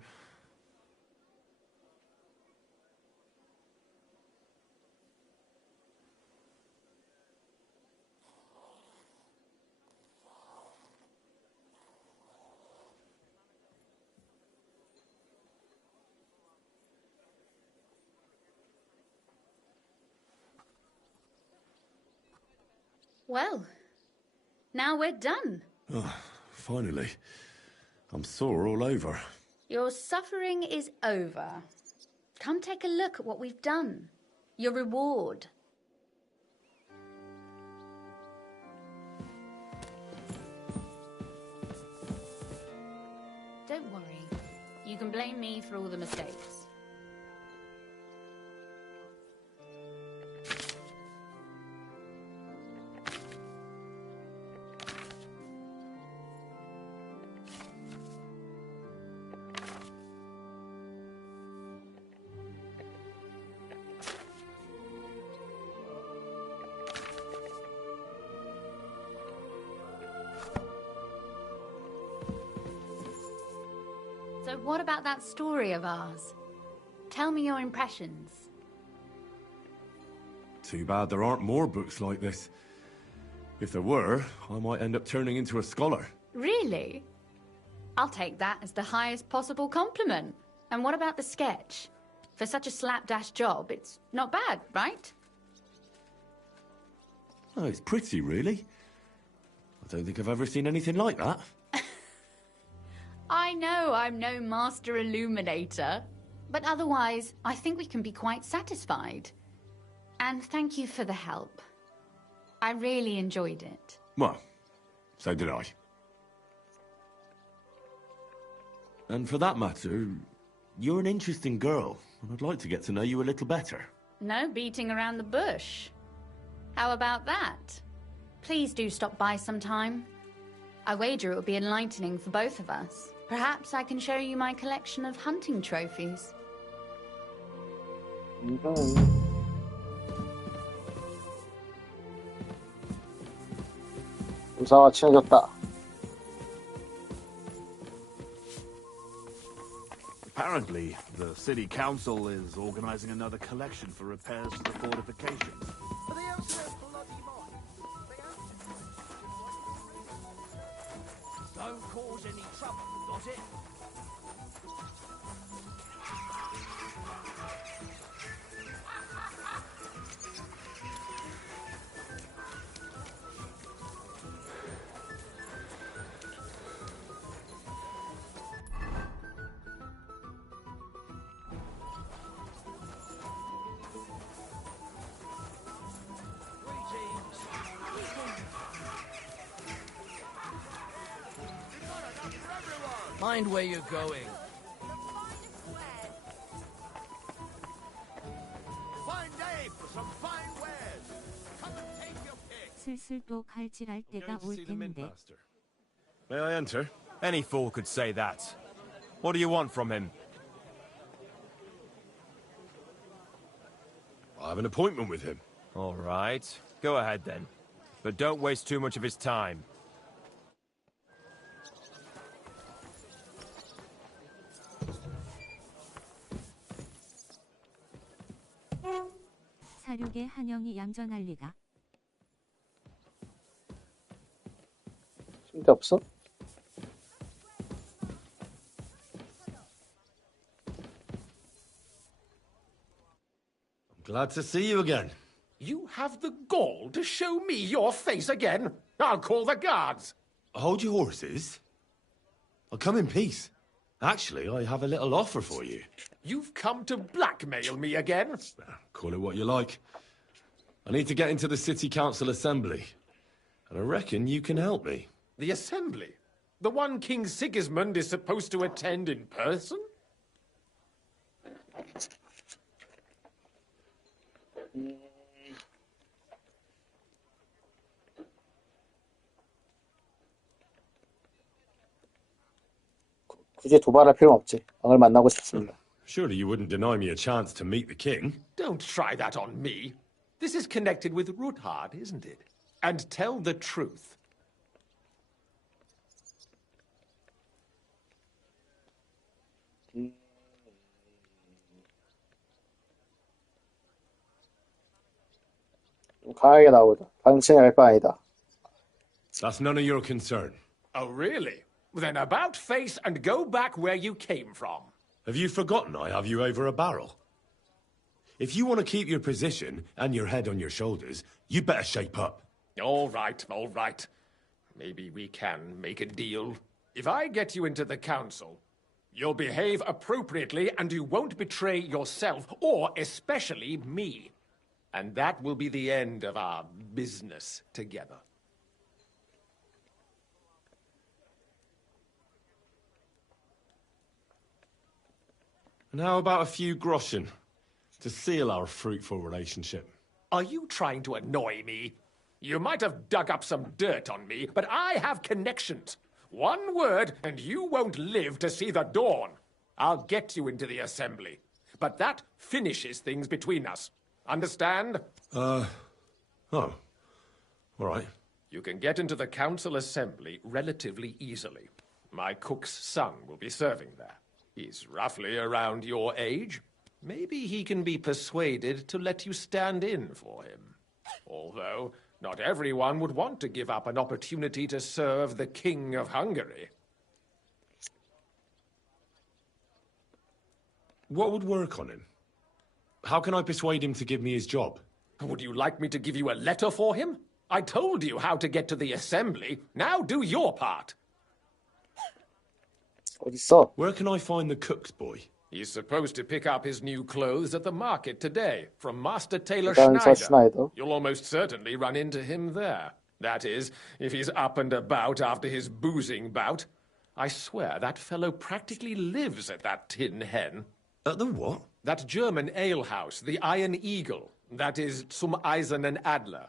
Well, now we're done. Oh, finally. I'm sore all over. Your suffering is over. Come take a look at what we've done. Your reward. Don't worry. You can blame me for all the mistakes. But what about that story of ours? Tell me your impressions. Too bad there aren't more books like this. If there were, I might end up turning into a scholar. Really? I'll take that as the highest possible compliment. And what about the sketch? For such a slapdash job, it's not bad, right? Oh, it's pretty, really. I don't think I've ever seen anything like that. I know I'm no master illuminator, but otherwise, I think we can be quite satisfied. And thank you for the help. I really enjoyed it. Well, so did I. And for that matter, you're an interesting girl, and I'd like to get to know you a little better. No beating around the bush. How about that? Please do stop by sometime. I wager it will be enlightening for both of us. Perhaps I can show you my collection of hunting trophies. 우사와 친해졌다. Apparently, the city council is organizing another collection for repairs to the fortifications. Don't cause any trouble, does it? Mind where you're going. Fine day for some fine wares. Come and take your pick. 슬슬 또 갈질할 때가 올 텐데. May I enter? Any fool could say that. What do you want from him? I have an appointment with him. All right. Go ahead then. But don't waste too much of his time. 사륙의 한영이 얌전할 리가. 침대 없어? Glad to see you again. You have the gall to show me your face again? I'll call the guards. Hold your horses. I'll come in peace. Actually, I have a little offer for you. You've come to blackmail me again? Call it what you like. I need to get into the City Council Assembly. And I reckon you can help me. The Assembly? The one King Sigismund is supposed to attend in person? 굳이 도발할 필요는 없지. 왕을 만나고 싶습니다. Surely you wouldn't deny me a chance to meet the king? Don't try that on me. This is connected with Ruthard, isn't it? And tell the truth. 강하게 나오다. 당신이 알 바 아니다. That's none of your concern. Oh, really? Then about face and go back where you came from. Have you forgotten I have you over a barrel? If you want to keep your position and your head on your shoulders, you better shape up. All right, all right. Maybe we can make a deal. If I get you into the council, you'll behave appropriately and you won't betray yourself, or especially me. And that will be the end of our business together. And how about a few groschen to seal our fruitful relationship? Are you trying to annoy me? You might have dug up some dirt on me, but I have connections. One word, and you won't live to see the dawn. I'll get you into the assembly. But that finishes things between us. Understand? Oh. All right. You can get into the council assembly relatively easily. My cook's son will be serving there. He's roughly around your age. Maybe he can be persuaded to let you stand in for him. Although, not everyone would want to give up an opportunity to serve the King of Hungary. What would work on him? How can I persuade him to give me his job? Would you like me to give you a letter for him? I told you how to get to the assembly. Now do your part. 어딨어? Where can I find the cook's boy? He's supposed to pick up his new clothes at the market today from Master Tailor 일단 Schneider. You'll almost certainly run into him there. That is, if he's up and about after his boozing bout. I swear that fellow practically lives at that Tin Hen. At the what? That German alehouse, the Iron Eagle. That is Zum Eisernen Adler.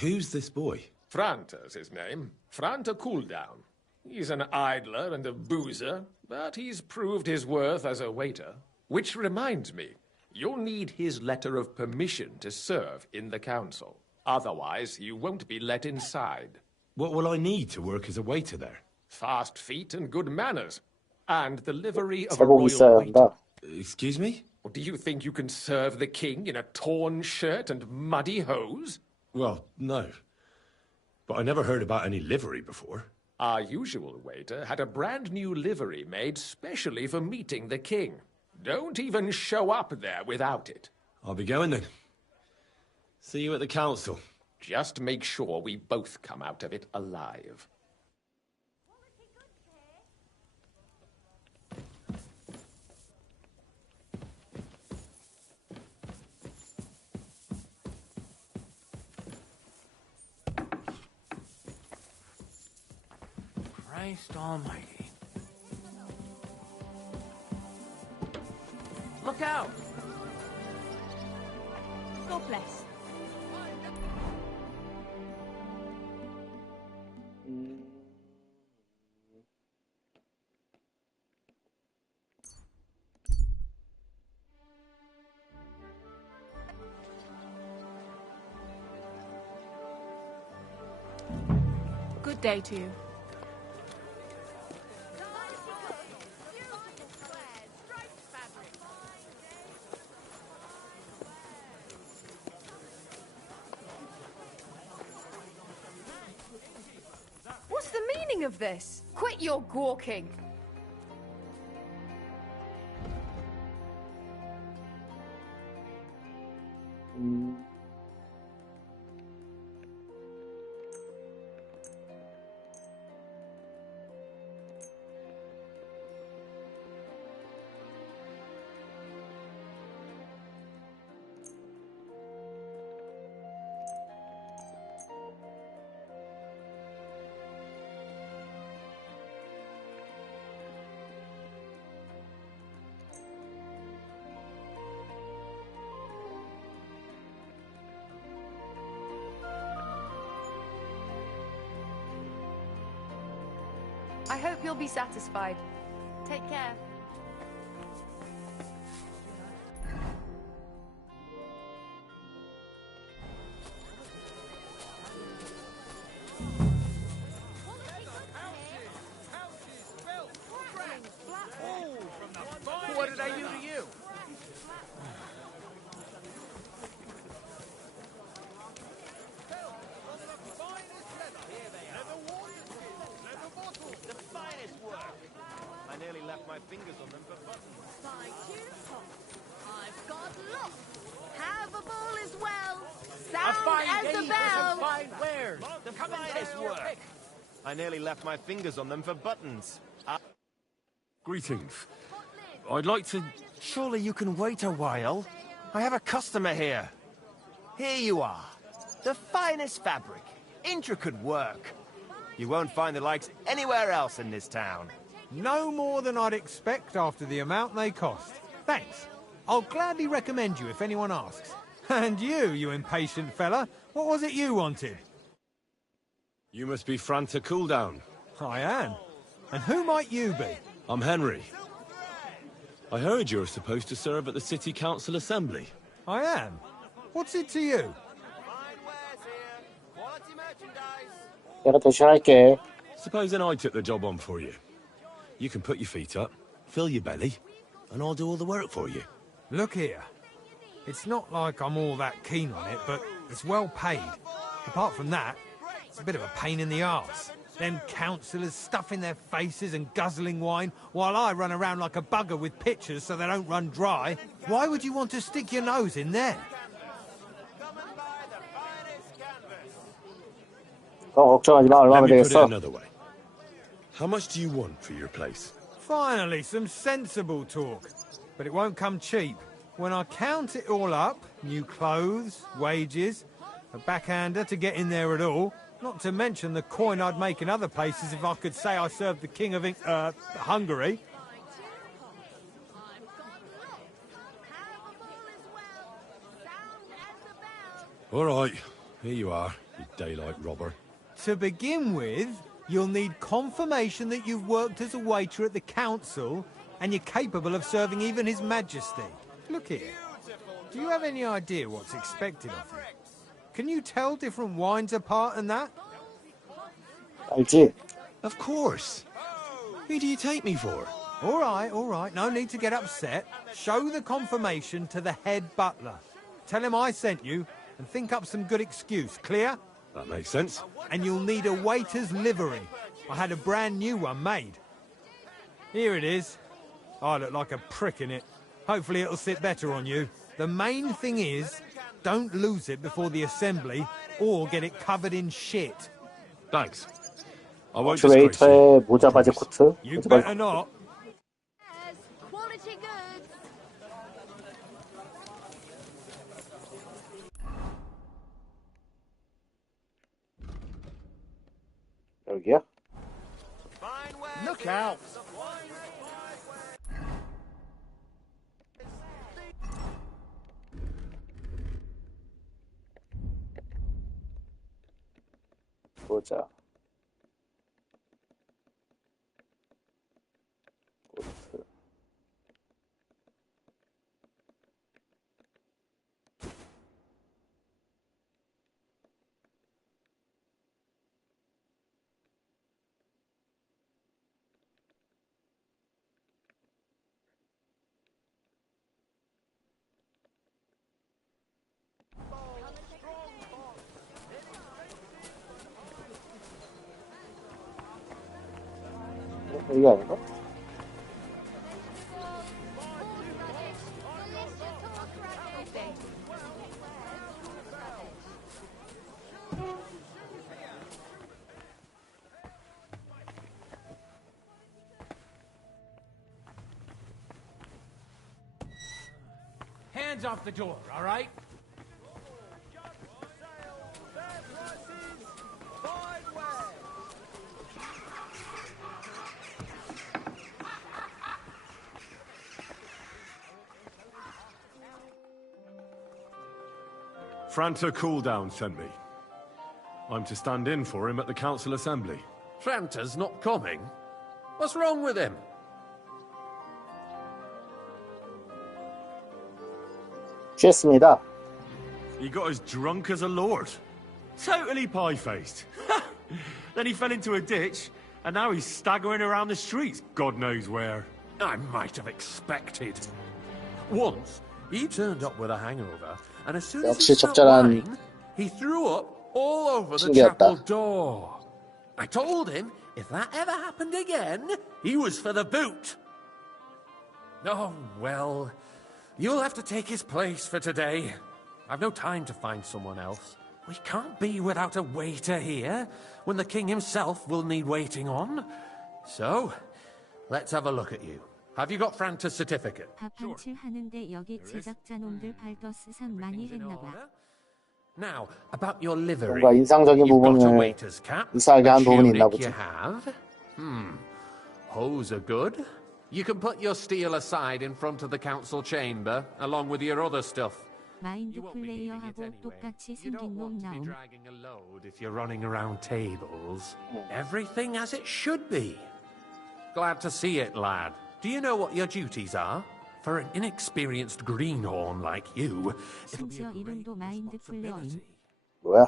Who's this boy? Franter's his name. Franter Cooldown. He's an idler and a boozer, but he's proved his worth as a waiter. Which reminds me, you'll need his letter of permission to serve in the council. Otherwise, you won't be let inside. What will I need to work as a waiter there? Fast feet and good manners. And the livery of a 제복 royal 있어야 waiter. 한다. Excuse me? Or do you think you can serve the king in a torn shirt and muddy hose? Well, no. But I never heard about any livery before. Our usual waiter had a brand new livery made specially for meeting the king. Don't even show up there without it. I'll be going then. See you at the council. Just make sure we both come out of it alive. Christ almighty. Look out! God bless. Good day to you. What's the meaning of this? Quit your gawking. I hope you'll be satisfied. Take care. What did I do to you? The finest work. I nearly left my fingers on them for buttons. I've got lots. Have a ball as well. A Sound fine as day the for some bell. fine wares. The finest work. I nearly left my fingers on them for buttons. Greetings. I'd like to... Surely you can wait a while. I have a customer here. Here you are. The finest fabric. Intricate work. You won't find the likes anywhere else in this town. No more than I'd expect after the amount they cost. Thanks. I'll gladly recommend you if anyone asks. And you impatient fella, what was it you wanted? You must be Franta Cooldown. I am. And who might you be? I'm Henry. I heard you're supposed to serve at the City Council Assembly. I am. What's it to you? 내가 대신할게. Supposing I took the job on for you. You can put your feet up, fill your belly, and I'll do all the work for you. Look here. It's not like I'm all that keen on it, but it's well paid. Apart from that, it's a bit of a pain in the arse. Them councillors stuffing their faces and guzzling wine, while I run around like a bugger with pitchers so they don't run dry. Why would you want to stick your nose in there? 걱정하지 마. Let 얼마면 me put it 되겠어? another way. How much do you want for your place? Finally, some sensible talk. But it won't come cheap. When I count it all up, new clothes, wages, a backhander to get in there at all, not to mention the coin I'd make in other places if I could say I served the King of Hungary. All right, here you are, you daylight robber. To begin with, you'll need confirmation that you've worked as a waiter at the council and you're capable of serving even His Majesty. Look here, do you have any idea what's expected of you? Can you tell different wines apart and that? 알지? Of course. Who do you take me for? All right, no need to get upset. Show the confirmation to the head butler. Tell him I sent you and think up some good excuse, clear? That makes sense. And you'll need a waiter's livery. I had a brand new one made. Here it is. I look like a prick in it. Hopefully it'll sit better on you. The main thing is, don't lose it before the assembly or get it covered in shit. Thanks. I won't disgrace you. 웨이터의 모자 바지 코트. You 모자 바지 better not. Quality goods. 여기야? Look out! 모자. 코트. 이게 아닌가? Hands off the door, all right? Franta Cooldown sent me. I'm to stand in for him at the council assembly. Franta's not coming? What's wrong with him? 취했습니다. He got as drunk as a lord. Totally pie-faced. Then he fell into a ditch, and now he's staggering around the streets, God knows where. I might have expected. Once, he turned up with a hangover, and as soon as he 역시 smelled 적절한 wine, he threw up all over the 신기했다. chapel door. I told him if that ever happened again, he was for the boot. Oh, well, you'll have to take his place for today. I've no time to find someone else. We can't be without a waiter here, when the king himself will need waiting on. So, let's have a look at you. Have you got Franta's certificate? 밥한칠 하는데 여기 제작자 놈들 발더스상 많이 했나봐. Now, about your livery. 뭔가 인상적인 You've got a 부분을 waiter's cap, 이상하게 a 한 부분이 있나 tunic 보지. you have. Hose are good. You can put your steel aside in front of the council chamber, along with your other stuff. 마인드 플레이어하고 똑같이 생긴 놈 나옴. Dragging a load if you're running around tables. Everything as it should be. Glad to see it, lad. Do you know what your duties are? For an inexperienced greenhorn like you, it'll be a 심지어 이름도 마인드 플레이어임. 뭐야?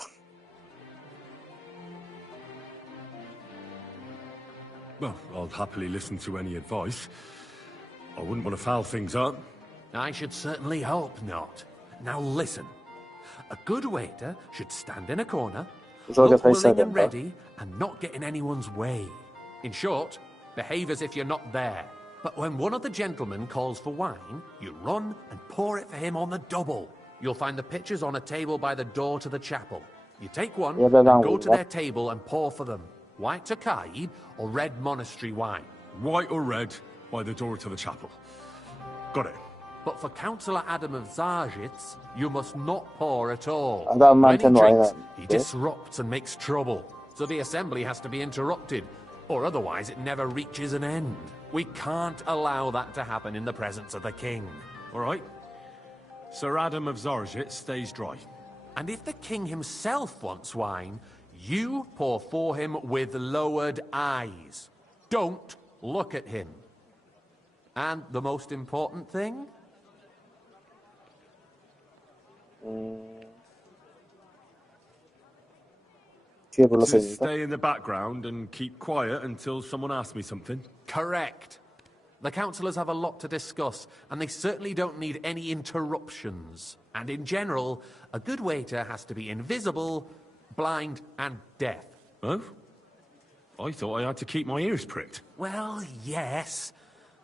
Well, I'll happily listen to any advice. I wouldn't want to foul things up. I should certainly hope not. Now listen. A good waiter should stand in a corner, look willing and ready, and not get in anyone's way. In short, behave as if you're not there. But when one of the gentlemen calls for wine, you run and pour it for him on the double. You'll find the pitchers on a table by the door to the chapel. You take one and go to their table and pour for them. White Tokaid or red monastery wine. White or red by the door to the chapel. Got it. But for Councillor Adam of Zarjitz, you must not pour at all. When When he drinks, he disrupts and makes trouble. So the assembly has to be interrupted, or otherwise it never reaches an end. We can't allow that to happen in the presence of the king. All right. Sir Adam of Zarjit stays dry. And if the king himself wants wine, you pour for him with lowered eyes. Don't look at him. And the most important thing? To stay in the background and keep quiet until someone asks me something? Correct. The councillors have a lot to discuss, and they certainly don't need any interruptions. And in general, a good waiter has to be invisible, blind, and deaf. Oh? I thought I had to keep my ears pricked. Well, yes,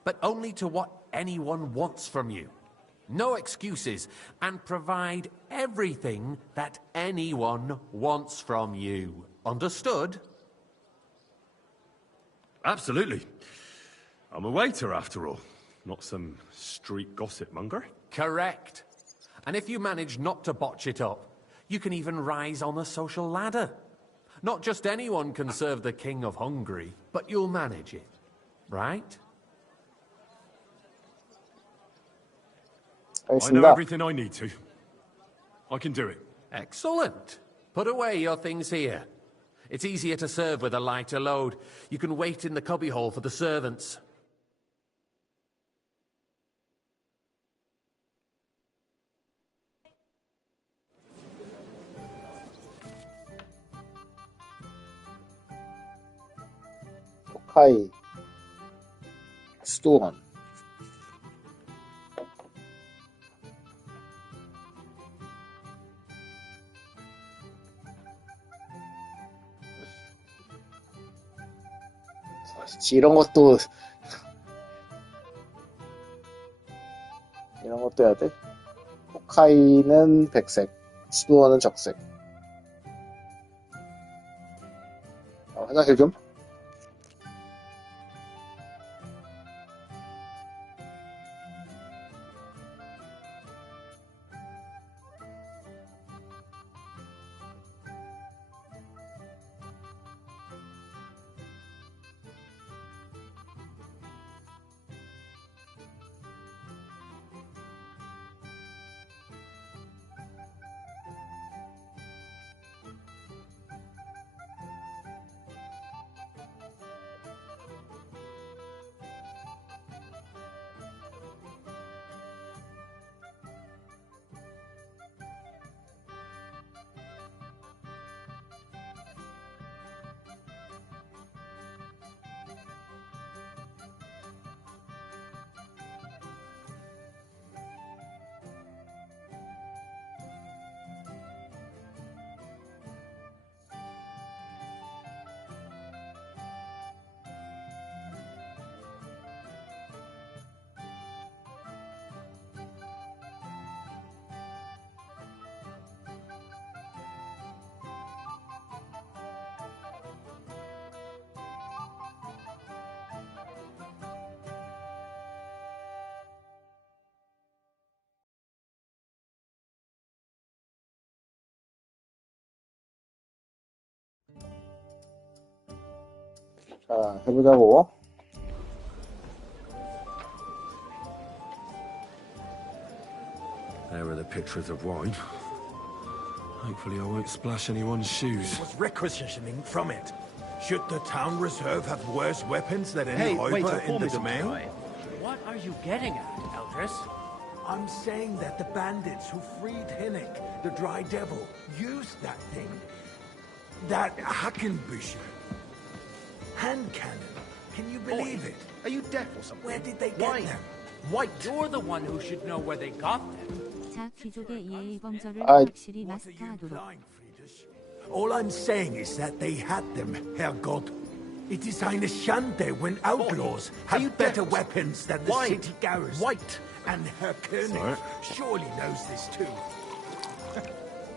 but only to what anyone wants from you. No excuses, and provide everything that anyone wants from you. Understood? Absolutely. I'm a waiter, after all. Not some street gossip monger. Correct. And if you manage not to botch it up, you can even rise on the social ladder. Not just anyone can serve the King of Hungary, but you'll manage it. Right? I know everything I need to. I can do it. Excellent. Put away your things here. It's easier to serve with a lighter load. You can wait in the cubbyhole for the servants. 토카이 수도원 이런 것도 해야 돼? 토카이는 백색, 수도원은 적색. 화장실 좀. 자, 해보자고. There are the pictures of wine. Hopefully I won't splash anyone's shoes. What's requisitioning from it? Should the town reserve have worse weapons than any Räuber in the domain? What are you getting at, Eldris? I'm saying that the bandits who freed Hinnick, the Dry Devil, used that thing. That Hackenbücher. Hand cannon. Can you believe it? Are you deaf or something? Where did they get Why? them? White. You're the one who should know where they got them. 자, 귀족의 예의 범절을 아, 확실히 마스터하도록. All I'm saying is that they had them, Herr God. It is eine Schande when outlaws have better weapons than the city garrison. White. And Herr König surely knows this too.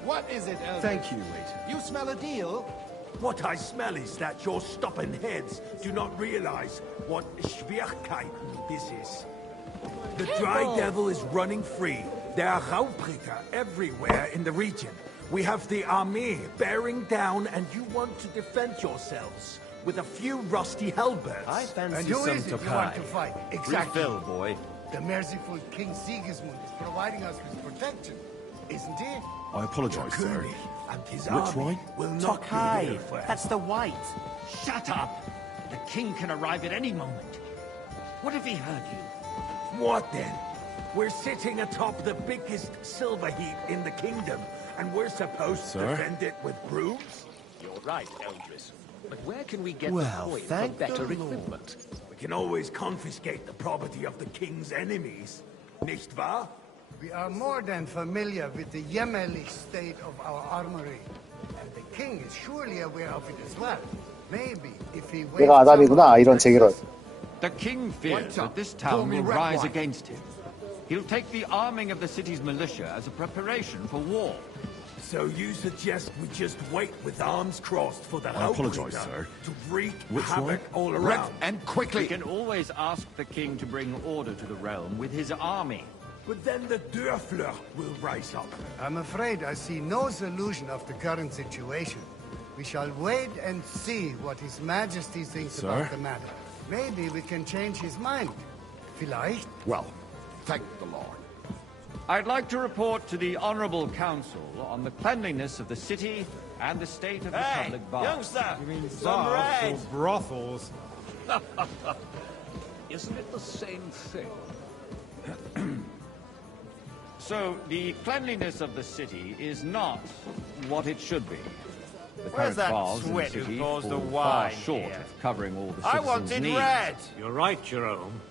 What is it, Elder? Thank you, waiter. You smell a deal? What I smell is that your stubborn heads do not realize what Schwierigkeiten this is. The Dry Devil is running free. There are Raubricker everywhere in the region. We have the army bearing down, and you want to defend yourselves with a few rusty halberds. I fancy and who some is it you Tokai. want to fight? Exactly. Refill, boy. The merciful King Sigismund is providing us with protection, isn't he? I apologize, sir. And his Which army wine? will not be Tokai, here forever. that's the white. Shut up. The king can arrive at any moment. What if he heard you? What then? We're sitting atop the biggest silver heap in the kingdom, and we're supposed to defend it with brooms? You're right, Eldris. But where can we get Well, the coin for thank the better Lord. equipment? We can always confiscate the property of the king's enemies, nicht wahr? We are more than familiar with the jämmerlich state of our armory. And the king is surely aware of it as well. Maybe if he waits 얘가 아담이구나, 이런 제기를. The king fears that this town will rise against him. He'll take the arming of the city's militia as a preparation for war. So you suggest we just wait with arms crossed for the I apologize, Hauptreiter sir. to wreak Which havoc all Rep around? and quickly. We can always ask the king to bring order to the realm with his army. But then the Dörfler will rise up. I'm afraid I see no solution of the current situation. We shall wait and see what His Majesty thinks Sir? about the matter. Maybe we can change his mind. Vielleicht? Well, thank the Lord. I'd like to report to the Honorable Council on the cleanliness of the city and the state of the public baths. youngster! You mean Some red? brothels? Isn't it the same thing? So, the cleanliness of the city is not what it should be. The Where's current that baths in the swit who city caused the fall far wine short here? of covering all the I citizens' wanted needs. red! You're right, Jerome.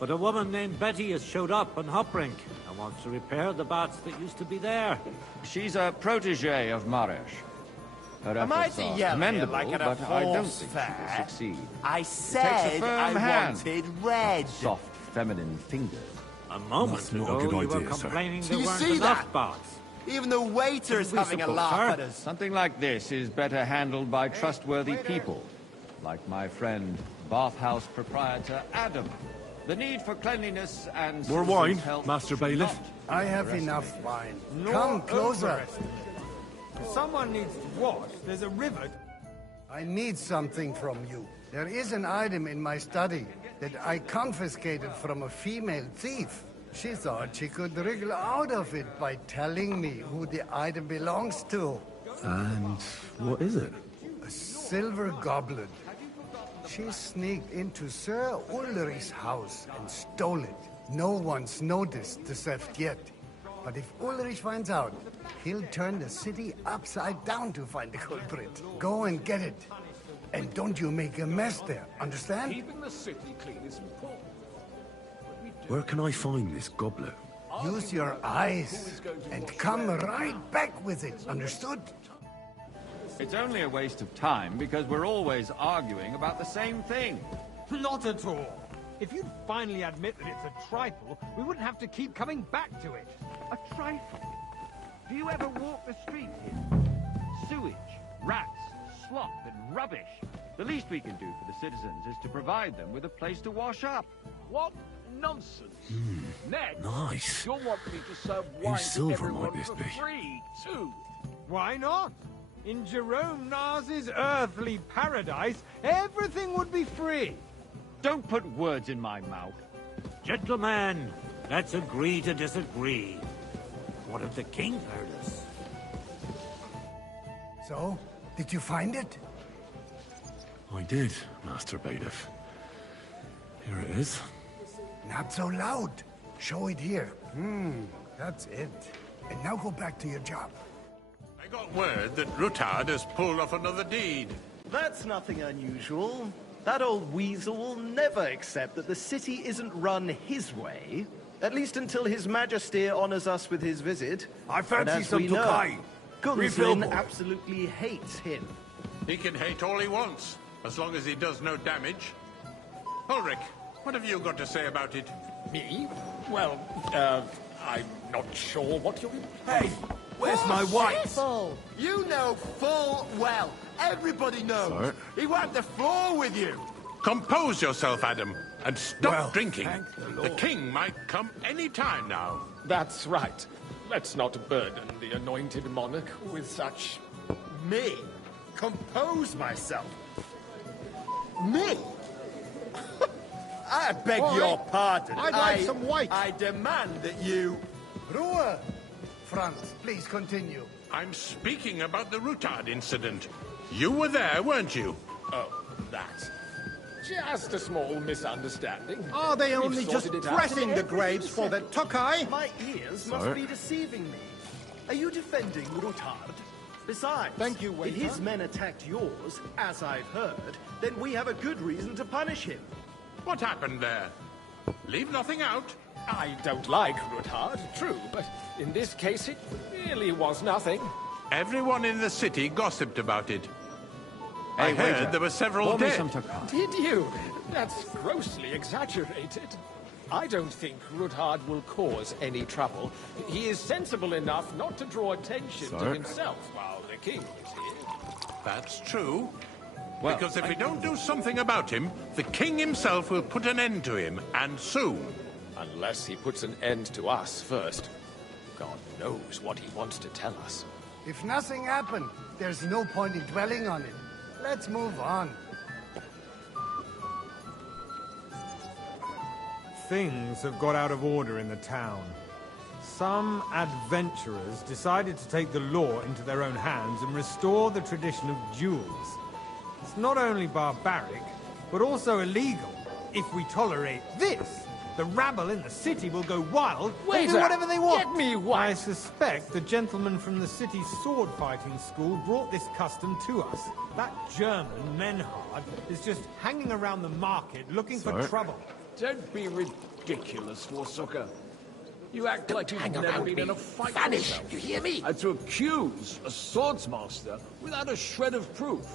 But a woman named Betty has showed up on Hoprink and wants to repair the baths that used to be there. She's a protege of Maresh. Her Am I efforts to are yell here commendable, like at a but I don't horse think fair? she will succeed. I It takes a said firm I hand. wanted red. Soft, feminine fingers. A moment That's not ago, a good you were idea, sir. complaining Do there you weren't see enough that? baths. Even the waiter's We having a suppose, laugh sir. at us. Something like this is better handled by trustworthy people, like my friend, bathhouse proprietor Adam. The need for cleanliness and More citizens' wine, health Master should Bailiff? not I have underestimated. enough wine. No Come closer. If someone needs to wash, there's a river. I need something from you. There is an item in my study that I confiscated from a female thief. She thought she could wriggle out of it by telling me who the item belongs to. And what is it? A silver goblet. She sneaked into Sir Ulrich's house and stole it. No one's noticed the theft yet. But if Ulrich finds out, he'll turn the city upside down to find the culprit. Go and get it. And don't you make a mess there, understand? Keeping the city clean is important. Where can I find this goblet? Use your eyes and come right back with it, understood? It's only a waste of time because we're always arguing about the same thing. Not at all. If you'd finally admit that it's a trifle, we wouldn't have to keep coming back to it. A trifle? Do you ever walk the streets here? Sewage, rats, slop, and rubbish. The least we can do for the citizens is to provide them with a place to wash up. What nonsense! Next, Nice. you'll want me to serve wine to silver everyone might this for be? free, too. Why not? In Jerome Nars's earthly paradise, everything would be free. Don't put words in my mouth. Gentlemen, let's agree to disagree. What if the king heard us? So, did you find it? I did, Master Bailiff. Here it is. Not so loud. Show it here. That's it. And now go back to your job. I got word that Rutard has pulled off another deed. That's nothing unusual. That old weasel will never accept that the city isn't run his way, at least until His Majesty honors us with his visit. I And fancy as some we know, Tokai. Refill Gunslin board. absolutely hates him. He can hate all he wants, as long as he does no damage. Ulrich, what have you got to say about it? Me? Well, I'm not sure what you're... Hey, where's my wife? Careful. You know full well, everybody knows, Sir? he wiped the floor with you. Compose yourself, Adam, and stop Well, drinking. thank the The Lord. king might come any time now. That's right. Let's not burden the anointed monarch with such... Me? Compose myself? Me? I beg Oi, your pardon. I'd like some white. I demand that you... Ruhe! Franz, please continue. I'm speaking about the Rutard incident. You were there, weren't you? Oh, that. Just a small misunderstanding. Are they We've only just sorted it out. pressing the graves for the Tokai? My ears Sir? must be deceiving me. Are you defending Rutard? Besides, Thank you, if waiter. his men attacked yours, as I've heard, then we have a good reason to punish him. What happened there? Leave nothing out. I don't like Rutard, true, but in this case it really was nothing. Everyone in the city gossiped about it. Hey, I heard waiter, there were several pour me dead. some Tokai. Did you? That's grossly exaggerated. I don't think Rutard will cause any trouble. He is sensible enough not to draw attention to Sir? himself while the king is here. That's true. Well, Because if we don't do something about him, the king himself will put an end to him, and soon. Unless he puts an end to us first. God knows what he wants to tell us. If nothing happened, there's no point in dwelling on it. Let's move on. Things have got out of order in the town. Some adventurers decided to take the law into their own hands and restore the tradition of duels. It's not only barbaric, but also illegal. If we tolerate this, the rabble in the city will go wild and do Waiter, whatever they want. get me what? I suspect the gentleman from the city's sword fighting school brought this custom to us. That German, Menhard, is just hanging around the market looking for Sir? trouble. Don't be ridiculous, Forsucker. You act like you've hang never around been me. in a fight Vanish, yourself. you hear me? And to accuse a swordsmaster without a shred of proof.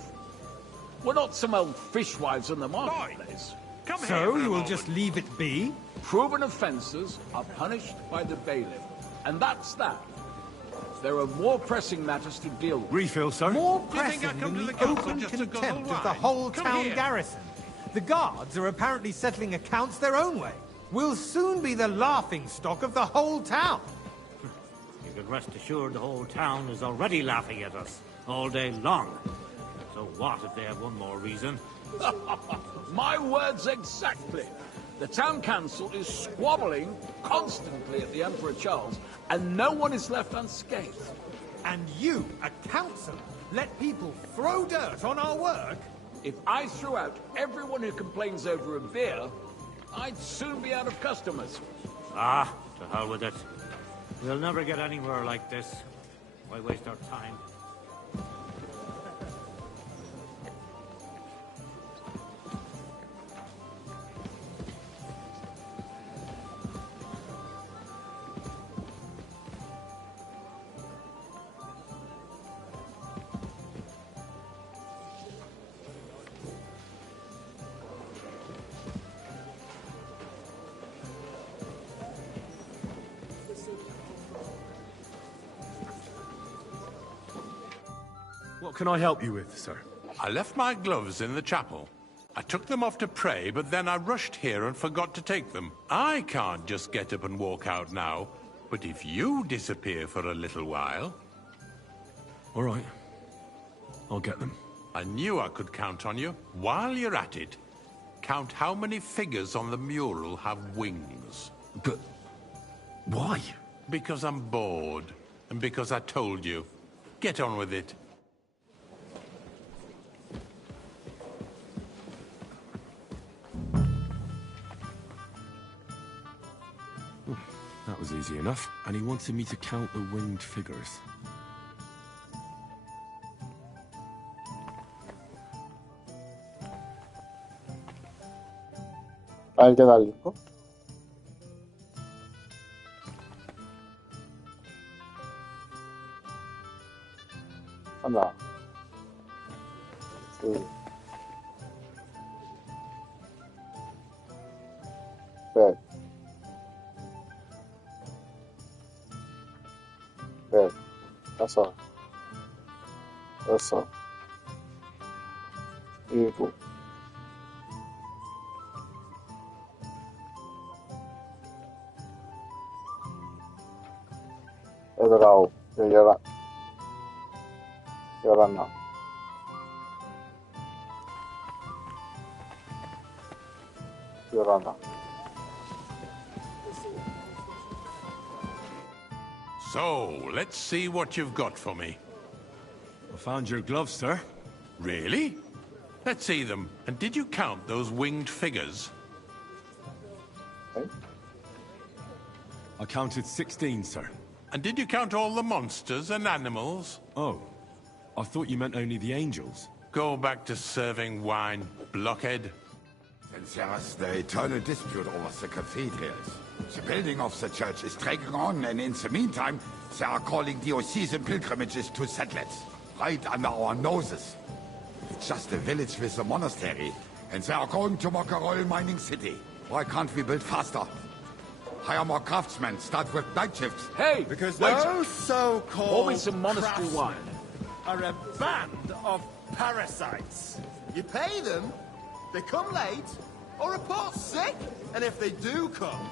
We're not some old fishwives in the marketplace. Come here So for a you will moment. just leave it be? Proven offences are punished by the bailiff. And that's that. There are more pressing matters to deal with. Refill, sir. More Do you think I pressing come than to the the council open just to guzzle contempt of the wine? whole Come town here. garrison. The guards are apparently settling accounts their own way. We'll soon be the laughing stock of the whole town. You can rest assured the whole town is already laughing at us all day long. So what if they have one more reason? My words exactly. The town council is squabbling constantly at the Emperor Charles, and no one is left unscathed. And you, a councillor, let people throw dirt on our work? If I threw out everyone who complains over a beer, I'd soon be out of customers. Ah, to hell with it. We'll never get anywhere like this. Why waste our time? What can I help you with, sir? I left my gloves in the chapel. I took them off to pray, but then I rushed here and forgot to take them. I can't just get up and walk out now, but if you disappear for a little while... All right. I'll get them. I knew I could count on you. While you're at it, count how many figures on the mural have wings. But... why? Because I'm bored, and because I told you. Get on with it. That was easy enough. And he wanted me to count the winged figures. 빨대 달린 거? 하나, 둘, 넷, 다섯, 여섯, 일곱, 여덟, 아홉, 열하나, 열하나. So, let's see what you've got for me. I found your gloves, sir. Really? Let's see them. And did you count those winged figures? I counted 16, sir. And did you count all the monsters and animals? Oh, I thought you meant only the angels. Go back to serving wine, blockhead. Since there's the eternal dispute over the cathedrals, the building of the church is dragging on, and in the meantime, they are calling diocesan pilgrimages to settlers, right under our noses. It's just a village with a monastery, and they are going to mock a royal mining city. Why can't we build faster? Hire more craftsmen, start with night shifts. Hey, because those so-called Pour me some monastery wine. are a band of parasites. You pay them, they come late, or report sick, and if they do come,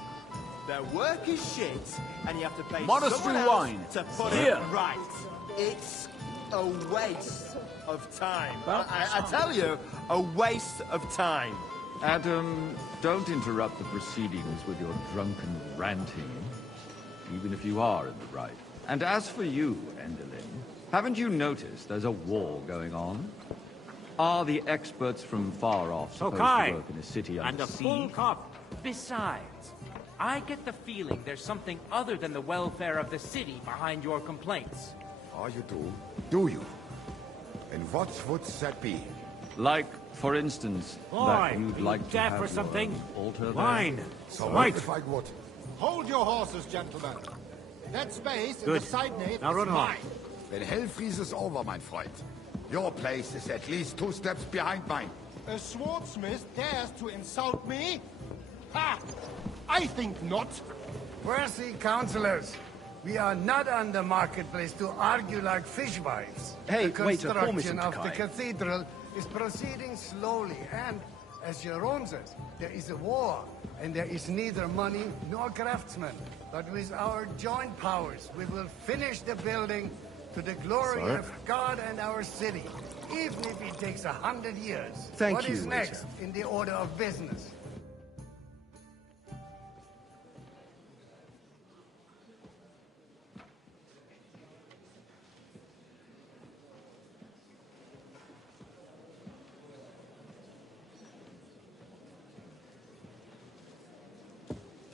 their work is shit, and you have to pay Monastery someone else wine. to put Here. it right. It's a waste of time. I tell you, a waste of time. Adam, don't interrupt the proceedings with your drunken ranting, even if you are in the right. And as for you, Endelin, haven't you noticed there's a war going on? Are the experts from far off supposed to work in a city and under a siege? full cup. Besides, I get the feeling there's something other than the welfare of the city behind your complaints. Oh, you do? Do you? And what would that be? Like, for instance, Boy, that you'd are you like to deaf have or something? your altar there? Wine. So Right. if I would. Hold your horses, gentlemen. That space in Good. the side nave Now is run on. mine. Then hell freezes over, mein Freund. Your place is at least 2 steps behind mine. A swordsmith dares to insult me? Ha! I think not. Worthy councillors, we are not on the marketplace to argue like fishwives. Hey, the waiter, pour me construction some of the Takai. cathedral is proceeding slowly, and, as Jerome says, there is a war, and there is neither money nor craftsmen. But with our joint powers, we will finish the building to the glory Sir? of God and our city, even if it takes 100 years. Thank What you, is next waiter. in the order of business?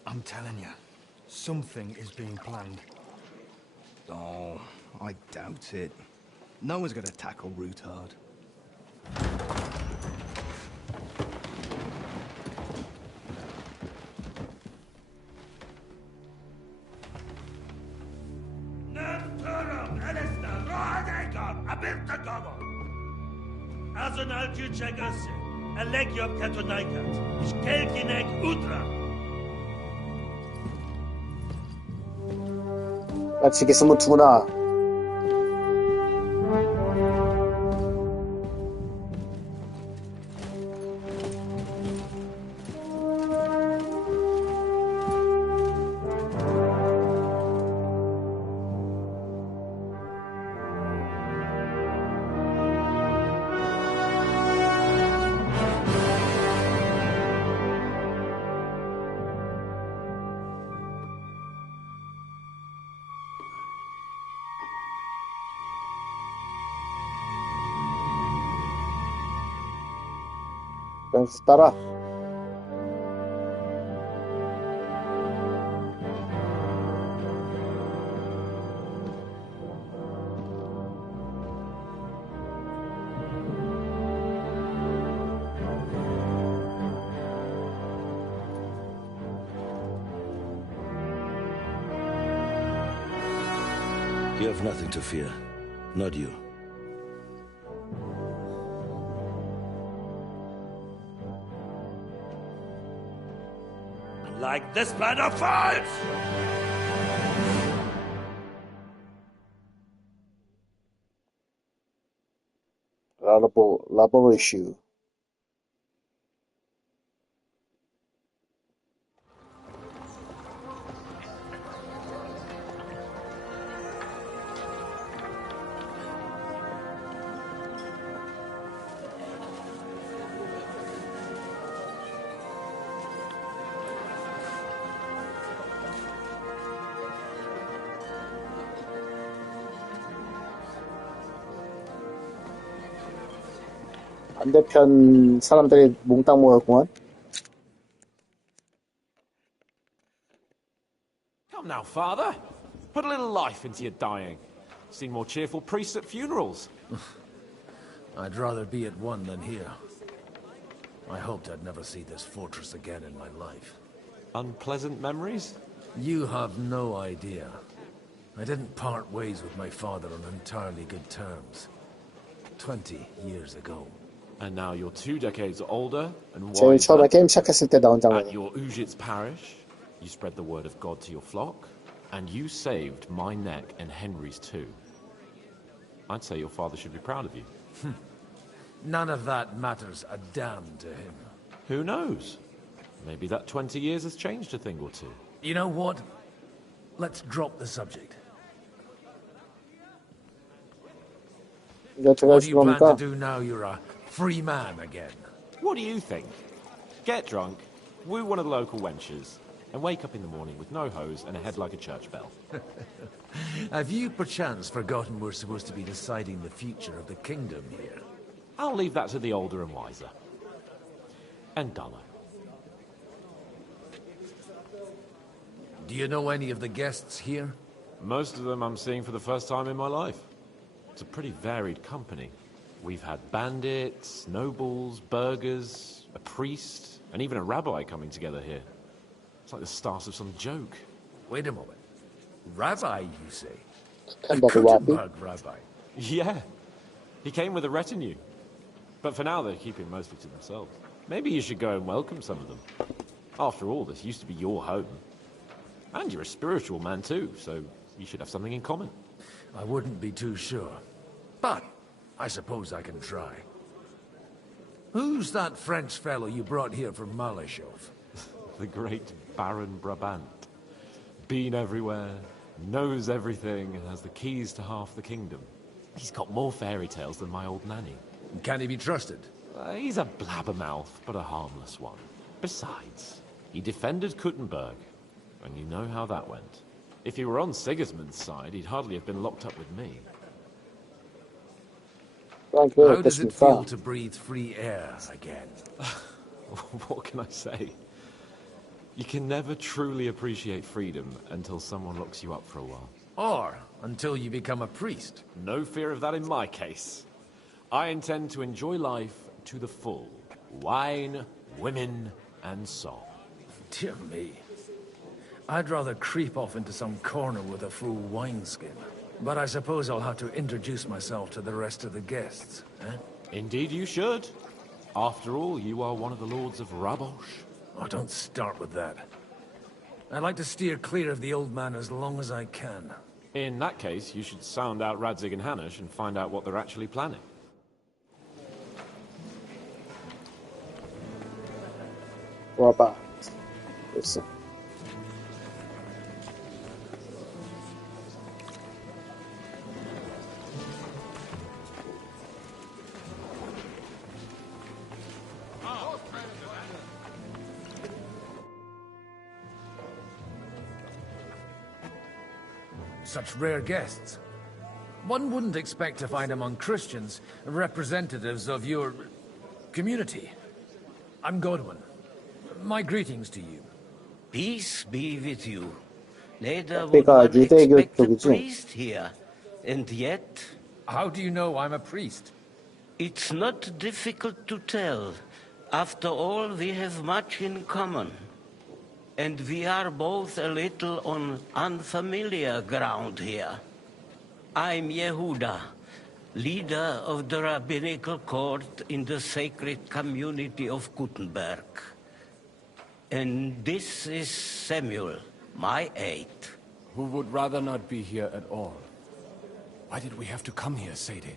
I'm telling you, something is being planned. Oh, I doubt it. No one's gonna tackle Rootard. 나 지게 쓰면 두구나. 그냥 따라. You have nothing to fear. Not you. Like this man of fights! 라보르슈. 반대편 사람들이 몽땅 모였구만. Come now, father. Put a little life into your dying. Seen more cheerful priests at funerals. I'd rather be at one than here. I hoped I'd never see this fortress again in my life. Unpleasant memories? You have no idea. I didn't part ways with my father on entirely good terms. 20 years ago. And now you're 2 decades older and 제일 처음에 wiser. 게임 시작했을 때 나온 At 장면이야. your Ujit's parish, you spread the word of God to your flock, and you saved my neck and Henry's too. I'd say your father should be proud of you. None of that matters a damn to him. Who knows? Maybe that 20 years has changed a thing or two. You know what? Let's drop the subject. 이제 어떻게 What do 하실 you plan 겁니까? to do now you're a free man again? What do you think? Get drunk, woo one of the local wenches, and wake up in the morning with no hose and a head like a church bell. Have you perchance forgotten we're supposed to be deciding the future of the kingdom here? I'll leave that to the older and wiser. And duller. Do you know any of the guests here? Most of them I'm seeing for the first time in my life. It's a pretty varied company. We've had bandits, nobles, burghers, a priest, and even a rabbi coming together here. It's like the start of some joke. Wait a moment. Rabbi, you say? Kuttenberg rabbi. Yeah. He came with a retinue. But for now, they're keeping mostly to themselves. Maybe you should go and welcome some of them. After all, this used to be your home. And you're a spiritual man too, so you should have something in common. I wouldn't be too sure. But I suppose I can try. Who's that French fellow you brought here from Malashov? The great Baron Brabant. Been everywhere, knows everything, and has the keys to half the kingdom. He's got more fairy tales than my old nanny. Can he be trusted? He's a blabbermouth, but a harmless one. Besides, he defended Kuttenberg, and you know how that went. If he were on Sigismund's side, he'd hardly have been locked up with me. How does it feel to breathe free air again? What can I say? You can never truly appreciate freedom until someone locks you up for a while. Or until you become a priest. No fear of that in my case. I intend to enjoy life to the full. Wine, women, and song. Dear me. I'd rather creep off into some corner with a full wineskin. But I suppose I'll have to introduce myself to the rest of the guests, eh? Indeed you should. After all, you are one of the lords of Rabosh. Oh, don't start with that. I'd like to steer clear of the old man as long as I can. In that case, you should sound out Radzig and Hanush and find out what they're actually planning. 와봐. 됐어. Such rare guests. One wouldn't expect to find among Christians representatives of your community. I'm Godwin. My greetings to you. Peace be with you. Neither would 그러니까 one 유대교 expect a 쪽이지. priest here. And yet... How do you know I'm a priest? It's not difficult to tell. After all, we have much in common. And we are both a little on unfamiliar ground here. I'm Yehuda, leader of the rabbinical court in the sacred community of Gutenberg. And this is Samuel, my aide. Who would rather not be here at all. Why did we have to come here, Sadie?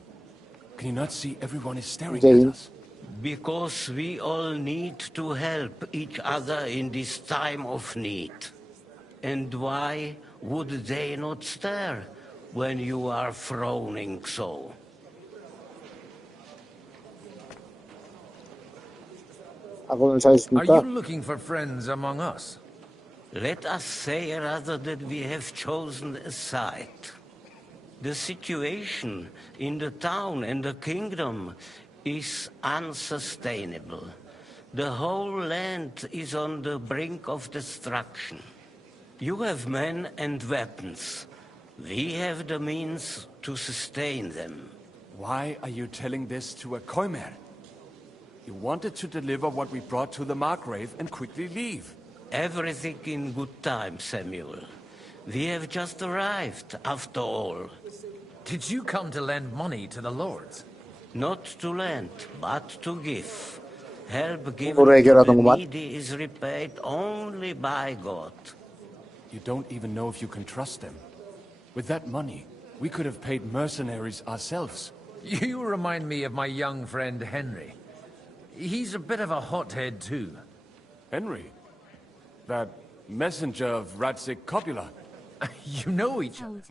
Can you not see everyone is staring at us? Because we all need to help each other in this time of need. And why would they not stare when you are frowning so? Are you looking for friends among us? Let us say rather that we have chosen a side. The situation in the town and the kingdom is unsustainable. The whole land is on the brink of destruction. You have men and weapons. We have the means to sustain them. Why are you telling this to a Koimer? You wanted to deliver what we brought to the Margrave and quickly leave. Everything in good time, Samuel. We have just arrived, after all. Did you come to lend money to the lords? Not to lend, but to give. Help given 뭐로 to the 해결하던구만. needy is repaid only by God. You don't even know if you can trust them. With that money, we could have paid mercenaries ourselves. You remind me of my young friend Henry. He's a bit of a hothead too. Henry? That messenger of Radzik Copula. You know each other.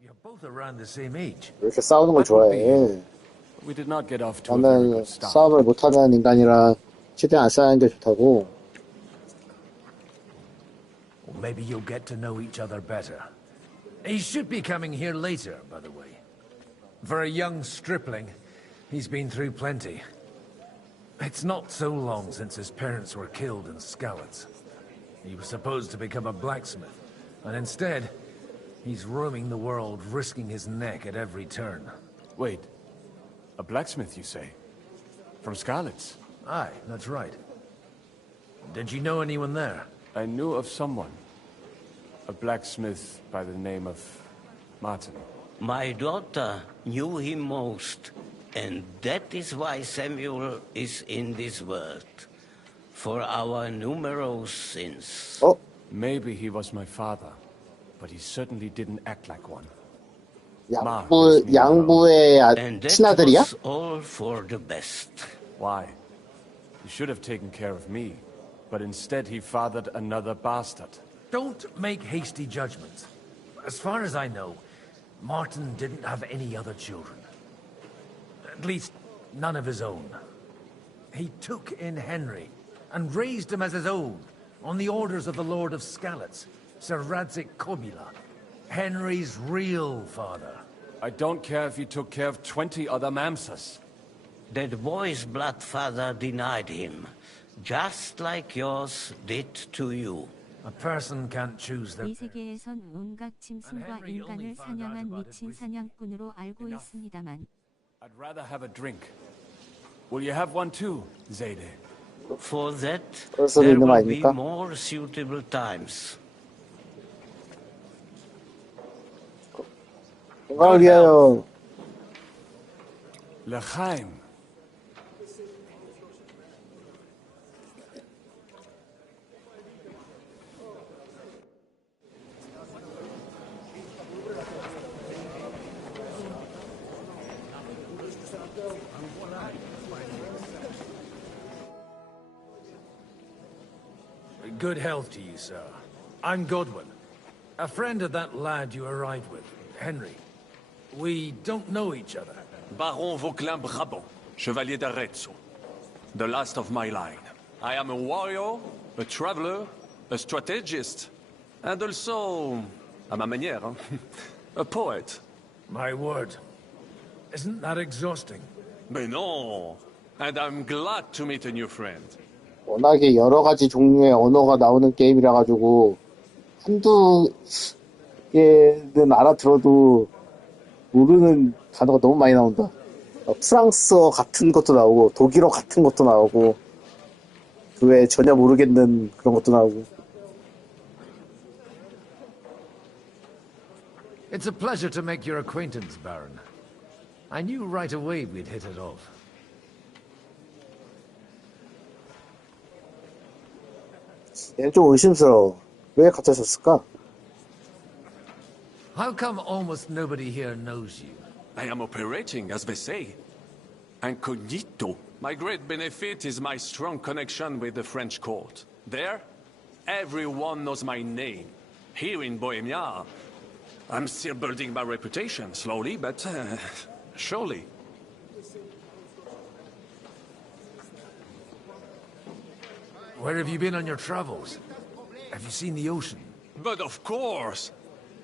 You're both around the same age. 왜 이렇게 싸우는 걸 좋아해? We did not get off to a very 나는 good start. 싸움을 못하는 인간이라 최대한 안 싸우는 게 좋다고. Well, maybe you'll get to know each other better. He should be coming here later, by the way. For a young stripling, he's been through plenty. It's not so long since his parents were killed in Skalitz. He was supposed to become a blacksmith, and instead, he's roaming the world, risking his neck at every turn. Wait, a blacksmith, you say? From Skalitz? Aye, that's right. Did you know anyone there? I knew of someone. A blacksmith by the name of Martin. My daughter knew him most, and that is why Samuel is in this world. For our numerous sins. Oh. Maybe he was my father, but he certainly didn't act like one. 양부의 And that 친아들이야? was all for the best. Why? He should have taken care of me, but instead he fathered another bastard. Don't make hasty judgments. As far as I know, Martin didn't have any other children. At least, none of his own. He took in Henry and raised him as his own, on the orders of the Lord of Skalitz, Sir Radzik Kobila, Henry's real father. I don't care if he took care of 20 other mamsas. That boy's blood father denied him, just like yours did to you. A person can't choose their... 이 세계에선 온갖 짐승과 인간을 사냥한 미친 사냥꾼으로 알고 있습니다만. I'd rather have a drink. Will you have one too, Zayde? For that, 그래서 there 있는 거 will be 아닙니까? more suitable times. 건강을 위하여. L'chaim. Good health to you, sir. I'm Godwin, a friend of that lad you arrived with, Henry. We don't know each other. Baron Vauclin Brabant, Chevalier d'Arezzo. The last of my line. I am a warrior, a traveler, a strategist, and also, à ma manière, a poet. My word. Isn't that exhausting? Mais non! And I'm glad to meet a new friend. 워낙에 여러 가지 종류의 언어가 나오는 게임이라 가지고 한두 개는 알아들어도 모르는 단어가 너무 많이 나온다. 프랑스어 같은 것도 나오고 독일어 같은 것도 나오고 그 외에 전혀 모르겠는 그런 것도 나오고. It's a pleasure to make your acquaintance, Baron. I knew right away we'd hit it off. 얘 좀 의심스러워. 왜 갇혀졌을까? How come almost nobody here knows you? I am operating, as they say. Incognito. My great benefit is my strong connection with the French court. There, everyone knows my name. Here in Bohemia, I'm still building my reputation, slowly, but surely. Where have you been on your travels? Have you seen the ocean? But of course!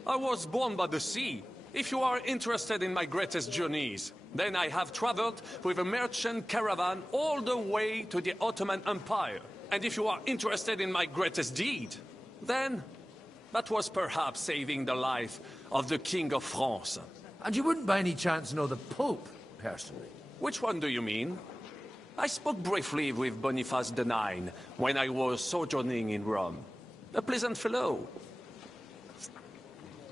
I was born by the sea. If you are interested in my greatest journeys, then I have traveled with a merchant caravan all the way to the Ottoman Empire. And if you are interested in my greatest deed, then that was perhaps saving the life of the King of France. And you wouldn't by any chance know the Pope, personally? Which one do you mean? I spoke briefly with Boniface IX when I was sojourning in Rome. A pleasant fellow.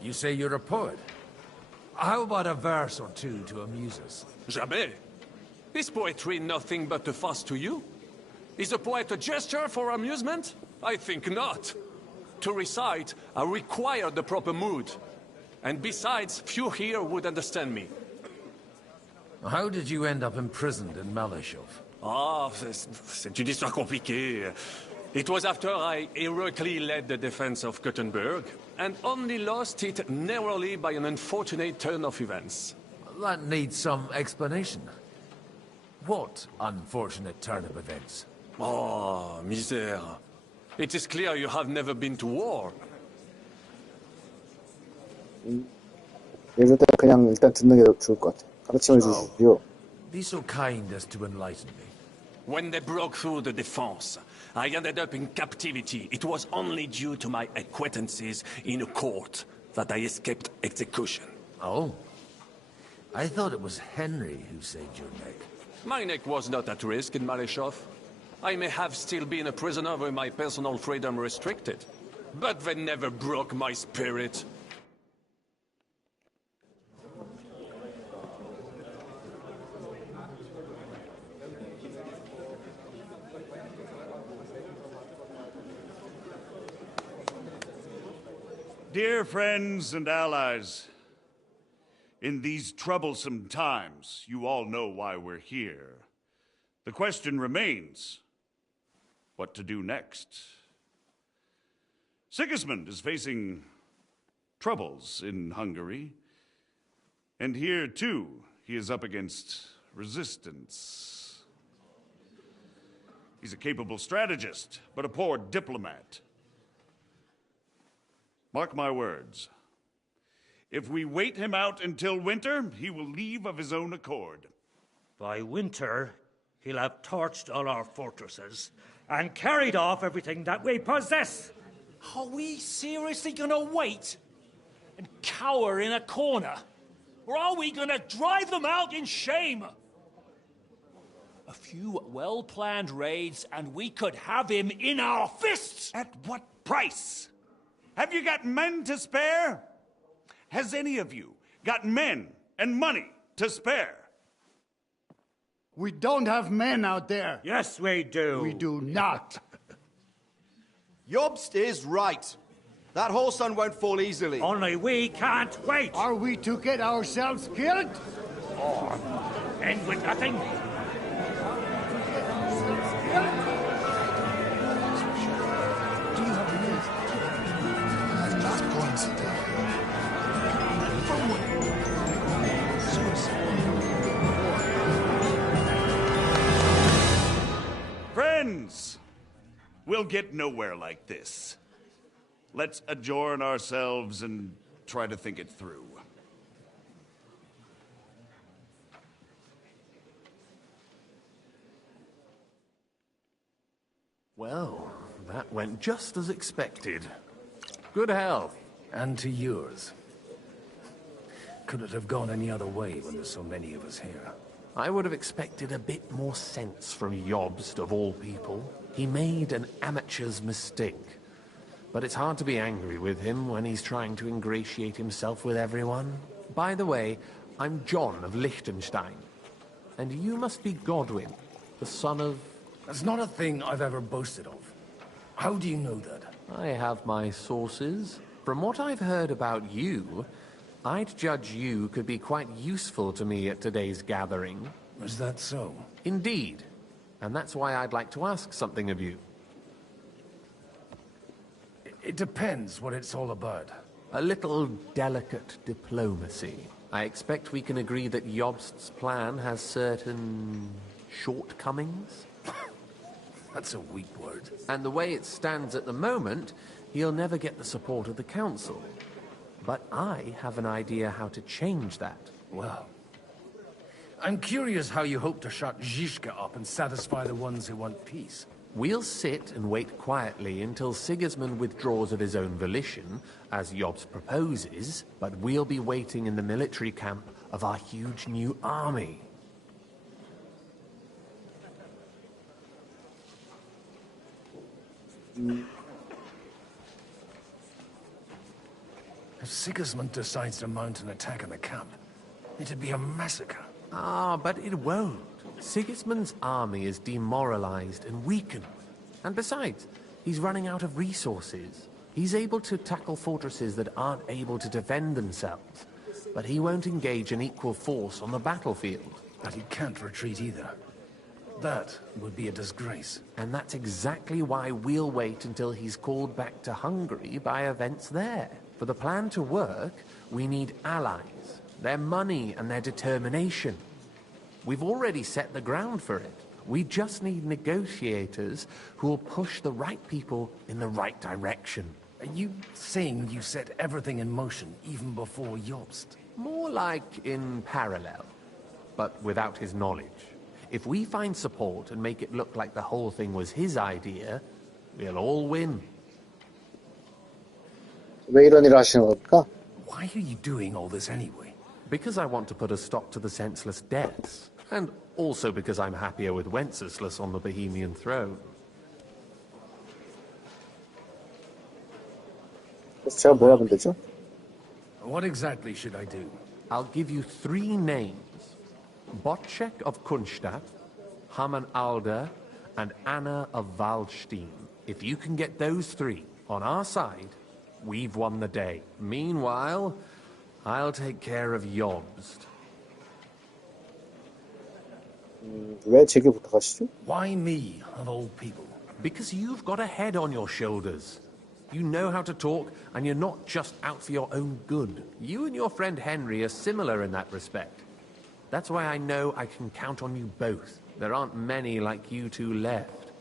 You say you're a poet. How about a verse or two to amuse us? Jamais. Is poetry nothing but a farce to you? Is a poet a gesture for amusement? I think not. To recite, I require the proper mood. And besides, few here would understand me. How did you end up imprisoned in Malashov? Ah, c'est une histoire compliquée. It was after I heroically led the defense of Gothenburg, and only lost it narrowly by an unfortunate turn of events. That needs some explanation. What unfortunate turn of events? Oh, misère. It is clear you have never been to war. 이럴 때 그냥 일단 듣는 게 좋을 것 같아. 가르침을 주시고요. Be so kind as to enlighten me. When they broke through the defense, I ended up in captivity. It was only due to my acquaintances in a court that I escaped execution. Oh? I thought it was Henry who saved your neck. My neck was not at risk in Malashov. I may have still been a prisoner with my personal freedom restricted. But they never broke my spirit. Dear friends and allies, in these troublesome times, you all know why we're here. The question remains, what to do next? Sigismund is facing troubles in Hungary, and here, too, he is up against resistance. He's a capable strategist, but a poor diplomat. Mark my words. If we wait him out until winter, he will leave of his own accord. By winter, he'll have torched all our fortresses and carried off everything that we possess. Are we seriously gonna wait and cower in a corner? Or are we gonna drive them out in shame? A few well-planned raids and we could have him in our fists! At what price? Have you got men to spare? Has any of you got men and money to spare? We don't have men out there. Yes, we do. We do not. Jobst is right. That whole son won't fall easily. Only we can't wait. Are we to get ourselves killed? Or end with nothing? Friends, we'll get nowhere like this. Let's adjourn ourselves and try to think it through. Well, that went just as expected. Good health. And to yours. Could it have gone any other way when there's so many of us here? I would have expected a bit more sense from Jobst, of all people. He made an amateur's mistake. but it's hard to be angry with him when he's trying to ingratiate himself with everyone. By the way, I'm John of Liechtenstein, and you must be Godwin, the son of... That's not a thing I've ever boasted of. How do you know that? I have my sources. From what I've heard about you, I'd judge you could be quite useful to me at today's gathering. Is that so? Indeed. And that's why I'd like to ask something of you. It depends what it's all about. A little delicate diplomacy. I expect we can agree that Jobst's plan has certain shortcomings. That's a weak word. And the way it stands at the moment, he'll never get the support of the council. But I have an idea how to change that. Well, I'm curious how you hope to shut Zizka up and satisfy the ones who want peace. We'll sit and wait quietly until Sigismund withdraws of his own volition, as Jobst proposes, but we'll be waiting in the military camp of our huge new army. If Sigismund decides to mount an attack on the camp, it'd be a massacre. Ah, but it won't. Sigismund's army is demoralized and weakened. And besides, he's running out of resources. He's able to tackle fortresses that aren't able to defend themselves. But he won't engage an equal force on the battlefield. But he can't retreat either. That would be a disgrace. And that's exactly why we'll wait until he's called back to Hungary by events there. For the plan to work, we need allies, their money and their determination. We've already set the ground for it. We just need negotiators who will push the right people in the right direction. Are you saying you set everything in motion even before Jobst? More like in parallel, but without his knowledge. If we find support and make it look like the whole thing was his idea, we'll all win. 왜 이런 일을 하시는 겁니까? Why are you doing all this anyway? Because I want to put a stop to the senseless deaths, and also because I'm happier with Wenceslas on the Bohemian throne. 그래서 제가 뭘 하면 되죠? What exactly should I do? I'll give you 3 names. Botchek of Kunstadt, Hamann Alder, and Anna of Waldstein. If you can get those 3 on our side, we've won the day. Meanwhile, I'll take care of Jobst. 왜 제게 부탁하시죠? Why me, of all people? Because you've got a head on your shoulders. You know how to talk, and you're not just out for your own good. You and your friend Henry are similar in that respect. That's why I know I can count on you both. There aren't many like you two left.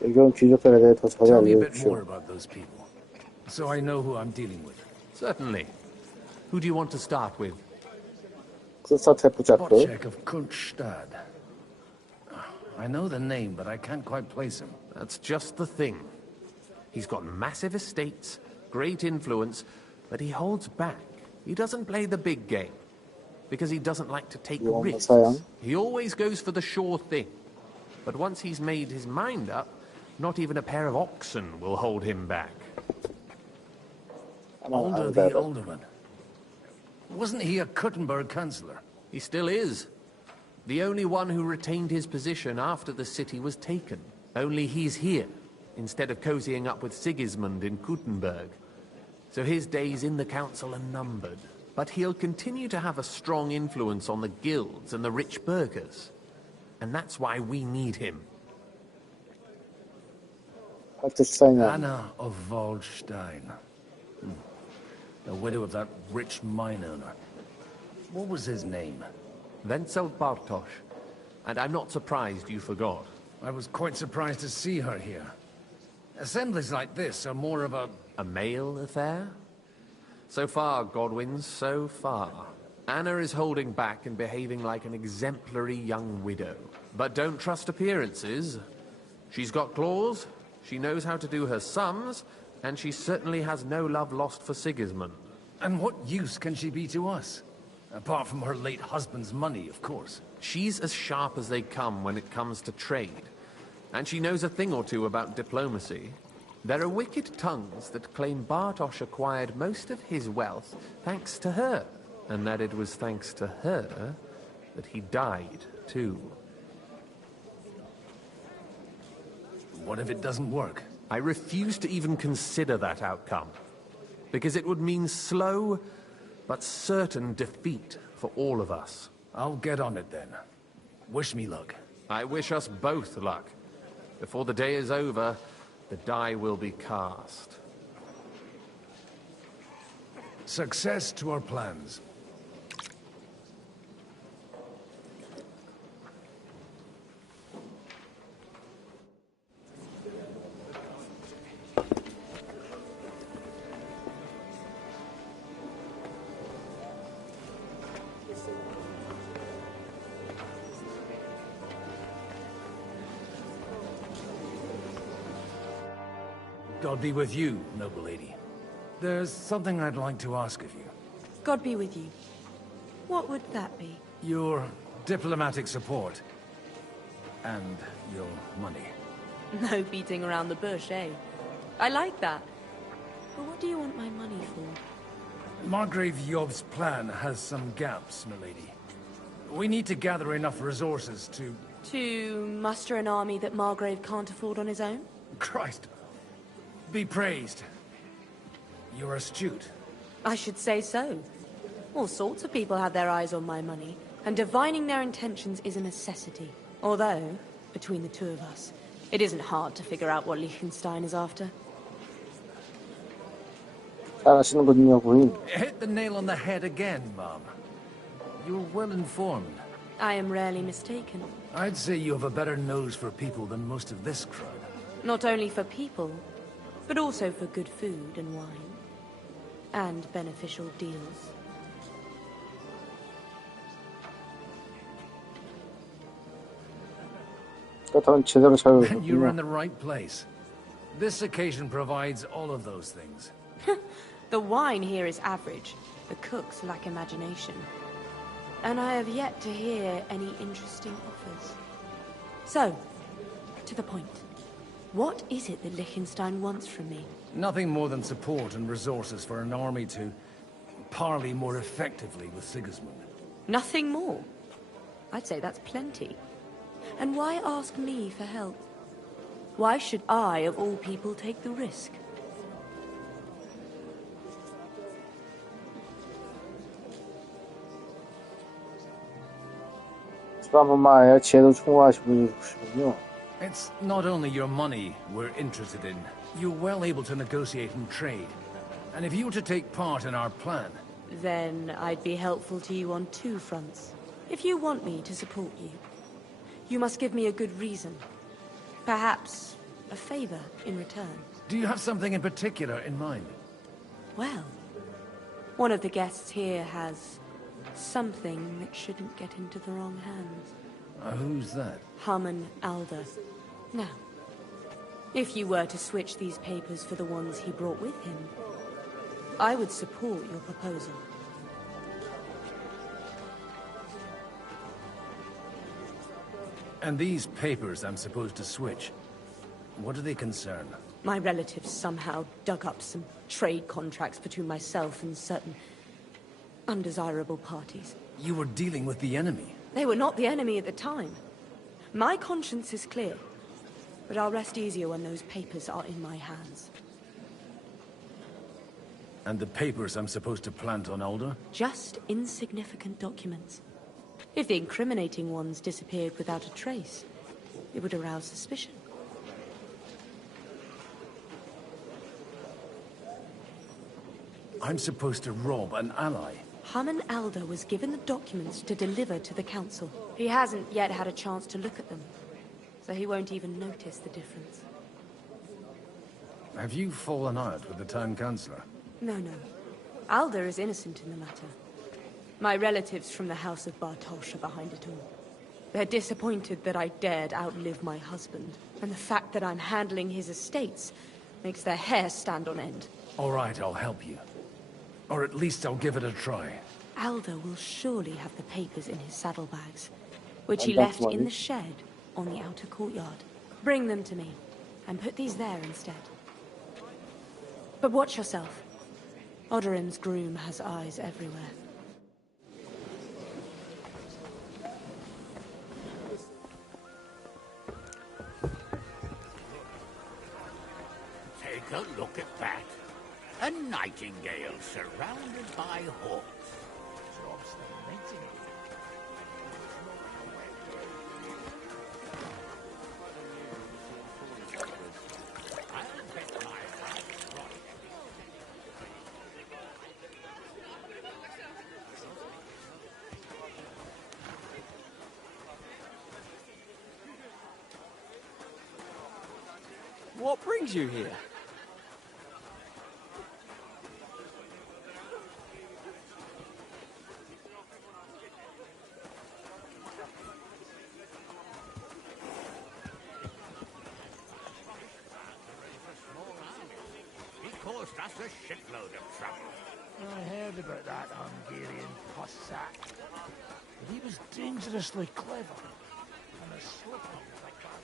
배경 귀족들에 대해 더 자세히 Tell me a bit more 알려주십시오. about those people, so I know who I'm dealing with. Certainly. Who do you want to start with? 크사테 부자크, Botchek of Kunstad. I know the name, but I can't quite place him. That's just the thing. He's got massive estates, great influence, but he holds back. He doesn't play the big game, because he doesn't like to take risks. He always goes for the sure thing. But once he's made his mind up, not even a pair of oxen will hold him back. Alder the Alderman. Wasn't he a Kuttenberg councillor? He still is. The only one who retained his position after the city was taken. Only he's here, instead of cozying up with Sigismund in Kuttenberg. So his days in the council are numbered. But he'll continue to have a strong influence on the guilds and the rich burghers. And that's why we need him. Anna of Waldstein. The widow of that rich mine owner. What was his name? Wenzel Bartosz. And I'm not surprised you forgot. I was quite surprised to see her here. Assemblies like this are more of a... A male affair? So far, Godwin, so far. Anna is holding back and behaving like an exemplary young widow. But don't trust appearances. She's got claws, she knows how to do her sums, and she certainly has no love lost for Sigismund. And what use can she be to us? Apart from her late husband's money, of course. She's as sharp as they come when it comes to trade. And she knows a thing or two about diplomacy. There are wicked tongues that claim Bartosz acquired most of his wealth thanks to her, and that it was thanks to her that he died, too. What if it doesn't work? I refuse to even consider that outcome, because it would mean slow but certain defeat for all of us. I'll get on it then. Wish me luck. I wish us both luck. Before the day is over, the die will be cast. Success to our plans. God be with you, noble lady. There's something I'd like to ask of you. God be with you. What would that be? Your diplomatic support. And your money. No beating around the bush, eh? I like that. But what do you want my money for? Margrave Yob's plan has some gaps, milady. We need to gather enough resources to... To muster an army that Margrave can't afford on his own? Christ. Be praised. You're astute. I should say so. All sorts of people have their eyes on my money, and divining their intentions is a necessity. Although, between the two of us, it isn't hard to figure out what Liechtenstein is after. 잘하시는군요, 부인. Hit the nail on the head again, Mom. You're well informed. I am rarely mistaken. I'd say you have a better nose for people than most of this crowd. Not only for people, but also for good food and wine. And beneficial deals. 그렇다면 제대로 잘 Then you're in the right place. This occasion provides all of those things. The wine here is average. The cooks lack imagination. And I have yet to hear any interesting offers. So, to the point. What is it that Liechtenstein wants from me? Nothing more than support and resources for an army to parley more effectively with Sigismund. Nothing more? I'd say that's plenty. And why ask me for help? Why should I, of all people, take the risk? 드라마의 지혜도 충분하시군요. It's not only your money we're interested in. You're well able to negotiate and trade. And if you were to take part in our plan... Then I'd be helpful to you on two fronts. If you want me to support you, you must give me a good reason. Perhaps a favor in return. Do you have something in particular in mind? Well, one of the guests here has something that shouldn't get into the wrong hands. Who's that? Harman Alder. Now, if you were to switch these papers for the ones he brought with him, I would support your proposal. And these papers I'm supposed to switch, what do they concern? My relatives somehow dug up some trade contracts between myself and certain undesirable parties. You were dealing with the enemy. They were not the enemy at the time. My conscience is clear, but I'll rest easier when those papers are in my hands. And the papers I'm supposed to plant on Alder? Just insignificant documents. If the incriminating ones disappeared without a trace, it would arouse suspicion. I'm supposed to rob an ally. Harman Alder was given the documents to deliver to the council. He hasn't yet had a chance to look at them, so he won't even notice the difference. Have you fallen out with the town councillor? No. Alder is innocent in the matter. My relatives from the House of Bartosz are behind it all. They're disappointed that I dared outlive my husband, and the fact that I'm handling his estates makes their hair stand on end. All right, I'll help you. Or at least I'll give it a try. Alder will surely have the papers in his saddlebags, which he left in the shed on the outer courtyard. Bring them to me, and put these there instead. But watch yourself. Odorin's groom has eyes everywhere. Take a look at that. A nightingale surrounded by hawks. What brings you here? He caused us a shitload of trouble. I heard about that Hungarian Cossack. But he was dangerously clever. And a slip-up like that.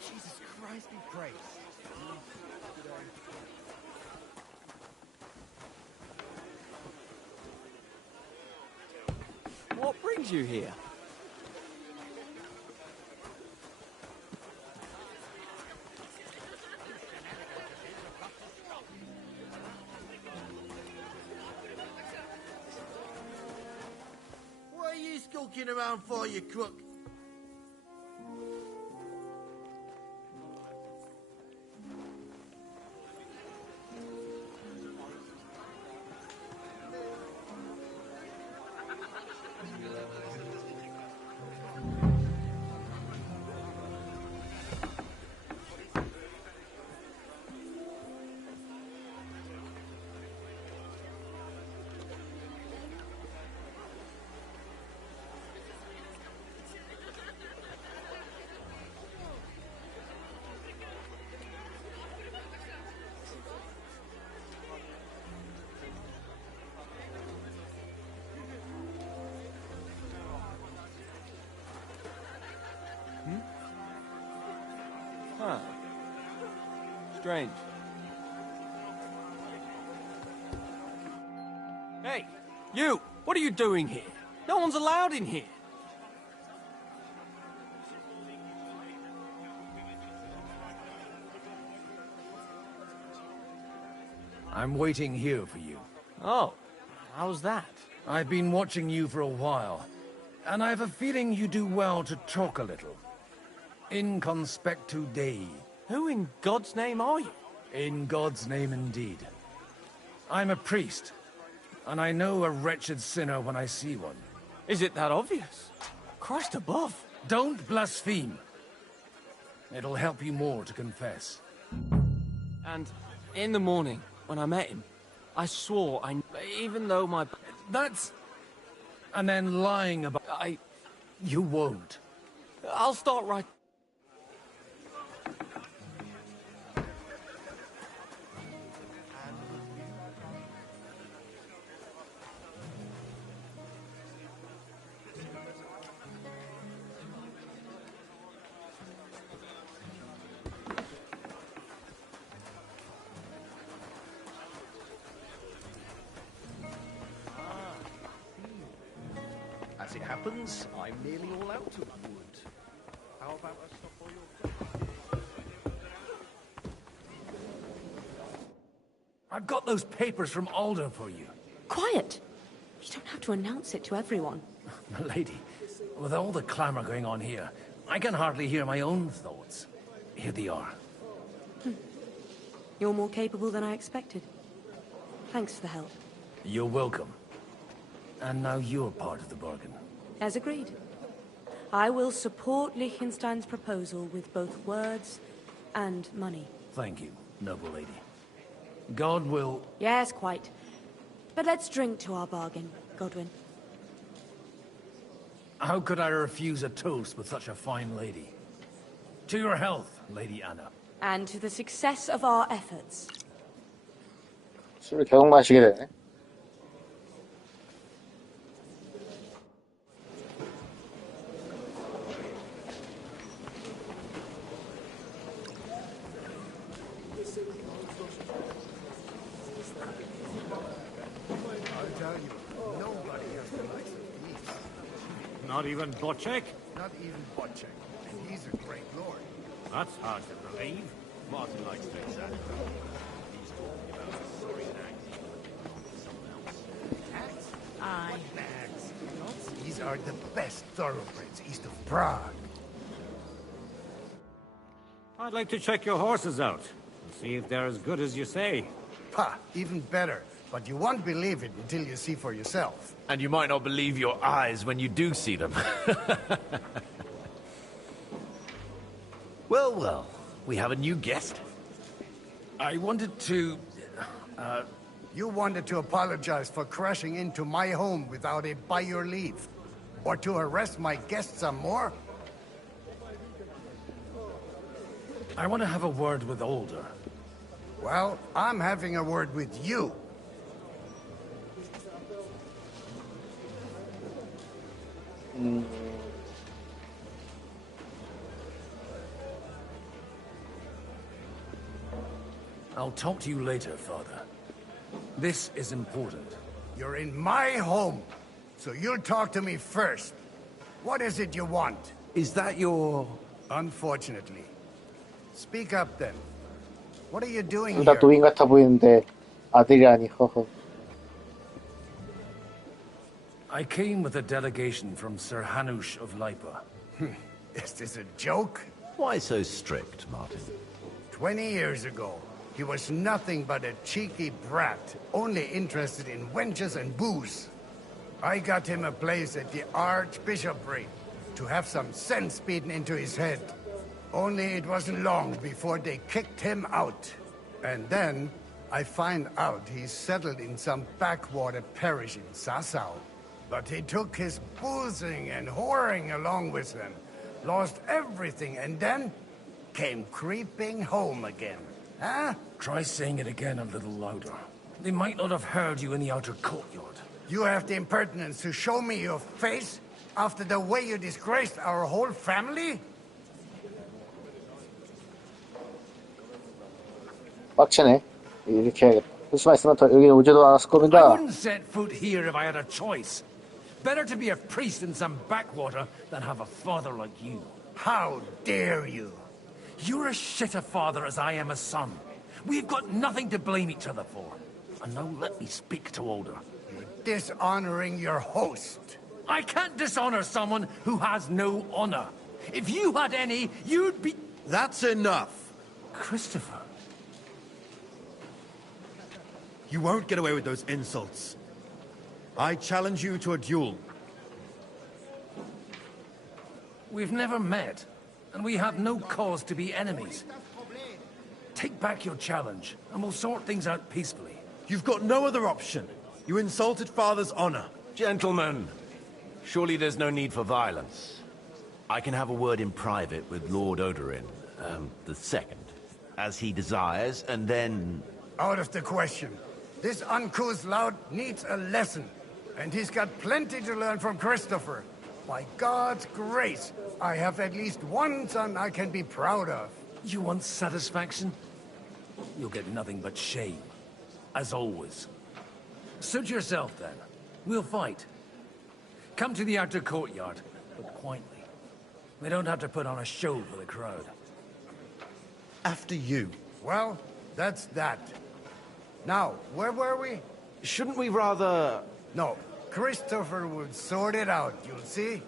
Jesus Christ be praised. What brings you here? What are you skulking around for, you crook? Huh. Strange. Hey, you! What are you doing here? No one's allowed in here. I'm waiting here for you. Oh, how's that? I've been watching you for a while, and I have a feeling you do well to talk a little. In conspectu Dei. Who in God's name are you? In God's name indeed. I'm a priest, and I know a wretched sinner when I see one. Is it that obvious? Christ above. Don't blaspheme. It'll help you more to confess. And in the morning, when I met him, I swore even though my... That's... And then lying about... You won't. I'll start right... As it happens, I'm nearly all out of wood. How about a stop for your... I've got those papers from Alder for you. Quiet! You don't have to announce it to everyone. Lady, with all the clamor going on here, I can hardly hear my own thoughts. Here they are. You're more capable than I expected. Thanks for the help. You're welcome. And now you're part of the bargain. As agreed. I will support Liechtenstein's proposal with both words and money. Thank you, noble lady. God will... Yes, quite. But let's drink to our bargain, Godwin. How could I refuse a toast with such a fine lady? To your health, Lady Anna. And to the success of our efforts. 술을 계속 마시게 되네. I'll tell you, nobody has the likes of these. Not even Bocek? Not even Bocek. And he's a great lord. That's hard to believe. Martin likes to exaggerate. He's talking about a sorry Cats? Aye. Bags. These are the best thoroughbreds east of Prague. I'd like to check your horses out and see if they're as good as you say. Ha! Even better. But you won't believe it until you see for yourself. And you might not believe your eyes when you do see them. Well, well, we have a new guest. I wanted to... You wanted to apologize for crashing into my home without it by your leave. Or to arrest my guests some more? I want to have a word with Older. Well, I'm having a word with you. I'll talk to you later, Father. This is important. You're in my home, so you'll talk to me first. What is it you want? Is that your... Unfortunately. Speak up then. What are you doing 둘 다 here? 노인 같아 보이는데 아들이 아니 허허. I came with a delegation from Sir Hanush of Lipa. Is this a joke? Why so strict, Martin? 20 years ago, he was nothing but a cheeky brat, only interested in wenches and booze. I got him a place at the Archbishopric to have some sense beaten into his head. Only it wasn't long before they kicked him out. And then I find out he's settled in some backwater parish in Sassau. But he took his boozing and whoring along with him, lost everything, and then came creeping home again. Huh? Try saying it again a little louder. They might not have heard you in the outer courtyard. You have the impertinence to show me your face after the way you disgraced our whole family? 빡치네. 이렇게 해야겠다. 수만 있으면 더 여기 오지도 않았을 I 겁니다. wouldn't set foot here if I had a choice. Better to be a priest in some backwater than have a father like you. How dare you? You're as shit a father as I am a son. We've got nothing to blame each other for. And now let me speak to Older. You're dishonoring your host. I can't dishonor someone who has no honor. If you had any, you'd be... That's enough. Christopher. You won't get away with those insults. I challenge you to a duel. We've never met, and we have no cause to be enemies. Take back your challenge, and we'll sort things out peacefully. You've got no other option. You insulted Father's honor. Gentlemen, surely there's no need for violence. I can have a word in private with Lord Odorin, the second, as he desires, and then... Out of the question. This uncouth lout needs a lesson, and he's got plenty to learn from Christopher. By God's grace, I have at least one son I can be proud of. You want satisfaction? You'll get nothing but shame. As always. Suit yourself, then. We'll fight. Come to the outer courtyard, but quietly. We don't have to put on a show for the crowd. After you. Well, that's that. Now, where were we? Shouldn't we rather... No, Christopher will sort it out, you'll see.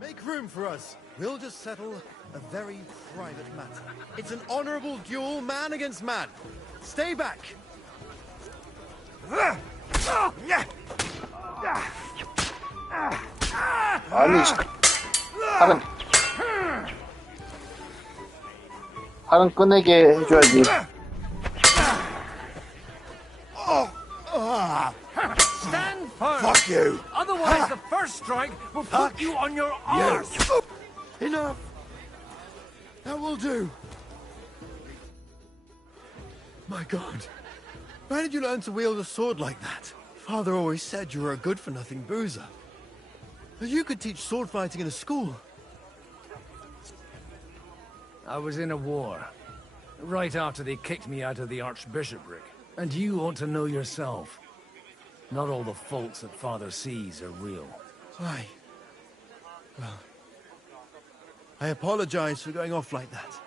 Make room for us. We'll just settle a very private matter. It's an honorable duel, man against man. Stay back. 아니, 팔은 꺼내게 해줘야지. Stand firm! Fuck you! Otherwise, the first strike will put you on your arse! Enough! That will do. My God. Where did you learn to wield a sword like that? Father always said you were a good-for-nothing boozer. But you could teach sword fighting in a school. I was in a war. Right after they kicked me out of the archbishopric. And you ought to know yourself. Not all the faults that Father sees are real. Aye. Well, I apologize for going off like that.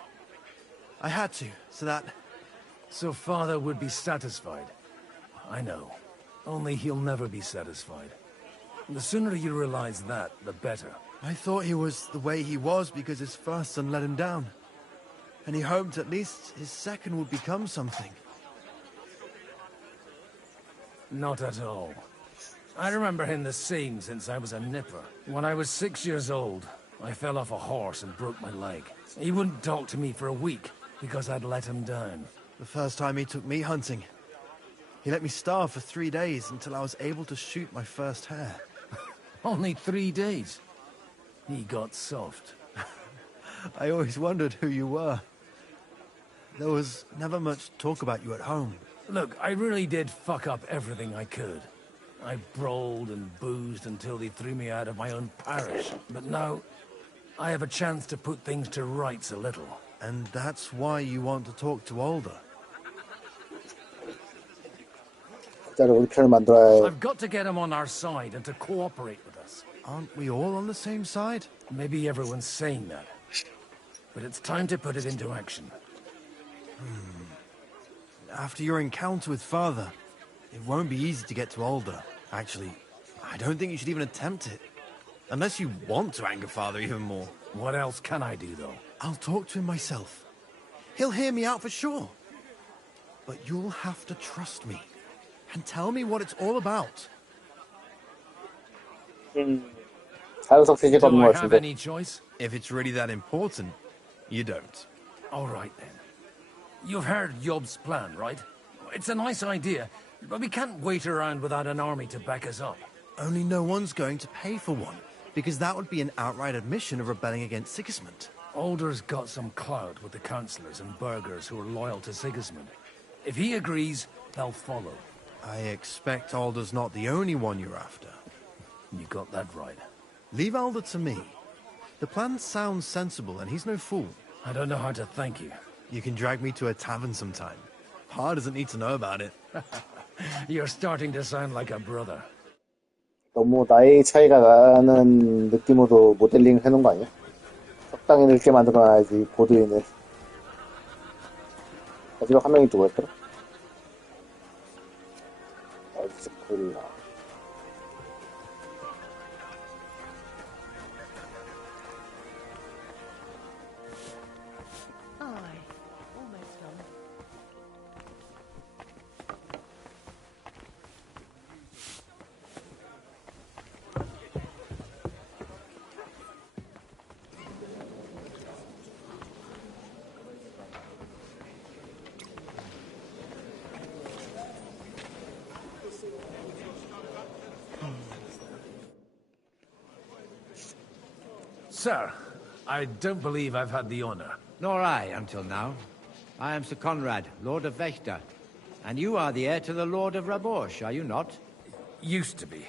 I had to, so that... So Father would be satisfied. I know. Only he'll never be satisfied. The sooner you realize that, the better. I thought he was the way he was because his first son let him down. And he hoped at least his second would become something. Not at all. I remember him the same since I was a nipper. When I was 6 years old, I fell off a horse and broke my leg. He wouldn't talk to me for a week because I'd let him down. The first time he took me hunting, he let me starve for 3 days until I was able to shoot my first hare. Only 3 days? He got soft. I always wondered who you were. There was never much talk about you at home. Look, I really did fuck up everything I could. I brawled and boozed until they threw me out of my own parish. But now, I have a chance to put things to rights a little. And that's why you want to talk to Alder? I've got to get him on our side and to cooperate with us. Aren't we all on the same side? Maybe everyone's saying that. But it's time to put it into action. After your encounter with Father, it won't be easy to get to Alder. Actually, I don't think you should even attempt it. Unless you want to anger Father even more. What else can I do, though? I'll talk to him myself. He'll hear me out for sure. But you'll have to trust me. And tell me what it's all about. Do I have any choice? If it's really that important, you don't. All right, then. You've heard Yob's plan, right? It's a nice idea, but we can't wait around without an army to back us up. Only no one's going to pay for one, because that would be an outright admission of rebelling against Sigismund. Alder's got some clout with the councillors and burghers who are loyal to Sigismund. If he agrees, they'll follow. I expect Alder's not the only one you're after. You got that right. Leave Alder to me. The plan sounds sensible, and he's no fool. I don't know how to thank you. You can drag me to a tavern sometime. Pa doesn't need to know about it. You're starting to sound like a brother. 너무 나이 차이가 나는 느낌으로 모델링 해놓은 거 아니야? 적당히 늙게 만들어놔야지 보드인을. 마지막 한 명이 누구였더라? 얼스쿨라. Sir, I don't believe I've had the honor. Nor I, until now. I am Sir Conrad, Lord of Wächter. And you are the heir to the Lord of Rabosh, are you not? Used to be.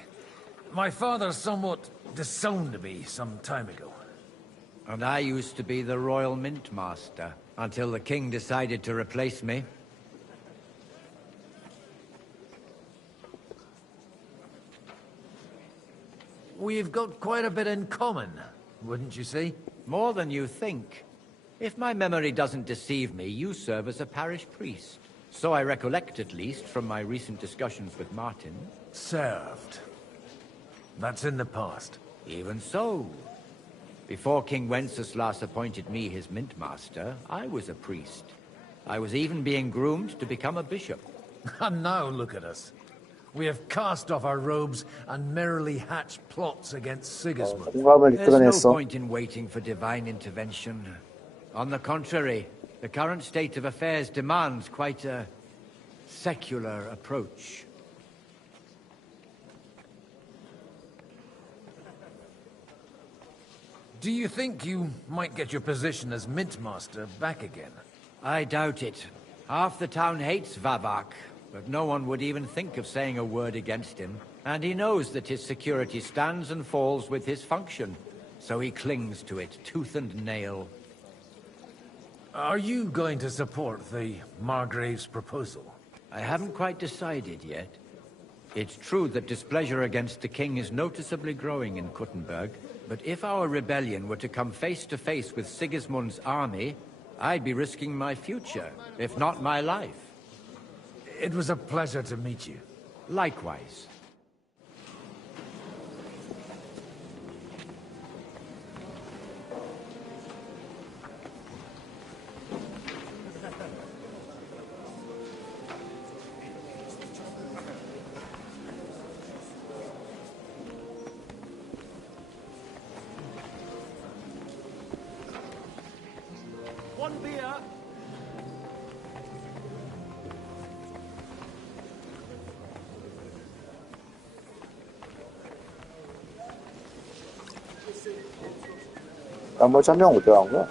My father somewhat disowned me some time ago. And I used to be the Royal Mint Master, until the king decided to replace me. We've got quite a bit in common, wouldn't you say? More than you think. If my memory doesn't deceive me, you serve as a parish priest. So I recollect, at least, from my recent discussions with Martin. Served. That's in the past. Even so. Before King Wenceslas appointed me his mint master, I was a priest. I was even being groomed to become a bishop. And now look at us. We have cast off our robes and merrily hatched plots against Sigismund. There's no point in waiting for divine intervention. On the contrary, the current state of affairs demands quite a secular approach. Do you think you might get your position as Mint Master back again? I doubt it. Half the town hates Vavak, but no one would even think of saying a word against him. And he knows that his security stands and falls with his function, so he clings to it tooth and nail. Are you going to support the Margrave's proposal? I haven't quite decided yet. It's true that displeasure against the king is noticeably growing in Kuttenberg, but if our rebellion were to come face to face with Sigismund's army, I'd be risking my future, if not my life. It was a pleasure to meet you. Likewise. One beer. 나머지 한 명 어디 간 거야?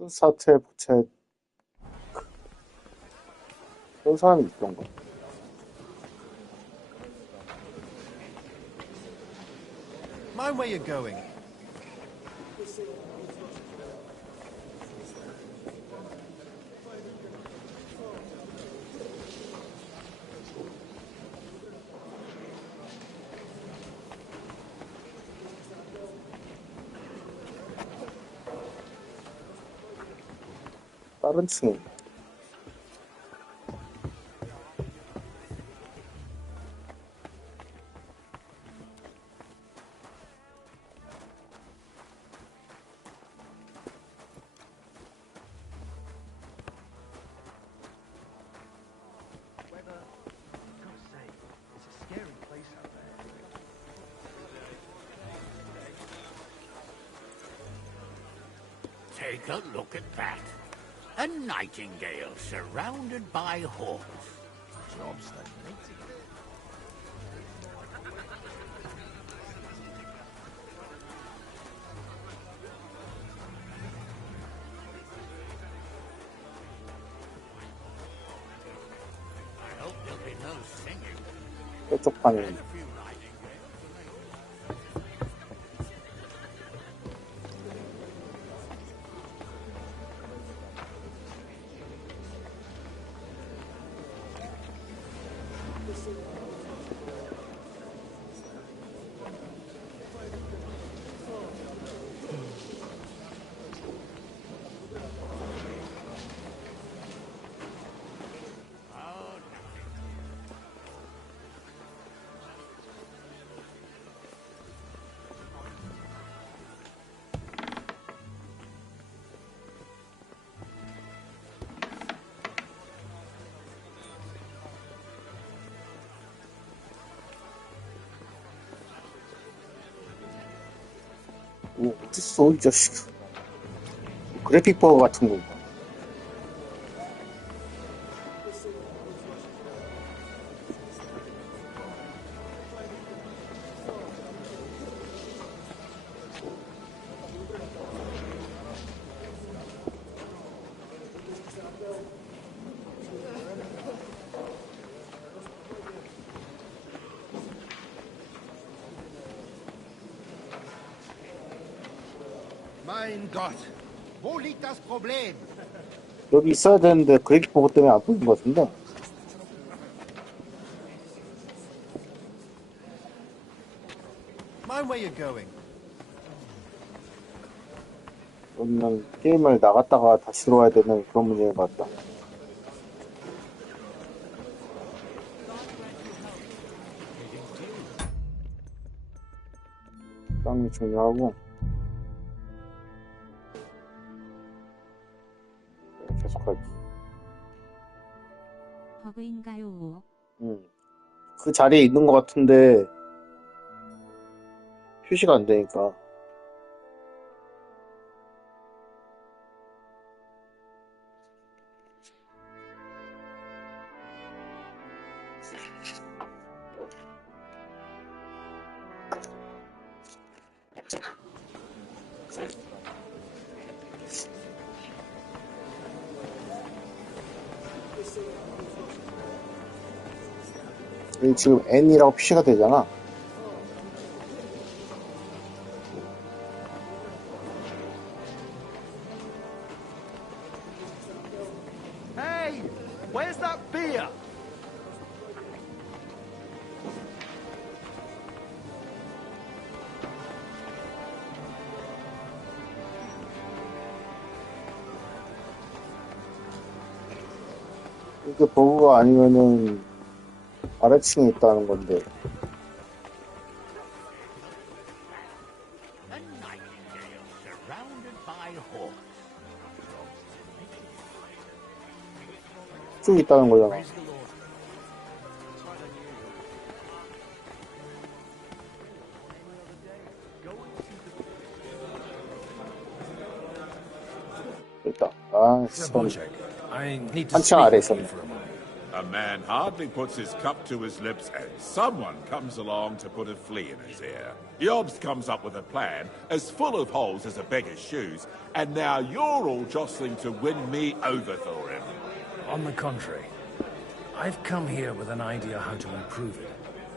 쿤사트의 부채 그런 사람이 있던가? Mind where you're going. 다른 층에 Take a look at that. A nightingale surrounded by hawks. Job stagnating. I hope there'll be no singing. 저쪽 방에 어딨어 이 자식 그래픽 버거 같은 거 Mein Gott, wo liegt das Problem? 여기 있어야 되는데 그래픽 버거 때문에 안 보이는 것 같은데 Mind where you're going. 그러면 게임을 나갔다가 다시 들어와야 되는 그런 문제인 것 같다 땅이 중요하고 계속하기 버그인가요? 그 자리에 있는 것 같은데 표시가 안 되니까. 여기 지금 N이라고 표시가 되잖아. Hey, where's that beer? 이게 버그가 아니면은 아래층에 있다는 건데. A nightingale surrounded by hawks. 쭉 있다는 거잖아. Praise the Lord. 있다. 아, 한층 아래 있었네. A man hardly puts his cup to his lips and someone comes along to put a flea in his ear. Yobs comes up with a plan as full of holes as a beggar's shoes, and now you're all jostling to win me over for him. On the contrary, I've come here with an idea how to improve it.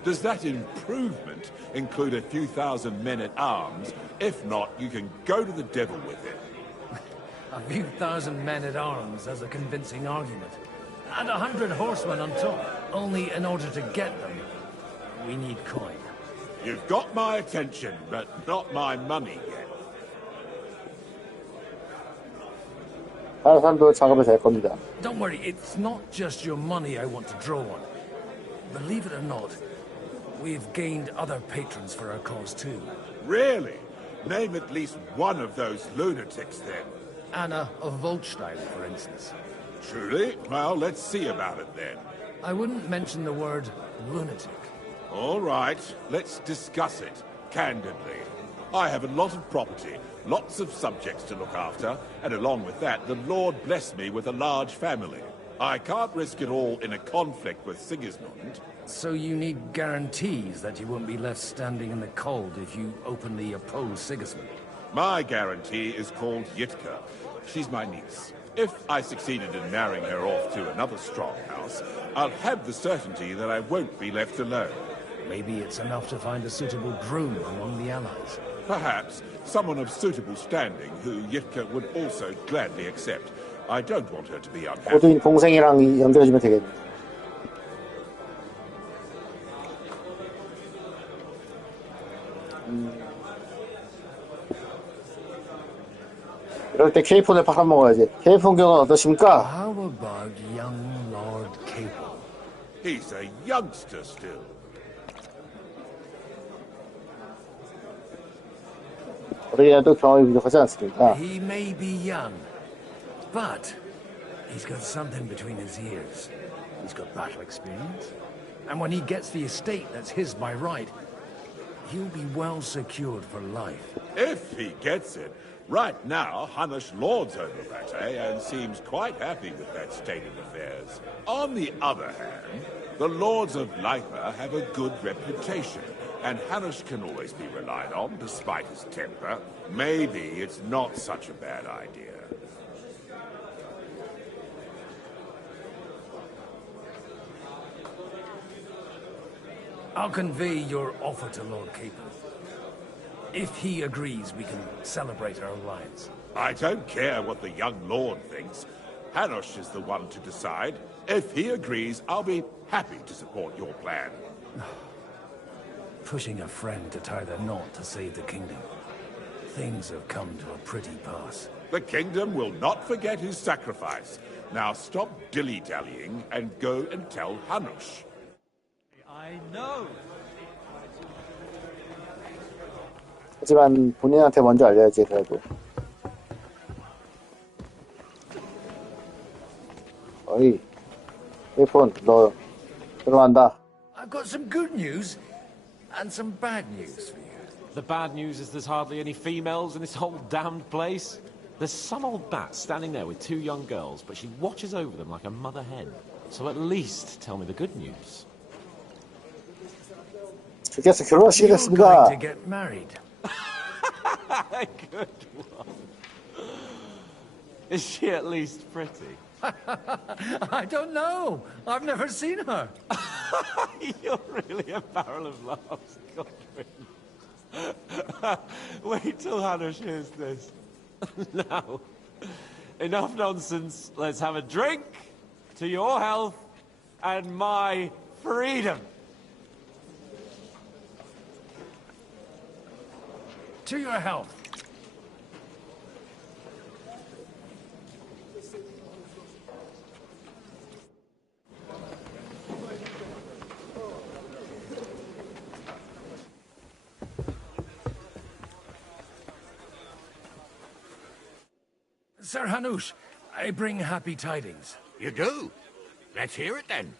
Does that improvement include a few thousand men at arms? If not, you can go to the devil with it. A few thousand men at arms as a convincing argument. And 100 horsemen on top. Only in order to get them, we need coin. You've got my attention, but not my money yet. 다른 사람도 작업을 될 겁니다. Don't worry, it's not just your money I want to draw on. Believe it or not, we've gained other patrons for our cause too. Really? Name at least one of those lunatics then. Anna of Volstein, for instance. Truly? Well, let's see about it then. I wouldn't mention the word lunatic. All right, let's discuss it, candidly. I have a lot of property, lots of subjects to look after, and along with that, the Lord bless me with a large family. I can't risk it all in a conflict with Sigismund. So you need guarantees that you won't be left standing in the cold if you openly oppose Sigismund? My guarantee is called Yitka. She's my niece. If I succeeded in marrying her off to another strong house, I'll have the certainty that I won't be left alone. Maybe it's enough to find a suitable groom among the allies. Perhaps someone of suitable standing who Yitka would also gladly accept. I don't want her to be unhappy. 고두인 동생이랑 연결해주면 되겠네. 이럴 때 케이폰을 팔아먹어야지. 케이폰 경은 어떠십니까? How about young Lord Capel? He's a youngster still. 어린애도 경험이 부족하지 않습니까? He may be young, but he's got something between his ears. He's got battle experience. And when he gets the estate that's his by right, he'll be well secured for life. If he gets it. Right now, Hanush lords over Bate and seems quite happy with that state of affairs. On the other hand, the lords of Leipa have a good reputation, and Hanush can always be relied on despite his temper. Maybe it's not such a bad idea. I'll convey your offer to Lord Capel. If he agrees, we can celebrate our alliance. I don't care what the young lord thinks. Hanush is the one to decide. If he agrees, I'll be happy to support your plan. Pushing a friend to tie the knot to save the kingdom. Things have come to a pretty pass. The kingdom will not forget his sacrifice. Now stop dilly-dallying and go and tell Hanush. I know. 하지만 본인한테 먼저 알려야지 그래도. 어이, 케이폰 너 들어간다. I've got some good news and some bad news for you. The bad news is there's hardly any females in this whole damned place. There's some old bat standing there with 2 young girls, but she watches over them like a mother hen. So at least tell me the good news. 주께서 결혼하시게 You're 됐습니다. going to get married. Good one. Is she at least pretty? I don't know. I've never seen her. You're really a barrel of laughs, Godwin. Wait till Hannah hears this. Now, enough nonsense. Let's have a drink to your health and my freedom. To your health. Sir Hanush, I bring happy tidings. You do? Let's hear it then.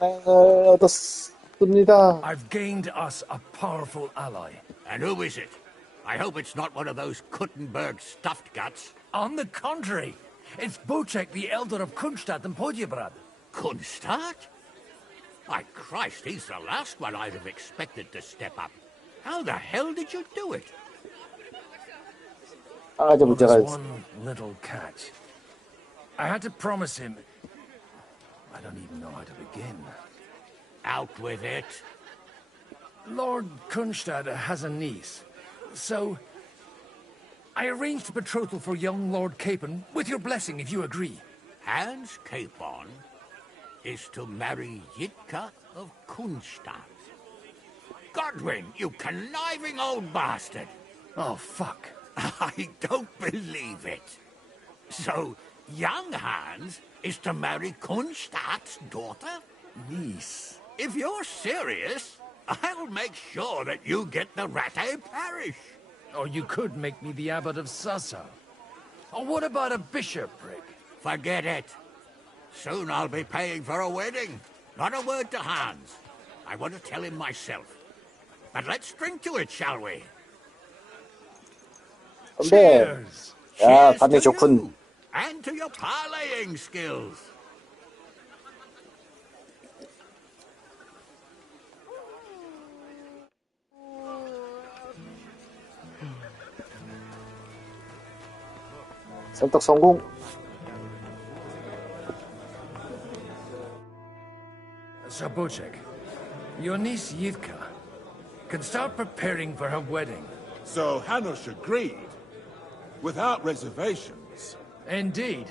얻었습니다. I've gained us a powerful ally. And who is it? I hope it's not one of those Kuttenberg stuffed guts. On the contrary, it's Bocek, the Elder of Kunstadt and Podjebrad. Kunstadt? My Christ, he's the last one I'd have expected to step up. How the hell did you do it? There's one little catch. I had to promise him... I don't even know how to begin. Out with it. Lord Kunstadt has a niece, so... I arranged a betrothal for young Lord Capon, with your blessing if you agree. Hans Capon is to marry Yitka of Kunstadt. Godwin, you conniving old bastard! Oh, fuck. I don't believe it. So, young Hans is to marry Kunstadt's daughter? Niece. If you're serious, I'll make sure that you get the Rattay parish. Or you could make me the abbot of Sassa. Or what about a bishopric? Forget it. Soon I'll be paying for a wedding. Not a word to Hans. I want to tell him myself. But let's drink to it, shall we? Cheers! 야, 반대 좋군. And to your parlaying skills. 설득 성공. Sir Bocek, your niece Yitka can start preparing for her wedding. So Hanush agreed, without reservations. Indeed.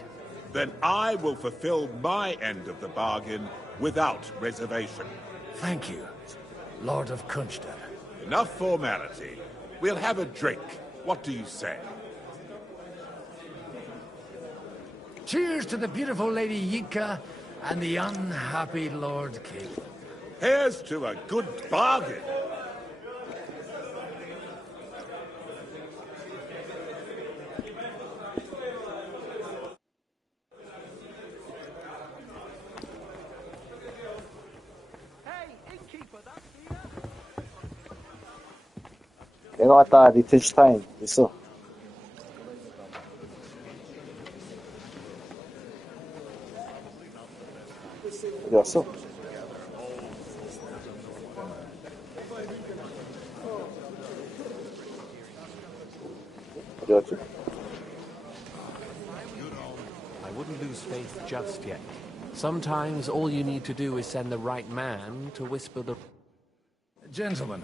Then I will fulfill my end of the bargain without reservation. Thank you, Lord of Kunstadt. Enough formality. We'll have a drink. What do you say? Cheers to the beautiful Lady Yitka and the unhappy Lord Capon. Here's to a good bargain. 내가 왔다, 리텐슈타인. 있어. 어디 왔어? 어디 갔지? I wouldn't lose faith just yet. Sometimes all you need to do is send the right man to whisper the... Gentlemen,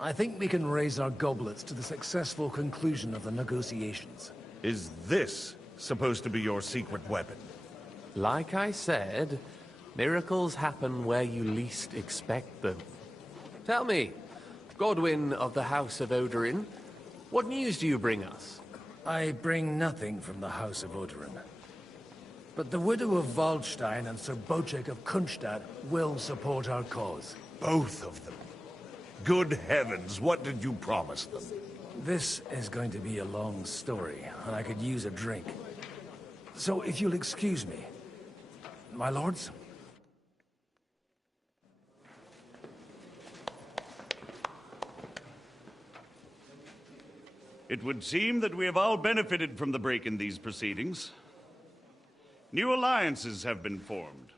I think we can raise our goblets to the successful conclusion of the negotiations. Is this supposed to be your secret weapon? Like I said, miracles happen where you least expect them. Tell me, Godwin of the House of Odorin, what news do you bring us? I bring nothing from the House of Odorin. But the widow of Waldstein and Sir Bocek of Kunstadt will support our cause. Both of them. Good heavens, what did you promise them? This is going to be a long story, and I could use a drink. So if you'll excuse me, my lords, It would seem that we have all benefited from the break in these proceedings. New alliances have been formed.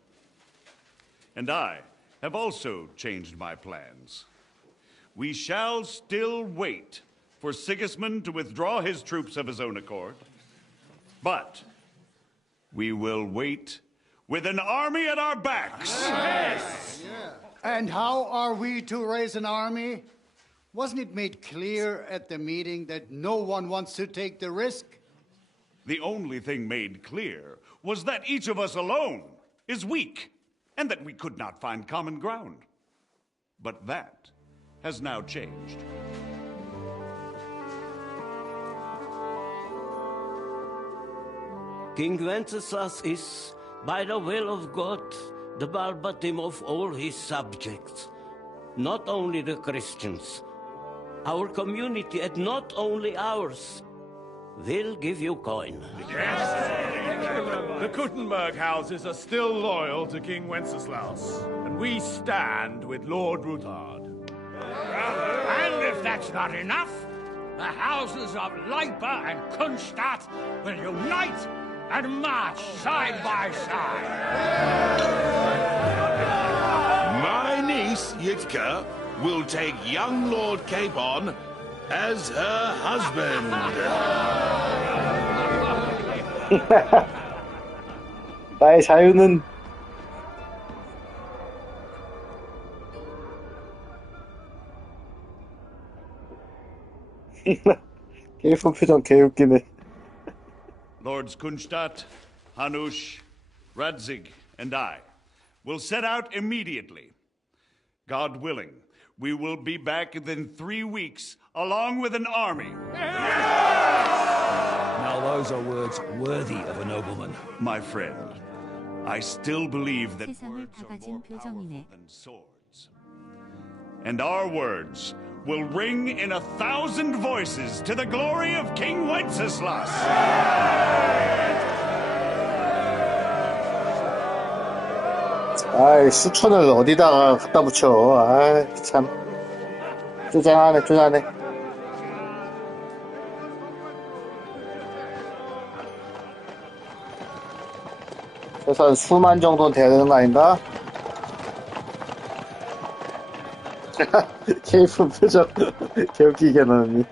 And I have also changed my plans. We shall still wait for Sigismund to withdraw his troops of his own accord. But we will wait with an army at our backs. Yes. And how are we to raise an army? Wasn't it made clear at the meeting that no one wants to take the risk? The only thing made clear was that each of us alone is weak, and that we could not find common ground. But that has now changed. King Wenceslas is, by the will of God, the balbatim of all his subjects. Not only the Christians, our community, and not only ours, will give you coin. The Kuttenberg houses are still loyal to King Wenceslas, and we stand with Lord Ruthard. And if that's not enough, the houses of Leipa and Kunstadt will unite and march side by side. My niece, Yitka, will take young Lord Capon as her husband. 나의 자유는 게이프 표정 개웃기네. Lords Kunstadt, Hanush, Radzig, and I will set out immediately. God willing, we will be back within 3 weeks, along with an army. Now those are words worthy of a nobleman. My friend, I still believe that 세상을 박아진 표정이네. swords. And our words will ring in 1,000 voices to the glory of King Wenceslas. 아이, 수천을 어디다가 갖다 붙여. 아이, 참. 쪼잔하네, 쪼잔해. 최소한 수만 정도는 돼야 되는 거 아닌가? 케이프 표정 개웃기게 넣으니.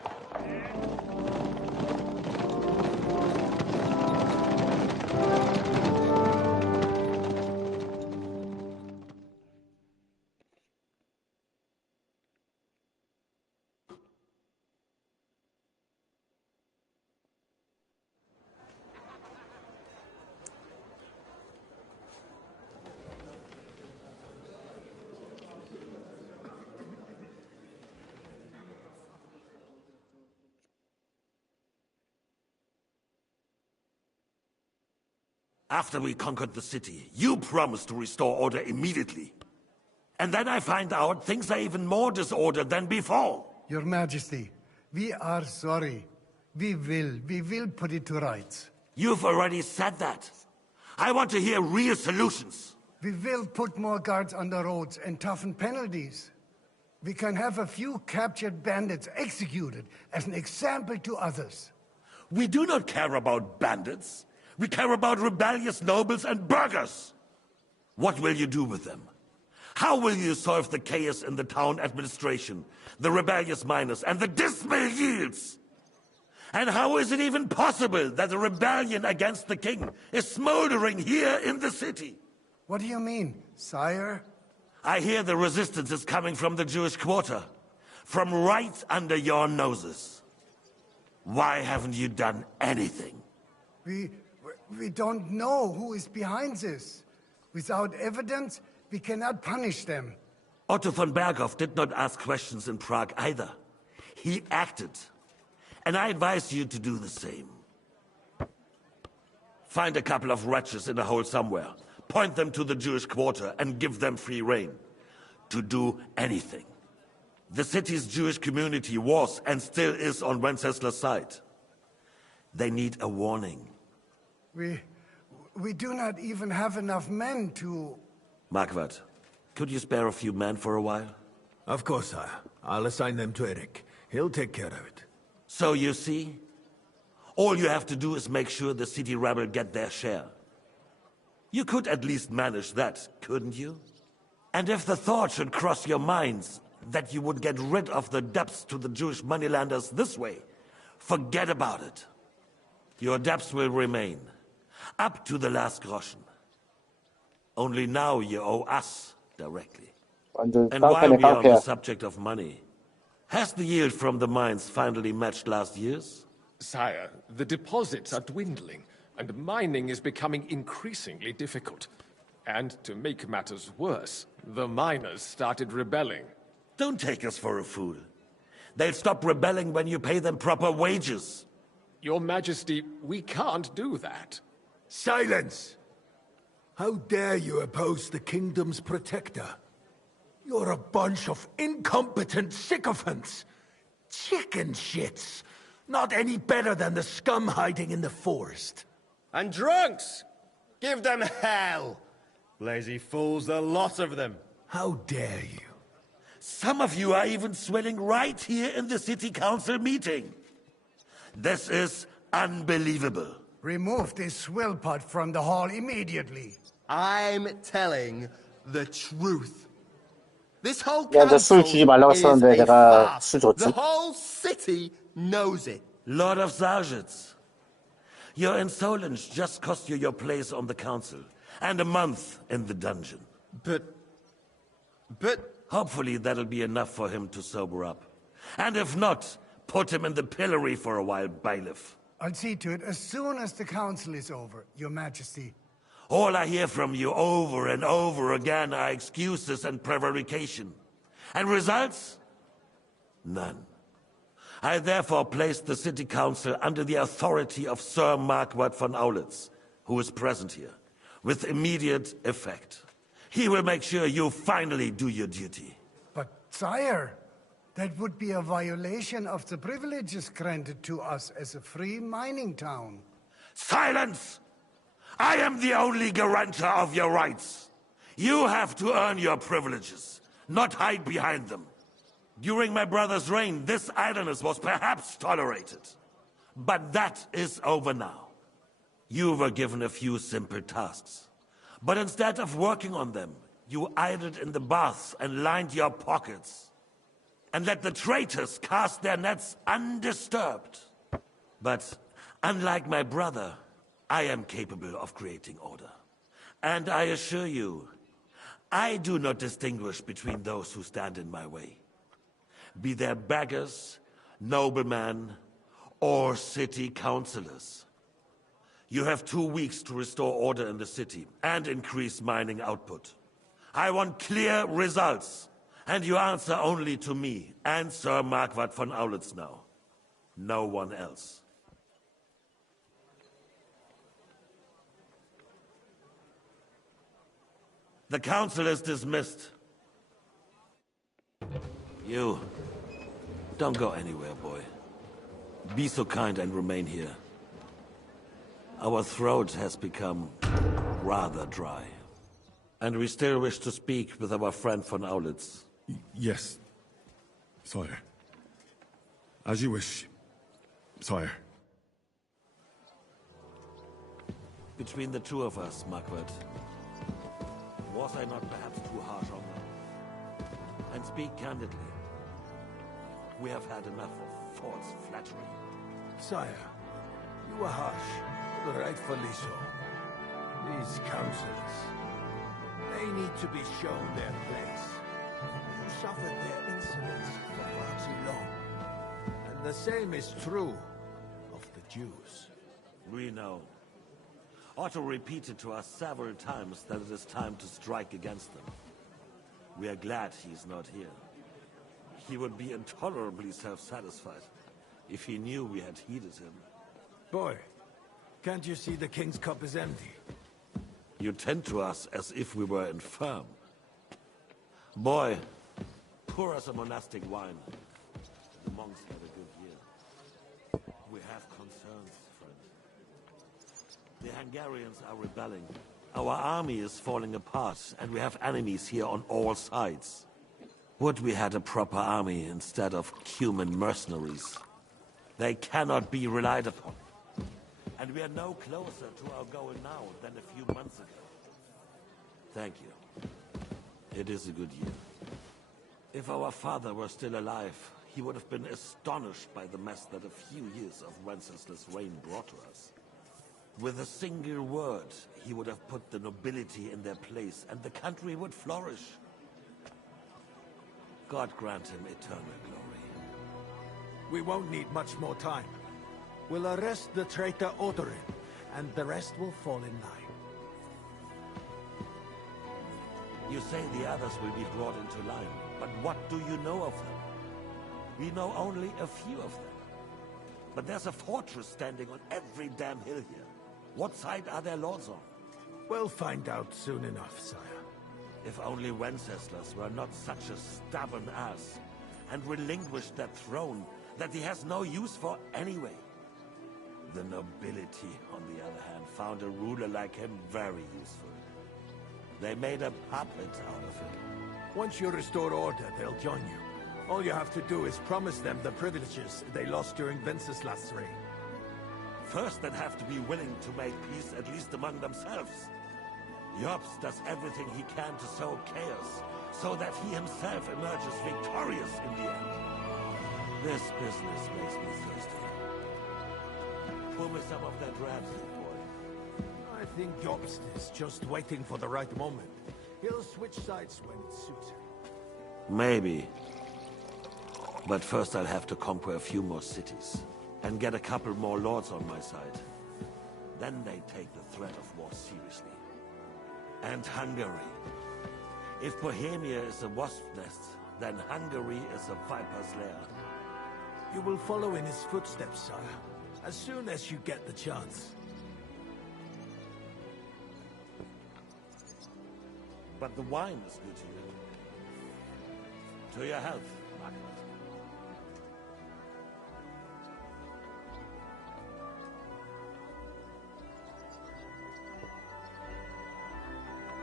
After we conquered the city, you promised to restore order immediately. And then I find out things are even more disordered than before. Your Majesty, we are sorry. We will put it to rights. You've already said that. I want to hear real solutions. We will put more guards on the roads and toughen penalties. We can have a few captured bandits executed as an example to others. We do not care about bandits. We care about rebellious nobles and burghers. What will you do with them? How will you solve the chaos in the town administration, the rebellious miners, and the dismal yields? And how is it even possible that a rebellion against the king is smoldering here in the city? What do you mean, sire? I hear the resistance is coming from the Jewish quarter, from right under your noses. Why haven't you done anything? We don't know who is behind this. Without evidence, we cannot punish them. Otto von Berghoff did not ask questions in Prague either. He acted. And I advise you to do the same. Find a couple of wretches in a hole somewhere, point them to the Jewish quarter, and give them free rein to do anything. The city's Jewish community was and still is on Wenceslas' side. They need a warning. We do not even have enough men to... Marquardt, could you spare a few men for a while? Of course, sire. I'll assign them to Eric. He'll take care of it. So you see, all you have to do is make sure the city rebel get their share. You could at least manage that, couldn't you? And if the thought should cross your minds that you would get rid of the debts to the Jewish moneylenders this way, forget about it. Your debts will remain, up to the last groschen. Only now you owe us directly. 완전 And while 깡패네, we are on the 깡패야. subject of money, has the yield from the mines finally matched last year's? Sire, the deposits are dwindling, and mining is becoming increasingly difficult. And to make matters worse, the miners started rebelling. Don't take us for a fool. They'll stop rebelling when you pay them proper wages. Your Majesty, we can't do that. Silence! How dare you oppose the kingdom's protector? You're a bunch of incompetent sycophants. Chicken shits. Not any better than the scum hiding in the forest. And drunks! Give them hell! Lazy fools, a lot of them. How dare you? Some of you are even swelling right here in the city council meeting. This is unbelievable. Remove this swill pot from the hall immediately. I'm telling the truth. This whole 내한테 술 council 주지 말라고 is 했었는데 a 내가 farce. 술 줬지. The whole city knows it. Lord of Zarzhets, your insolence just cost you your place on the council, and a month in the dungeon. But... Hopefully that'll be enough for him to sober up. And if not, put him in the pillory for a while, bailiff. I'll see to it as soon as the council is over, Your Majesty. All I hear from you over and over again are excuses and prevarication. And results? None. I therefore placed the city council under the authority of Sir Marquardt von Aulitz, who is present here, with immediate effect. He will make sure you finally do your duty. But, sire, that would be a violation of the privileges granted to us as a free mining town. Silence! I am the only guarantor of your rights. You have to earn your privileges, not hide behind them. During my brother's reign, this idleness was perhaps tolerated. But that is over now. You were given a few simple tasks. But instead of working on them, you idled in the baths and lined your pockets. And let the traitors cast their nets undisturbed. But unlike my brother, I am capable of creating order. And I assure you, I do not distinguish between those who stand in my way. Be they beggars, noblemen, or city councillors. You have 2 weeks to restore order in the city and increase mining output. I want clear results, and you answer only to me and Sir Marquardt von Aulitz now. No one else. The council is dismissed. You, don't go anywhere, boy. Be so kind and remain here. Our throat has become rather dry. And we still wish to speak with our friend von Aulitz. Yes, sire. As you wish, sire. Between the two of us, Marquardt, was I not perhaps too harsh on them? And speak candidly, we have had enough of false flattery. Sire, you are harsh, but rightfully so. These councillors, they need to be shown their place. You suffered their insolence for far too long. And the same is true of the Jews. We know. Otto repeated to us several times that it is time to strike against them. We are glad he's not here. He would be intolerably self-satisfied if he knew we had heeded him. Boy, can't you see the king's cup is empty? You tend to us as if we were infirm. Boy, pour us a monastic wine. The monks had a good year. We have concerns, friend. The Hungarians are rebelling. Our army is falling apart, and we have enemies here on all sides. Would we had a proper army instead of human mercenaries? They cannot be relied upon. And we are no closer to our goal now than a few months ago. Thank you. It is a good year. If our father were still alive, he would have been astonished by the mess that a few years of Wenceslas' reign brought to us. With a single word, he would have put the nobility in their place, and the country would flourish. God grant him eternal glory. We won't need much more time. We'll arrest the traitor Odorin, and the rest will fall in line. You say the others will be brought into line, but what do you know of them? We know only a few of them. But there's a fortress standing on every damn hill here. What side are their lords on? We'll find out soon enough, sire. If only Wenceslas were not such a stubborn ass, and relinquished that throne that he has no use for anyway. The nobility, on the other hand, found a ruler like him very useful. They made a puppet out of him. Once you restore order, they'll join you. All you have to do is promise them the privileges they lost during Wenceslas' reign. First, they'd have to be willing to make peace, at least among themselves. Jobs does everything he can to sow chaos, so that he himself emerges victorious in the end. This business makes me thirsty. Pour me some of that raspberry, boy. I think Jobst is just waiting for the right moment. He'll switch sides when it suits him. Maybe. But first I'll have to conquer a few more cities, and get a couple more lords on my side. Then they take the threat of war seriously. And Hungary. If Bohemia is a wasp's nest, then Hungary is a viper's lair. You will follow in his footsteps, sire, as soon as you get the chance. But the wine is good to you. To your health, Margaret.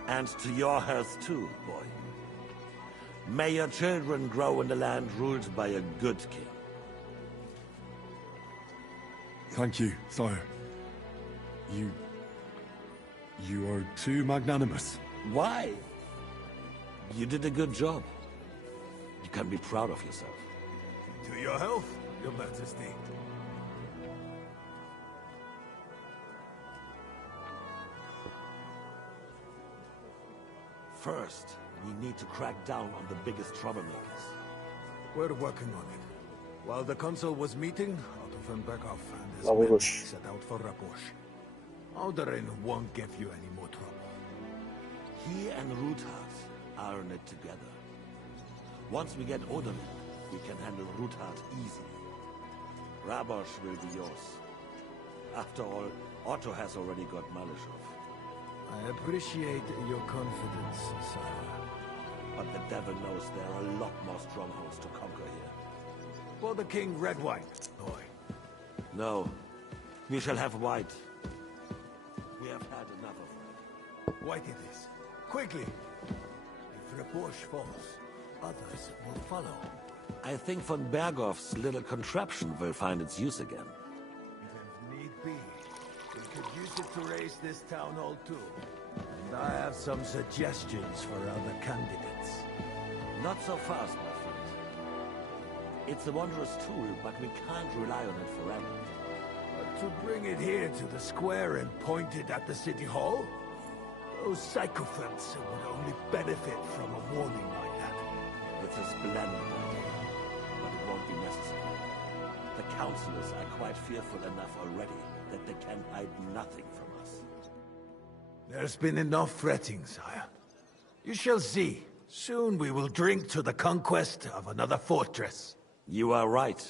And to your health too, boy. May your children grow in a land ruled by a good king. Thank you, sire. You are too magnanimous. Why? You did a good job. You can be proud of yourself. To your health, your majesty. First, we need to crack down on the biggest troublemakers. We're working on it. While the consul was meeting, Otto von Berghoff and his Oh, men gosh. set out for Raposh. Odorin won't give you any more trouble. He and Ruthard are in it together. Once we get Odorin, we can handle Ruthard easily. Rabosh will be yours. After all, Otto has already got Malishov. I appreciate your confidence, sire. But the devil knows there are a lot more strongholds to conquer here. For the king, red wine, boy. No, we shall have white. We have had enough of red. White it is. Quickly! If Raposh falls, others will follow. I think von Berghoff's little contraption will find its use again. If need be, we could use it to raise this town hall too. And I have some suggestions for other candidates. Not so fast, my friend. It's a wondrous tool, but we can't rely on it forever. But to bring it here to the square and point it at the city hall? Those sycophants would only benefit from a warning like that. It's a splendid idea, but it won't be necessary. The councillors are quite fearful enough already that they can hide nothing from us. There's been enough fretting, sire. You shall see. Soon we will drink to the conquest of another fortress. You are right.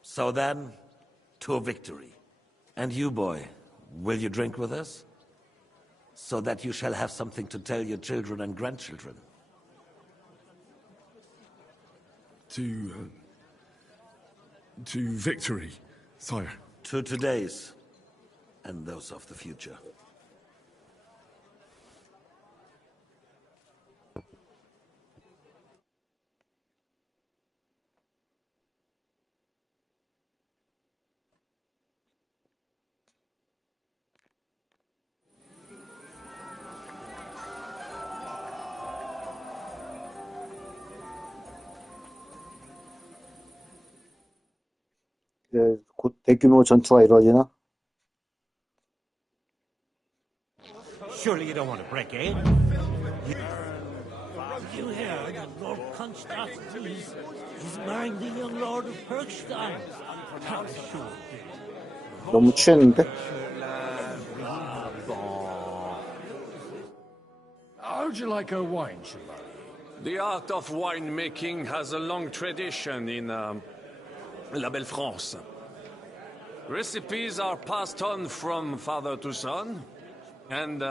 So then, to victory. And you, boy, will you drink with us? So that you shall have something to tell your children and grandchildren. To victory, sire. To today's, and those of the future. 이제 곧 대규모 전투가 이루어지나? Surely you don't want to break in? You heard that Lord Kronstadt is marrying the young Lord of Perkstein. 너무 취했는데? How'd you like our wine, Chevalier? The art of winemaking has a long tradition in La Belle France. Recipes are passed on from father to son, and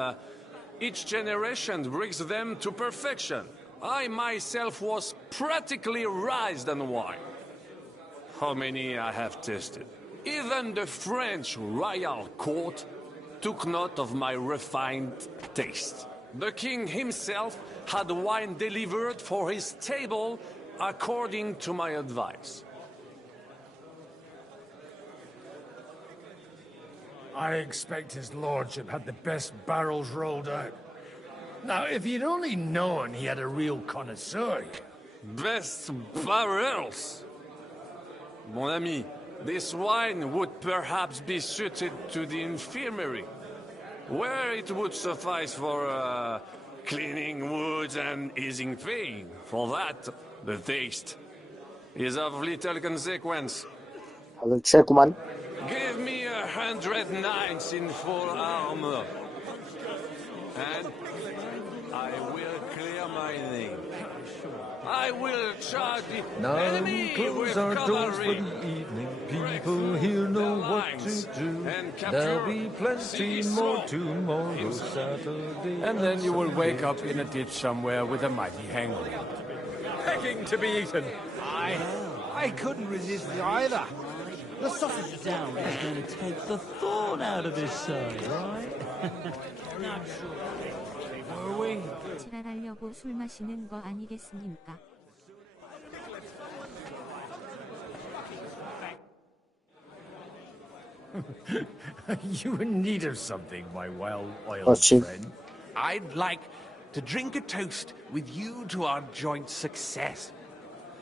each generation brings them to perfection. I myself was practically raised on wine. How many I have tasted. Even the French royal court took note of my refined taste. The king himself had wine delivered for his table according to my advice. I expect his lordship had the best barrels rolled out. Now, if you'd only known he had a real connoisseur here. Best barrels? Mon ami, this wine would perhaps be suited to the infirmary, where it would suffice for cleaning wounds and easing pain. For that, the taste is of little consequence. 다들 취했구만. Give me 100 knights in full armor, and I will clear my name. I will charge the Now enemy we with close our doors for cavalry. the evening. People here know what to do. There'll be plenty more tomorrow, Saturday. And then you will wake up in a ditch somewhere with a mighty hangover. Begging to be eaten. I couldn't resist either. The sausage down is going to take the thorn out of his side, right? Not sure. Were we? 지랄하려고 술 마시는 거 아니겠습니까? You in need of something, my well-oiled 그렇지. friend. I'd like to drink a toast with you to our joint success.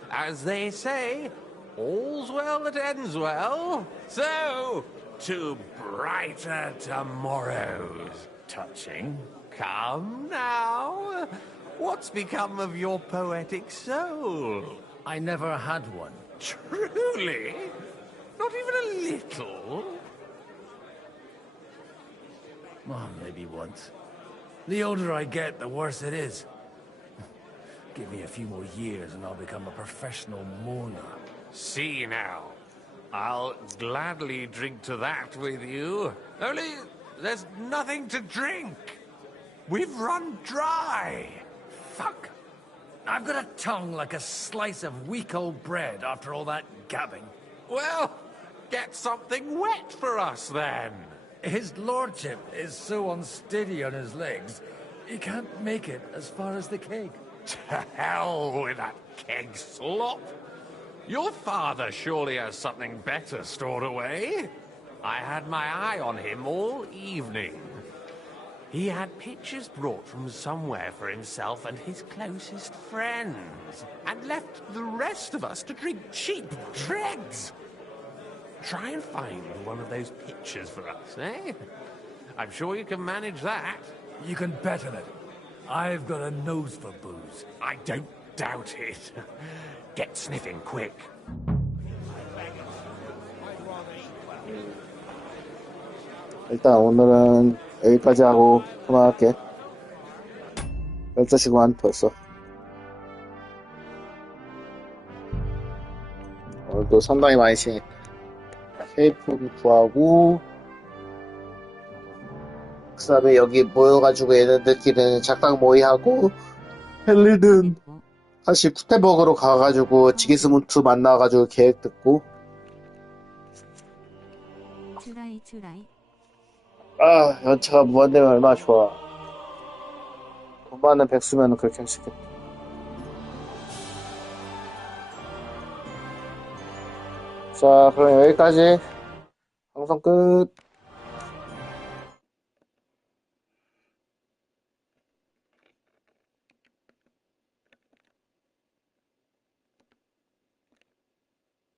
As they say, all's well that ends well. So, to brighter tomorrows. Touching. Come now. What's become of your poetic soul? I never had one. Truly? Not even a little? Oh, maybe once. The older I get, the worse it is. Give me a few more years and I'll become a professional mourner. See now. I'll gladly drink to that with you. Only there's nothing to drink. We've run dry. Fuck. I've got a tongue like a slice of week-old bread after all that gabbing. Well, get something wet for us then. His lordship is so unsteady on his legs, he can't make it as far as the keg. To hell with that keg slop. Your father surely has something better stored away. I had my eye on him all evening. He had pictures brought from somewhere for himself and his closest friends, and left the rest of us to drink cheap dregs. Try and find one of those pictures for us, eh? I'm sure you can manage that. You can bet on it. I've got a nose for booze. I don't doubt it. Get sniffing quick. 일단 오늘은 여기까지 하고 그만할게. 12시구만 벌써. 오늘도 상당히 많이 치니까 케이프도 구하고 그 다음에 여기 모여가지고 얘네들끼리는 작당 모의하고 헨리는 다시 쿠테버그로 가가지고 지기스문트 만나가지고 계획 듣고 트라이. 아 연차가 무한되면 얼마나 좋아. 돈 많은 백수면은 그렇게 할 수 있겠다. 자 그럼 여기까지 방송 끝.